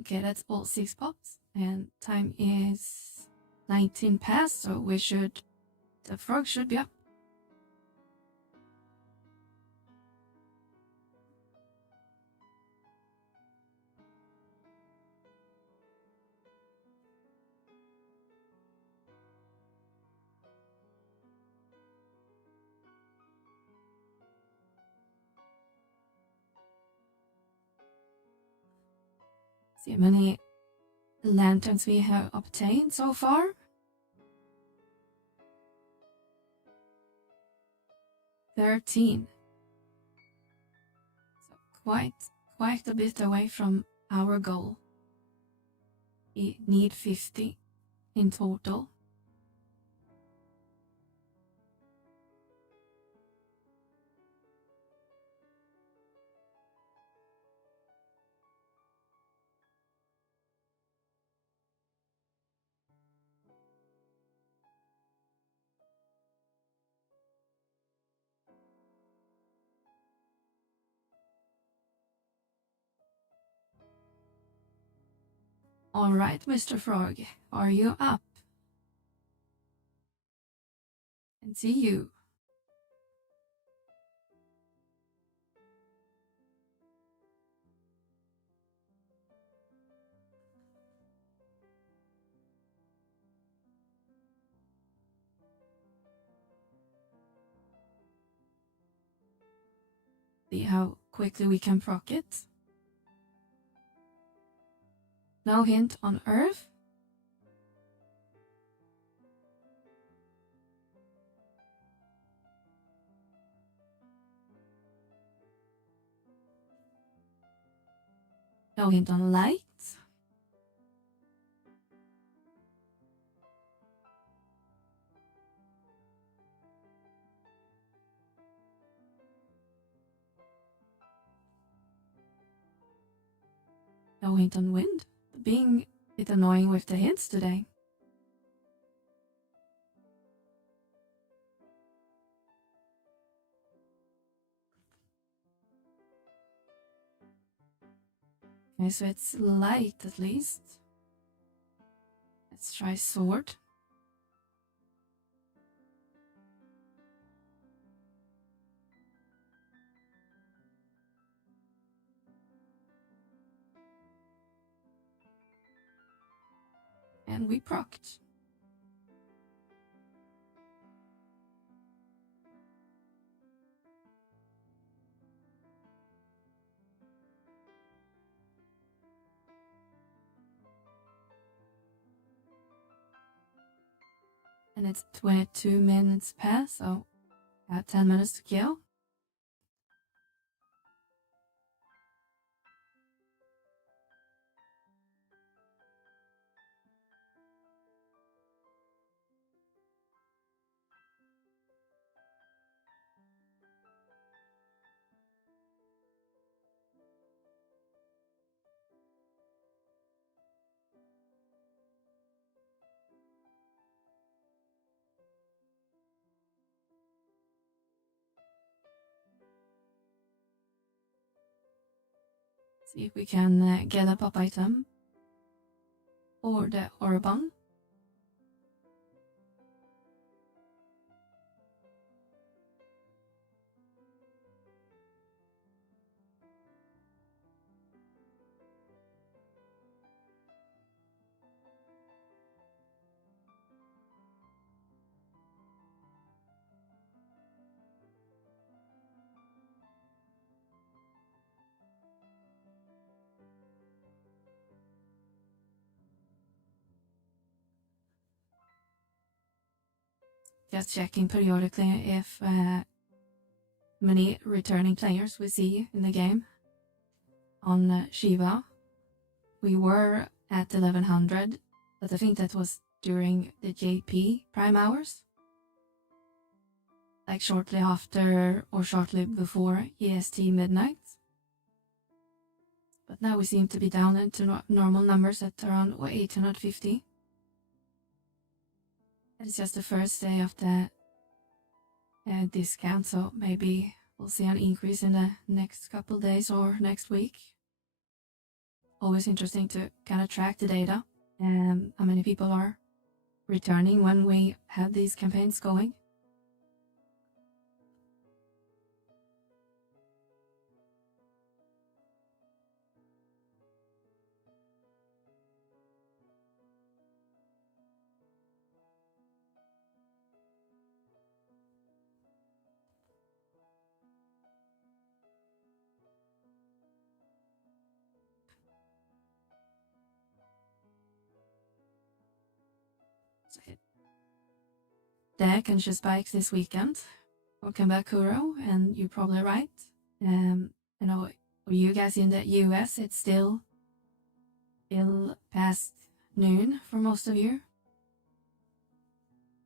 Okay, that's all 6 pops. And time is 19 past, so the frog should be up. See how many lanterns we have obtained so far. $13. So quite a bit away from our goal. We need 50 in total. All right, Mr. Frog, are you up? And see you. See how quickly we can proc it. No hint on Earth. No hint on light. No hint on wind. Being a bit annoying with the hints today. Okay, so it's light at least. Let's try sword. And we procced. And it's 22 minutes past, so I have 10 minutes to kill. See if we can get a pop item. Or the Orban. Just checking periodically if many returning players we see in the game. On Shiva, we were at 1100, but I think that was during the JP prime hours. Like shortly after or shortly before EST midnight. But now we seem to be down into normal numbers at around 850. It's just the first day of the discount, so maybe we'll see an increase in the next couple days or next week. Always interesting to kind of track the data and how many people are returning when we have these campaigns going. deck and just spikes this weekend. Welcome back, Kuro, and you're probably right. I know for you guys in the US, it's still past noon for most of you.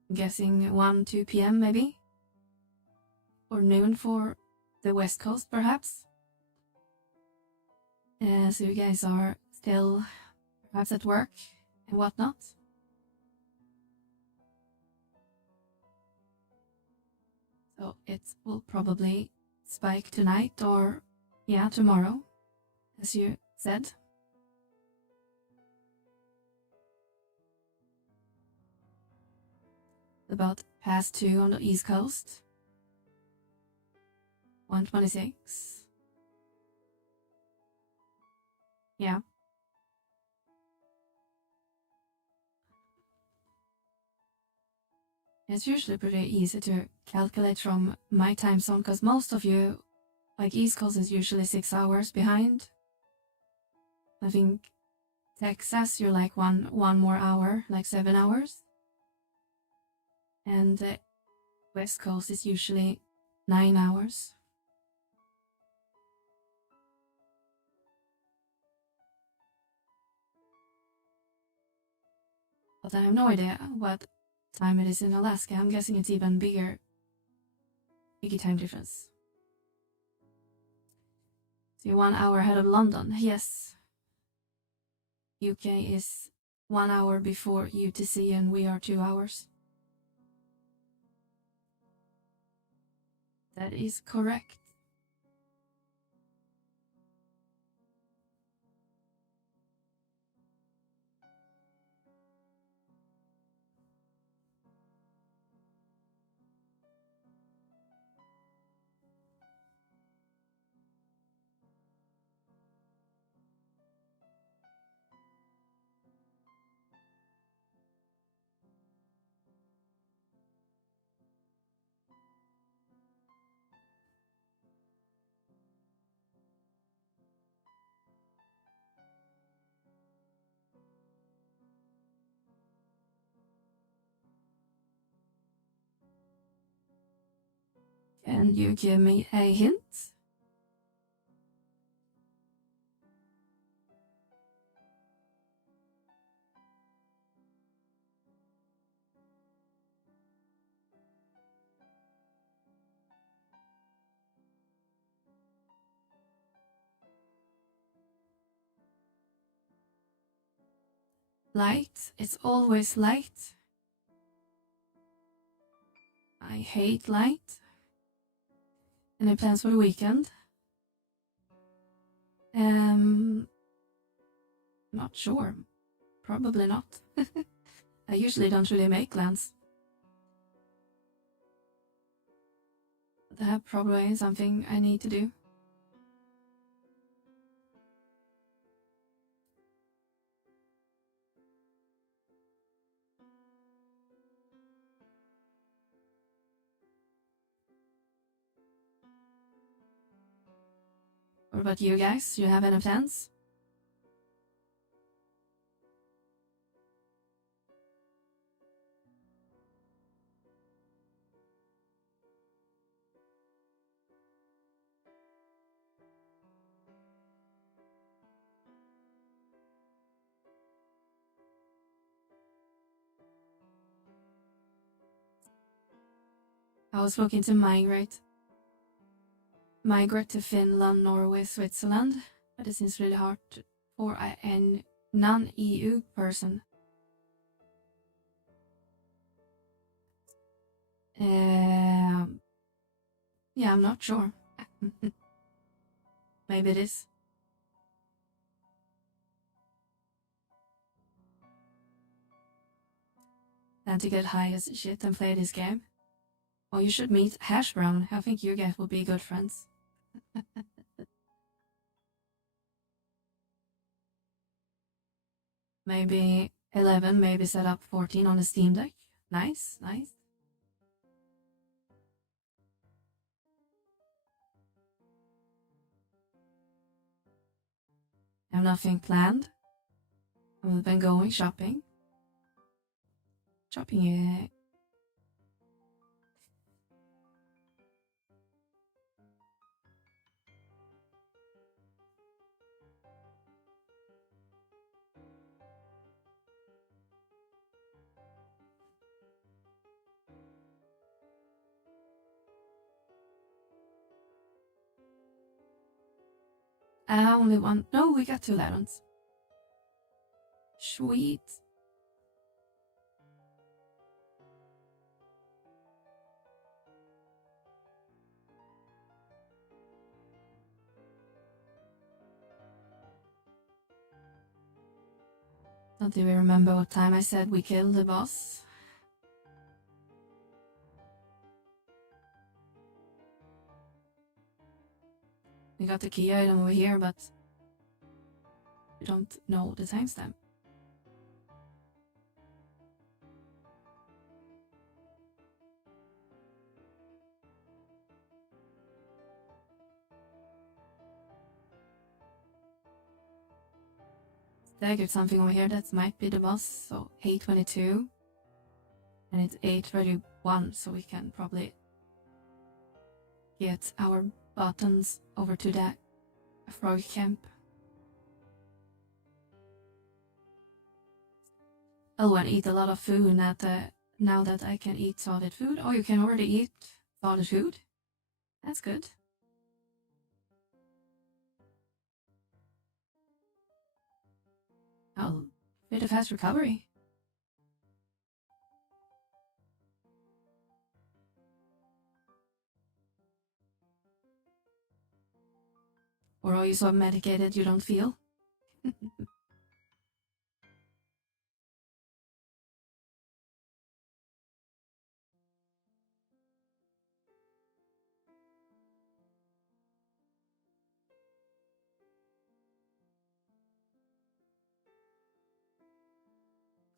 I'm guessing 1-2 p.m. maybe? Or noon for the West Coast, perhaps? So you guys are still perhaps at work and whatnot. So it will probably spike tonight or, yeah, tomorrow, as you said. About past 2 on the East Coast. 126. Yeah. It's usually pretty easy to calculate from my time zone because most of you, like East Coast is usually 6 hours behind. I think Texas, you're like one more hour, like 7 hours. And the West Coast is usually 9 hours. But I have no idea what time it is in Alaska. I'm guessing it's even bigger time difference. So you're 1 hour ahead of London. Yes. UK is 1 hour before UTC and we are 2 hours. That is correct. Can you give me a hint? Light. It's always light. I hate light. Any plans for the weekend? Not sure. Probably not. I usually don't really make plans. But that probably is something I need to do. What about you guys? Do you have any plans? I was looking to migrate to Finland, Norway, Switzerland, but it seems really hard for a non-EU person. Yeah, I'm not sure. Maybe it is. And to get high as shit and play this game. Well, you should meet Hash Brown. I think you guys will be good friends. Maybe 11, maybe set up 14 on the Steam Deck. Nice, nice. I have nothing planned. I've been going shopping. Only one. No, we got 2 ladons. Sweet. Don't even remember what time I said we killed the boss. We got the key item over here, but we don't know the timestamp. Staggered something over here that might be the boss, so 8:22. And it's 8:31, so we can probably get our buttons over to that frog camp. I'll want to eat a lot of food now that I can eat solid food. Oh, you can already eat solid food? That's good. Oh, bit of fast recovery. Or are you so medicated you don't feel?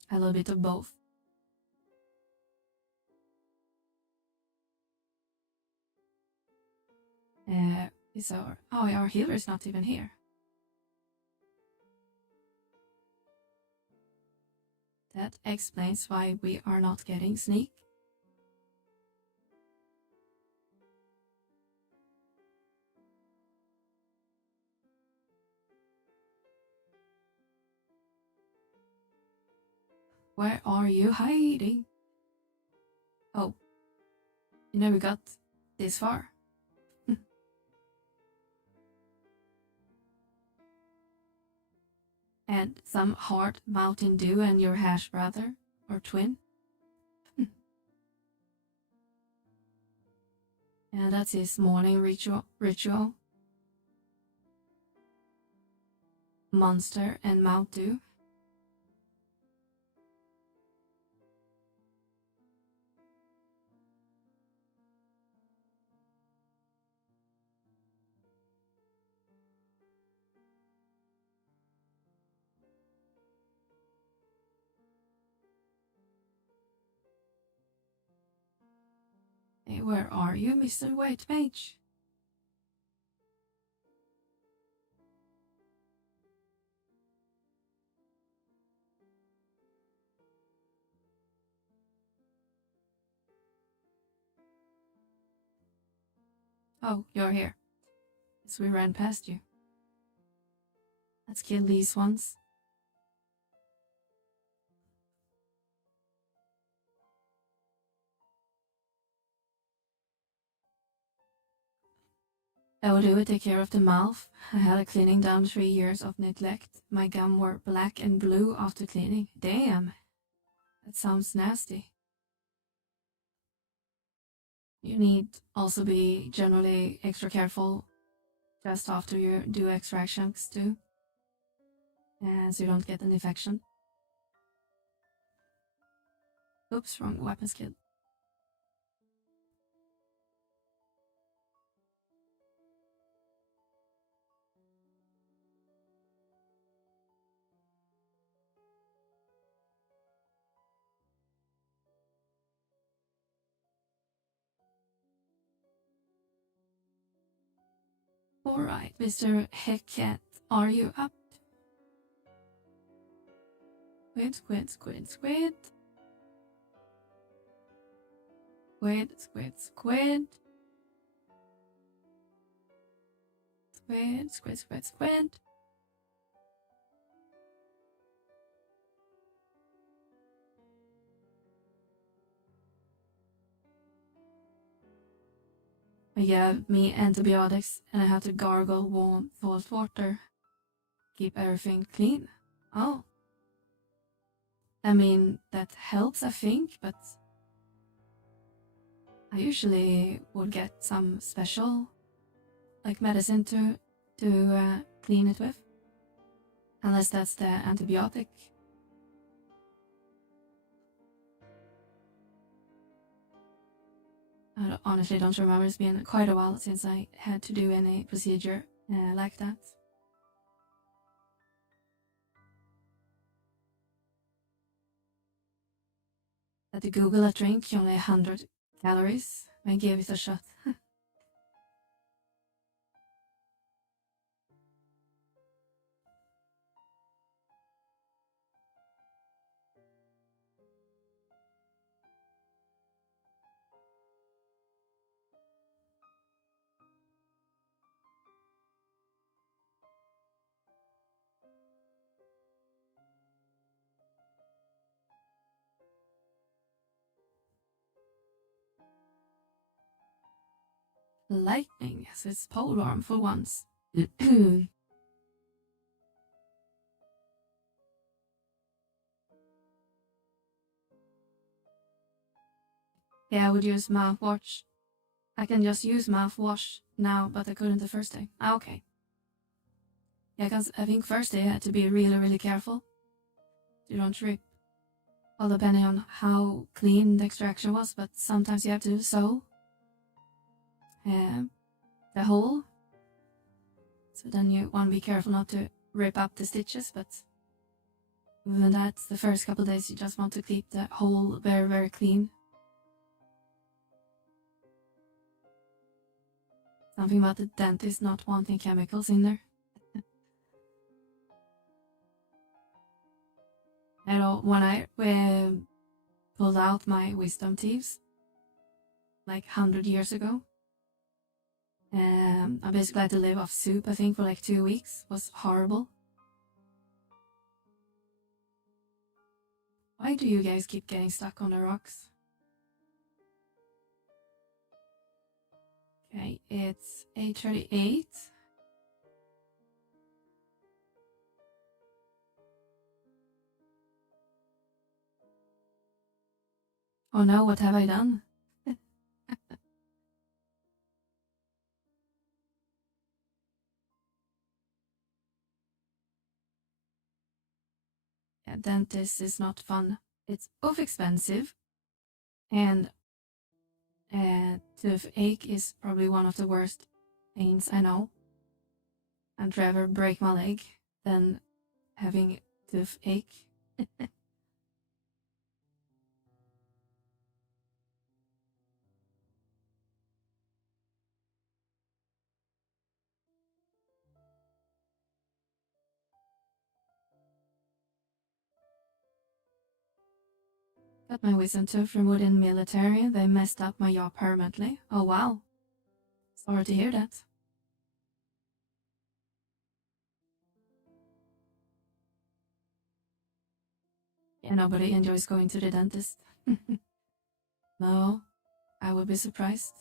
A little bit of both. Our healer is not even here. That explains why we are not getting sneak. Where are you hiding? Oh, you never got this far. And some hard Mountain Dew and your hash brother or twin. And that's his morning ritual. Monster and Mount Dew. Hey, where are you, Mr. White Mage? Oh, you're here. Yes, we ran past you. Let's kill these ones. I would do it, take care of the mouth. I had a cleaning down 3 years of neglect. My gum were black and blue after cleaning. Damn. That sounds nasty. You need also be generally extra careful just after you do extractions too. And so you don't get an infection. Oops, wrong weapon skill. Alright, Mr. Heckett, are you up? Squid, squid, squid, squid. Squid, squid, squid. Squid, squid, squid, squid. They gave me antibiotics and I had to gargle warm salt water. Keep everything clean. Oh. I mean, that helps, I think, but I usually would get some special, like medicine to clean it with. Unless that's the antibiotic. I honestly don't remember. It's been quite a while since I had to do any procedure like that. Had to Google a drink, only 100 calories. I gave it a shot. Lightning, so it's polearm for once. Yeah, I would use mouthwash. I can just use mouthwash now, but I couldn't the first day. Ah, okay. Yeah, because I think first day I had to be really, really careful. You don't rip. Well, depending on how clean the extraction was, but sometimes you have to sew the hole. So then you want to be careful not to rip up the stitches, but other than that, the first couple days you just want to keep the hole very, very clean. Something about the dentist not wanting chemicals in there. I know when I pulled out my wisdom teeth, like 100 years ago, I basically had to live off soup, I think, for like 2 weeks. It was horrible. Why do you guys keep getting stuck on the rocks? Okay, it's 8:38. Oh no, what have I done? Yeah, dentist is not fun. It's both expensive and toothache is probably one of the worst pains I know. I'd rather break my leg than having toothache. Got my wisdom tooth removed in military. They messed up my jaw permanently. Oh wow. Sorry to hear that. Yeah, nobody enjoys going to the dentist. No, I would be surprised.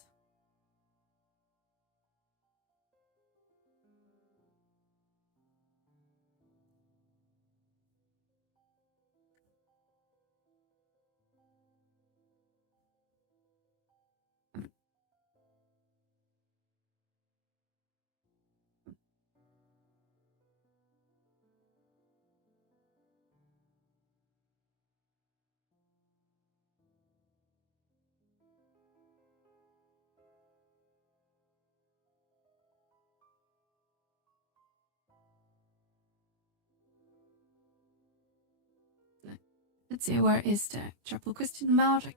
Let's see, where is the triple question mark?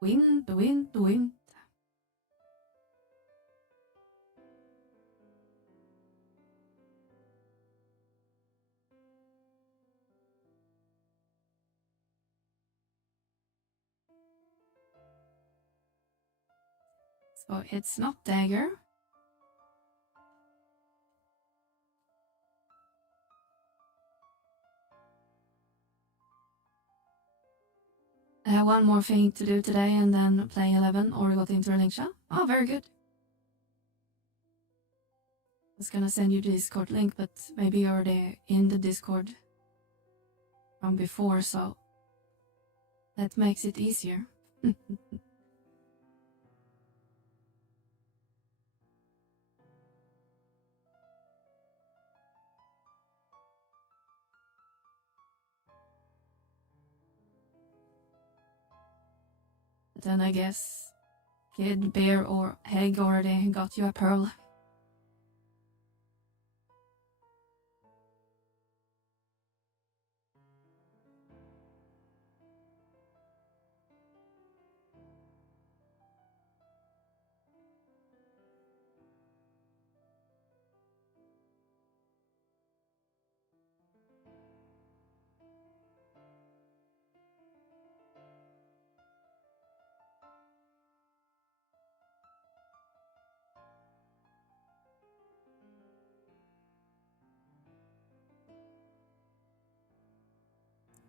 Wind, the wind, the wind. So it's not dagger. I have one more thing to do today and then play 11 or go into a link shop. Oh, very good. I was gonna send you the Discord link, but maybe you're already in the Discord from before, so that makes it easier. Then I guess Kid, Bear, or Egg already got you a pearl.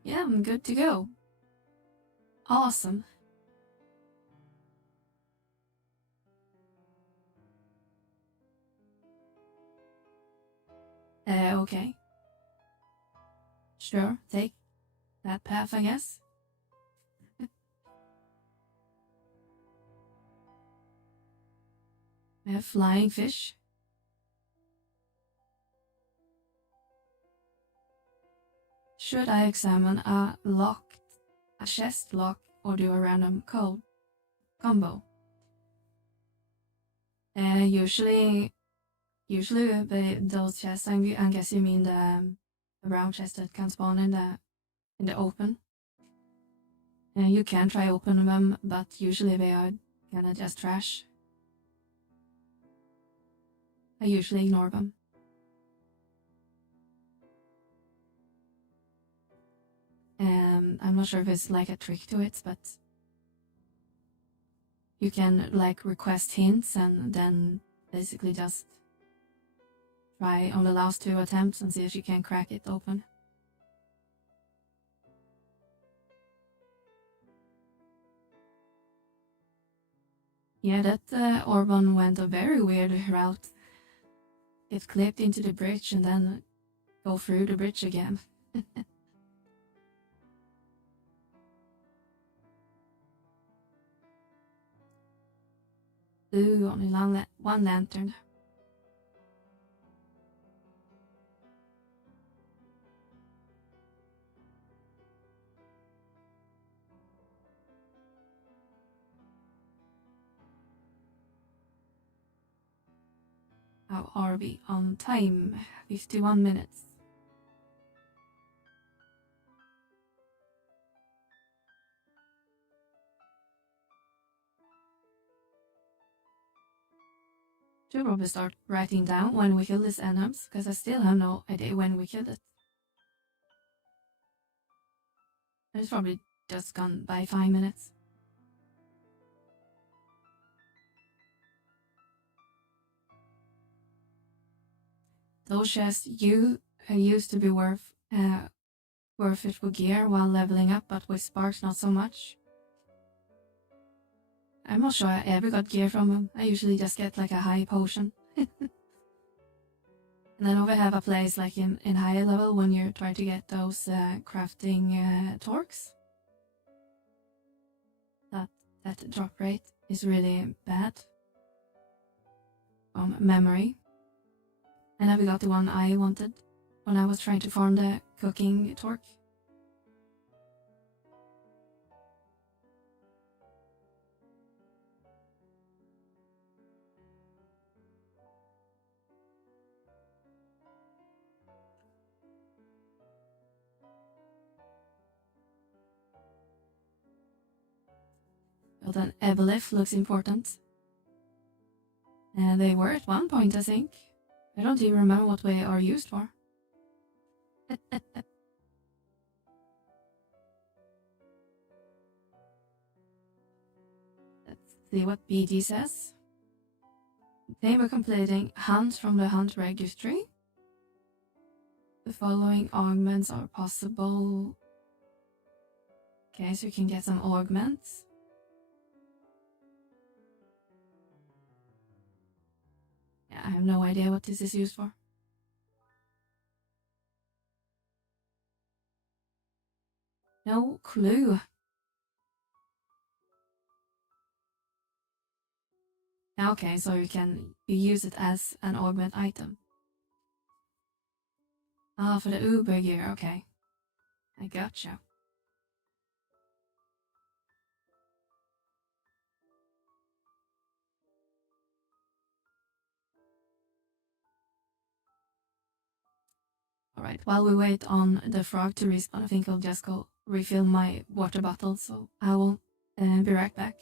Yeah, I'm good to go. Awesome. Okay. Sure, take that path, I guess. We have flying fish. Should I examine a chest lock, or do a random code combo? Usually those chests, I guess you mean the brown chest that can spawn in the open. You can try open them, but usually they are kinda just trash. I usually ignore them. I'm not sure if it's like a trick to it, but you can like request hints and then basically just try on the last 2 attempts and see if you can crack it open. Yeah, that Orban went a very weird route. It clipped into the bridge and then go through the bridge again. Ooh, only one lantern. How are we on time? 51 minutes. Should probably start writing down when we kill these enemies, because I still have no idea when we killed it. It's probably just gone by 5 minutes. Those chests used to be worth it for gear while leveling up, but with sparks not so much. I'm not sure I ever got gear from them. I usually just get like a high potion. And I know they have a place like in higher level when you're trying to get those crafting torques. That drop rate is really bad. From memory. I never got the one I wanted when I was trying to farm the cooking torque. But an Ebolith looks important. And they were at one point, I think. I don't even remember what they are used for. Let's see what BD says. They were completing Hunt from the Hunt Registry. The following augments are possible. Okay, so you can get some augments. Yeah, I have no idea what this is used for. No clue. Okay, so you use it as an augment item. Ah, for the Uber gear, okay. I gotcha. Alright, while we wait on the frog to respawn, I think I'll just go refill my water bottle, so I will be right back.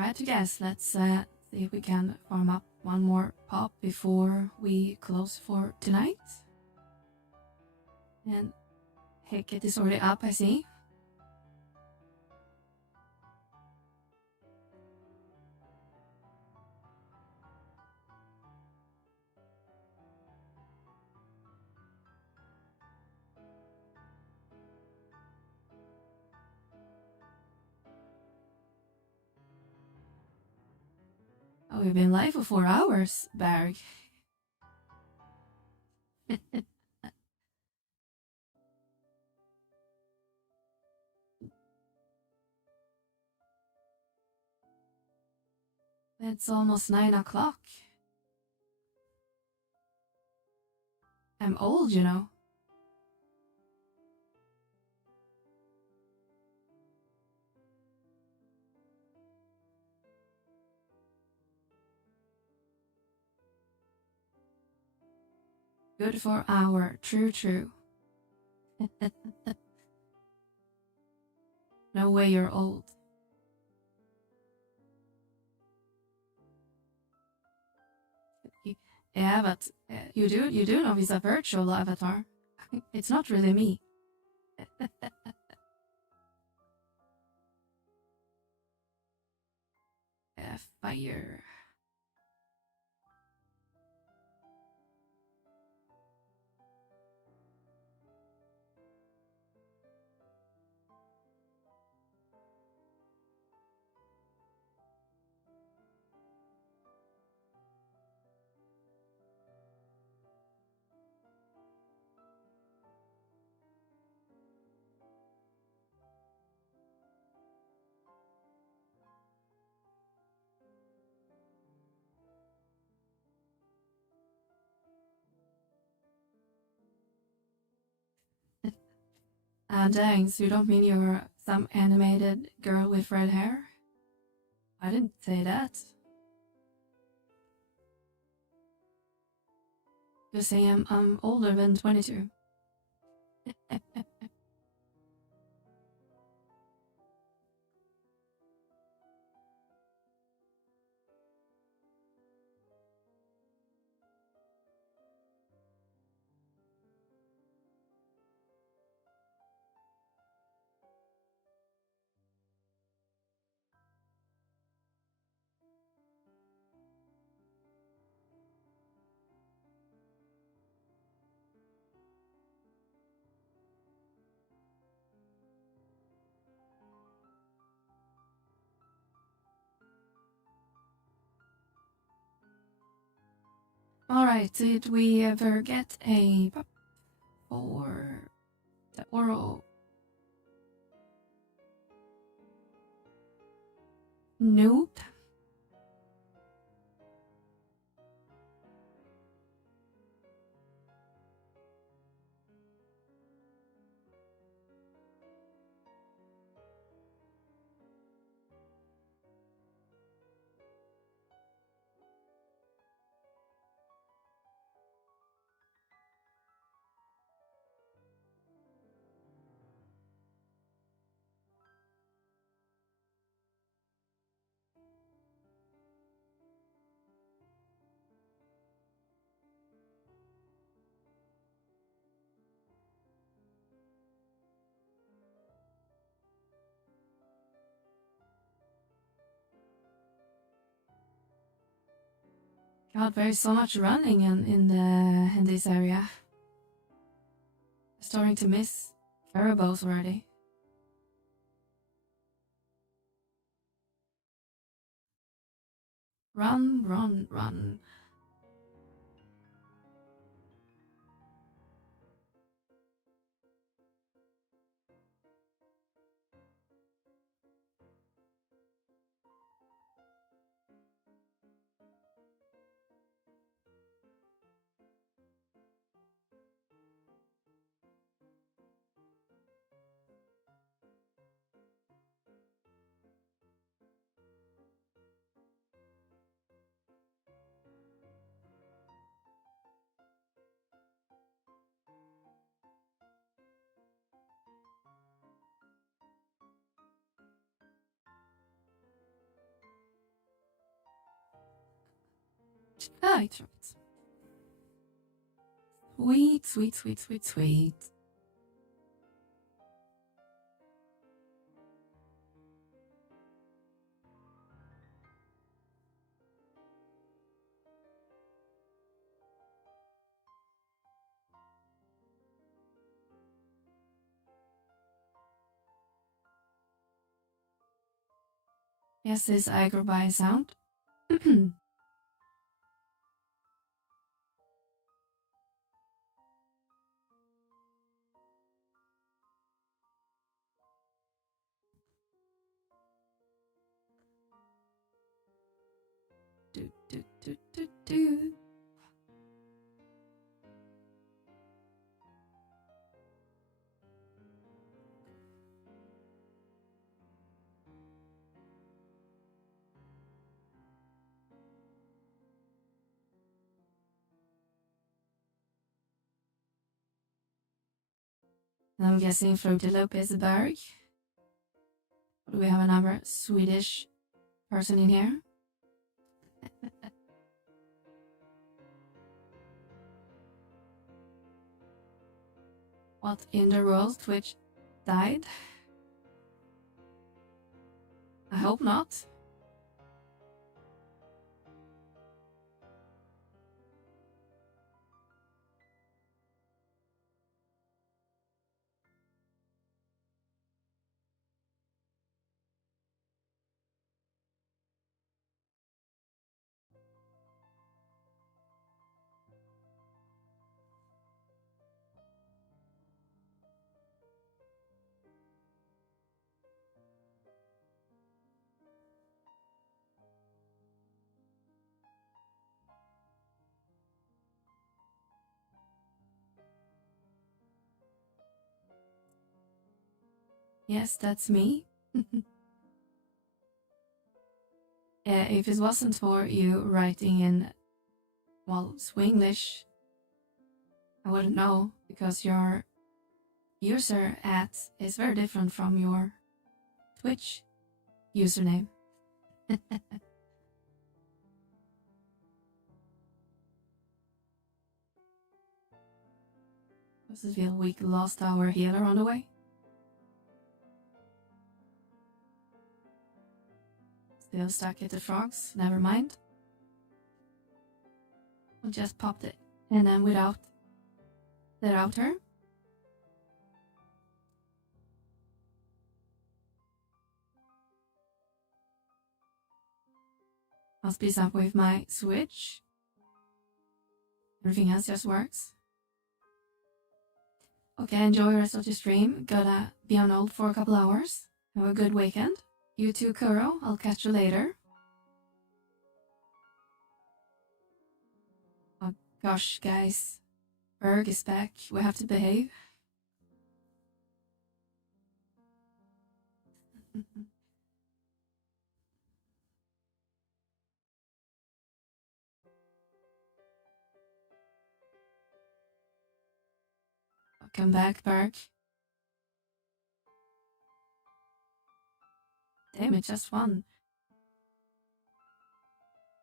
Alright, you guys, let's see if we can farm up one more pop before we close for tonight. And Hicket is already up, I see. Oh, we've been live for 4 hours, Berg. It's almost 9 o'clock. I'm old, you know. Good for hour. True. No way you're old. Yeah, but you do know he's a virtual avatar. It's not really me. Fire. Dang, so you don't mean you're some animated girl with red hair? I didn't say that. You say I'm older than 22. Alright, did we ever get a pop for the oral? Nope. God, there's so much running in this area. Starting to miss Caribous already. Run. Ah, it's right. Sweet, sweet, sweet, sweet, sweet. Yes, this aggro by sound. Do, do, do, do, do. And I'm guessing Fruity is a berg. Do we have another Swedish person in here? What in the world? Twitch died? I hope not. Yes, that's me. If it wasn't for you writing in, well, Swinglish, I wouldn't know, because your user at is very different from your Twitch username. Does it feel we lost our healer on the way? Still stuck at the frogs, never mind. I'll just pop it and then without the router. Must be something with my Switch. Everything else just works. Okay, enjoy the rest of the stream. Gotta be on hold for a couple hours. Have a good weekend. You too, Kuro. I'll catch you later. Oh gosh, guys. Berg is back. We have to behave. Welcome back, Berg. Damn it, just one.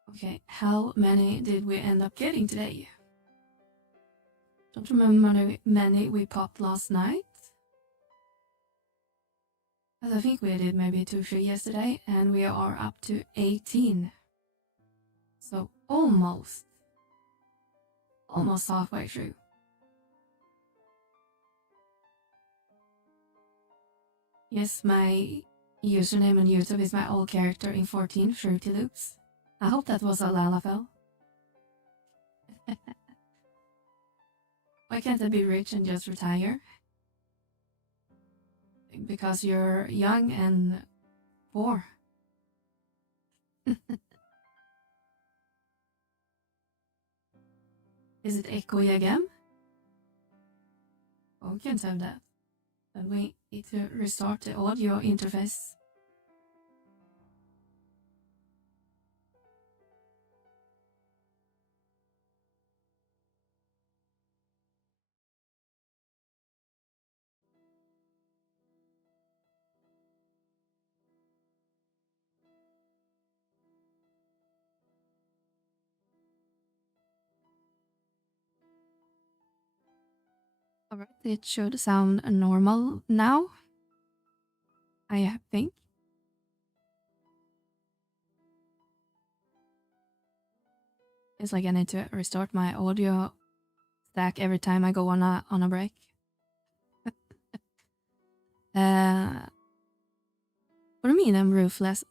Okay, how many did we end up getting today? Don't remember how many we popped last night. But I think we did maybe 2 or 3 yesterday, and we are up to 18. So almost halfway through. Yes, my username on YouTube is my old character in 14 Fruity Loops. I hope that was a Lalafell. Why can't I be rich and just retire? Because you're young and poor. Is it echoey again? Oh, we can't have that. Then we need to restart the audio interface. Alright, it should sound normal now. I think. It's like I need to restart my audio stack every time I go on a break. What do you mean I'm ruthless?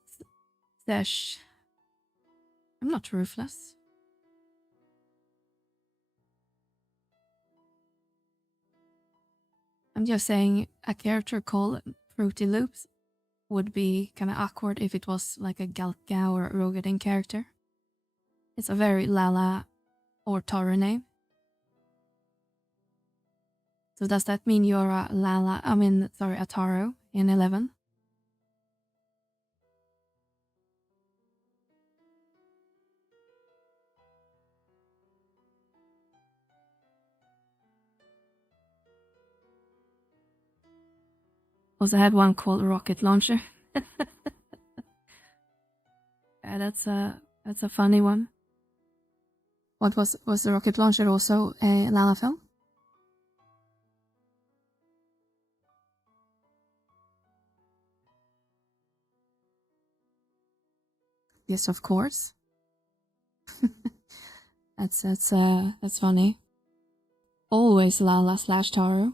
Sesh. I'm not ruthless. I'm just saying a character called Fruity Loops would be kind of awkward if it was like a Galka or Rogadin character. It's a very Lala or Taro name. So does that mean you're a Lala, a Taro in 11? Also had one called Rocket Launcher. Yeah, that's a funny one. What was the Rocket Launcher also a Lalafell? Yes, of course. That's funny. Always Lala / Taro.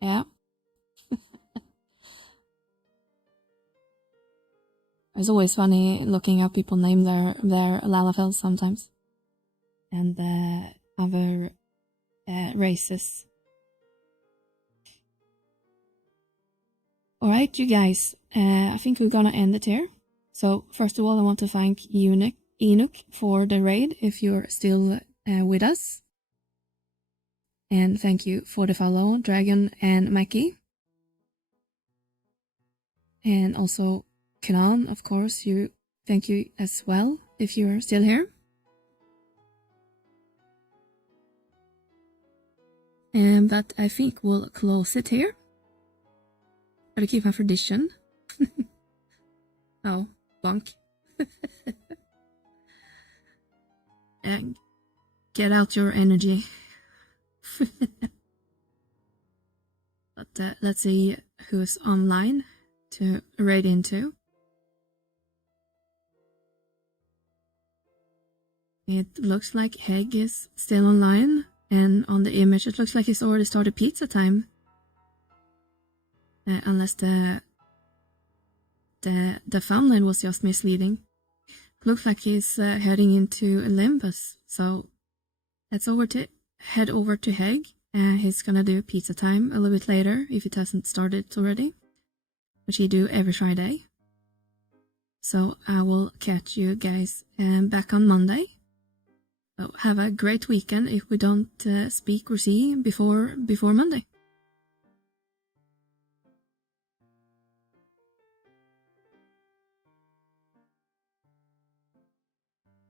Yeah. It's always funny looking up people name their Lalafells sometimes. And other races. Alright, you guys. I think we're gonna end it here. So, first of all, I want to thank Enoch for the raid, if you're still with us. And thank you for the follow, Dragon and Mackie. And also Kanan, of course, thank you as well, if you're still here. But I think we'll close it here. Gotta keep my tradition. Oh, bonk. And get out your energy. But let's see who's online to raid into. It looks like Heg is still online, and on the image it looks like he's already started pizza time. Unless the thumbnail was just misleading. Looks like he's heading into Olympus, so let's head over to Heg. He's gonna do pizza time a little bit later if it hasn't started already, which he do every Friday. So I will catch you guys back on Monday. So have a great weekend if we don't speak or see before Monday.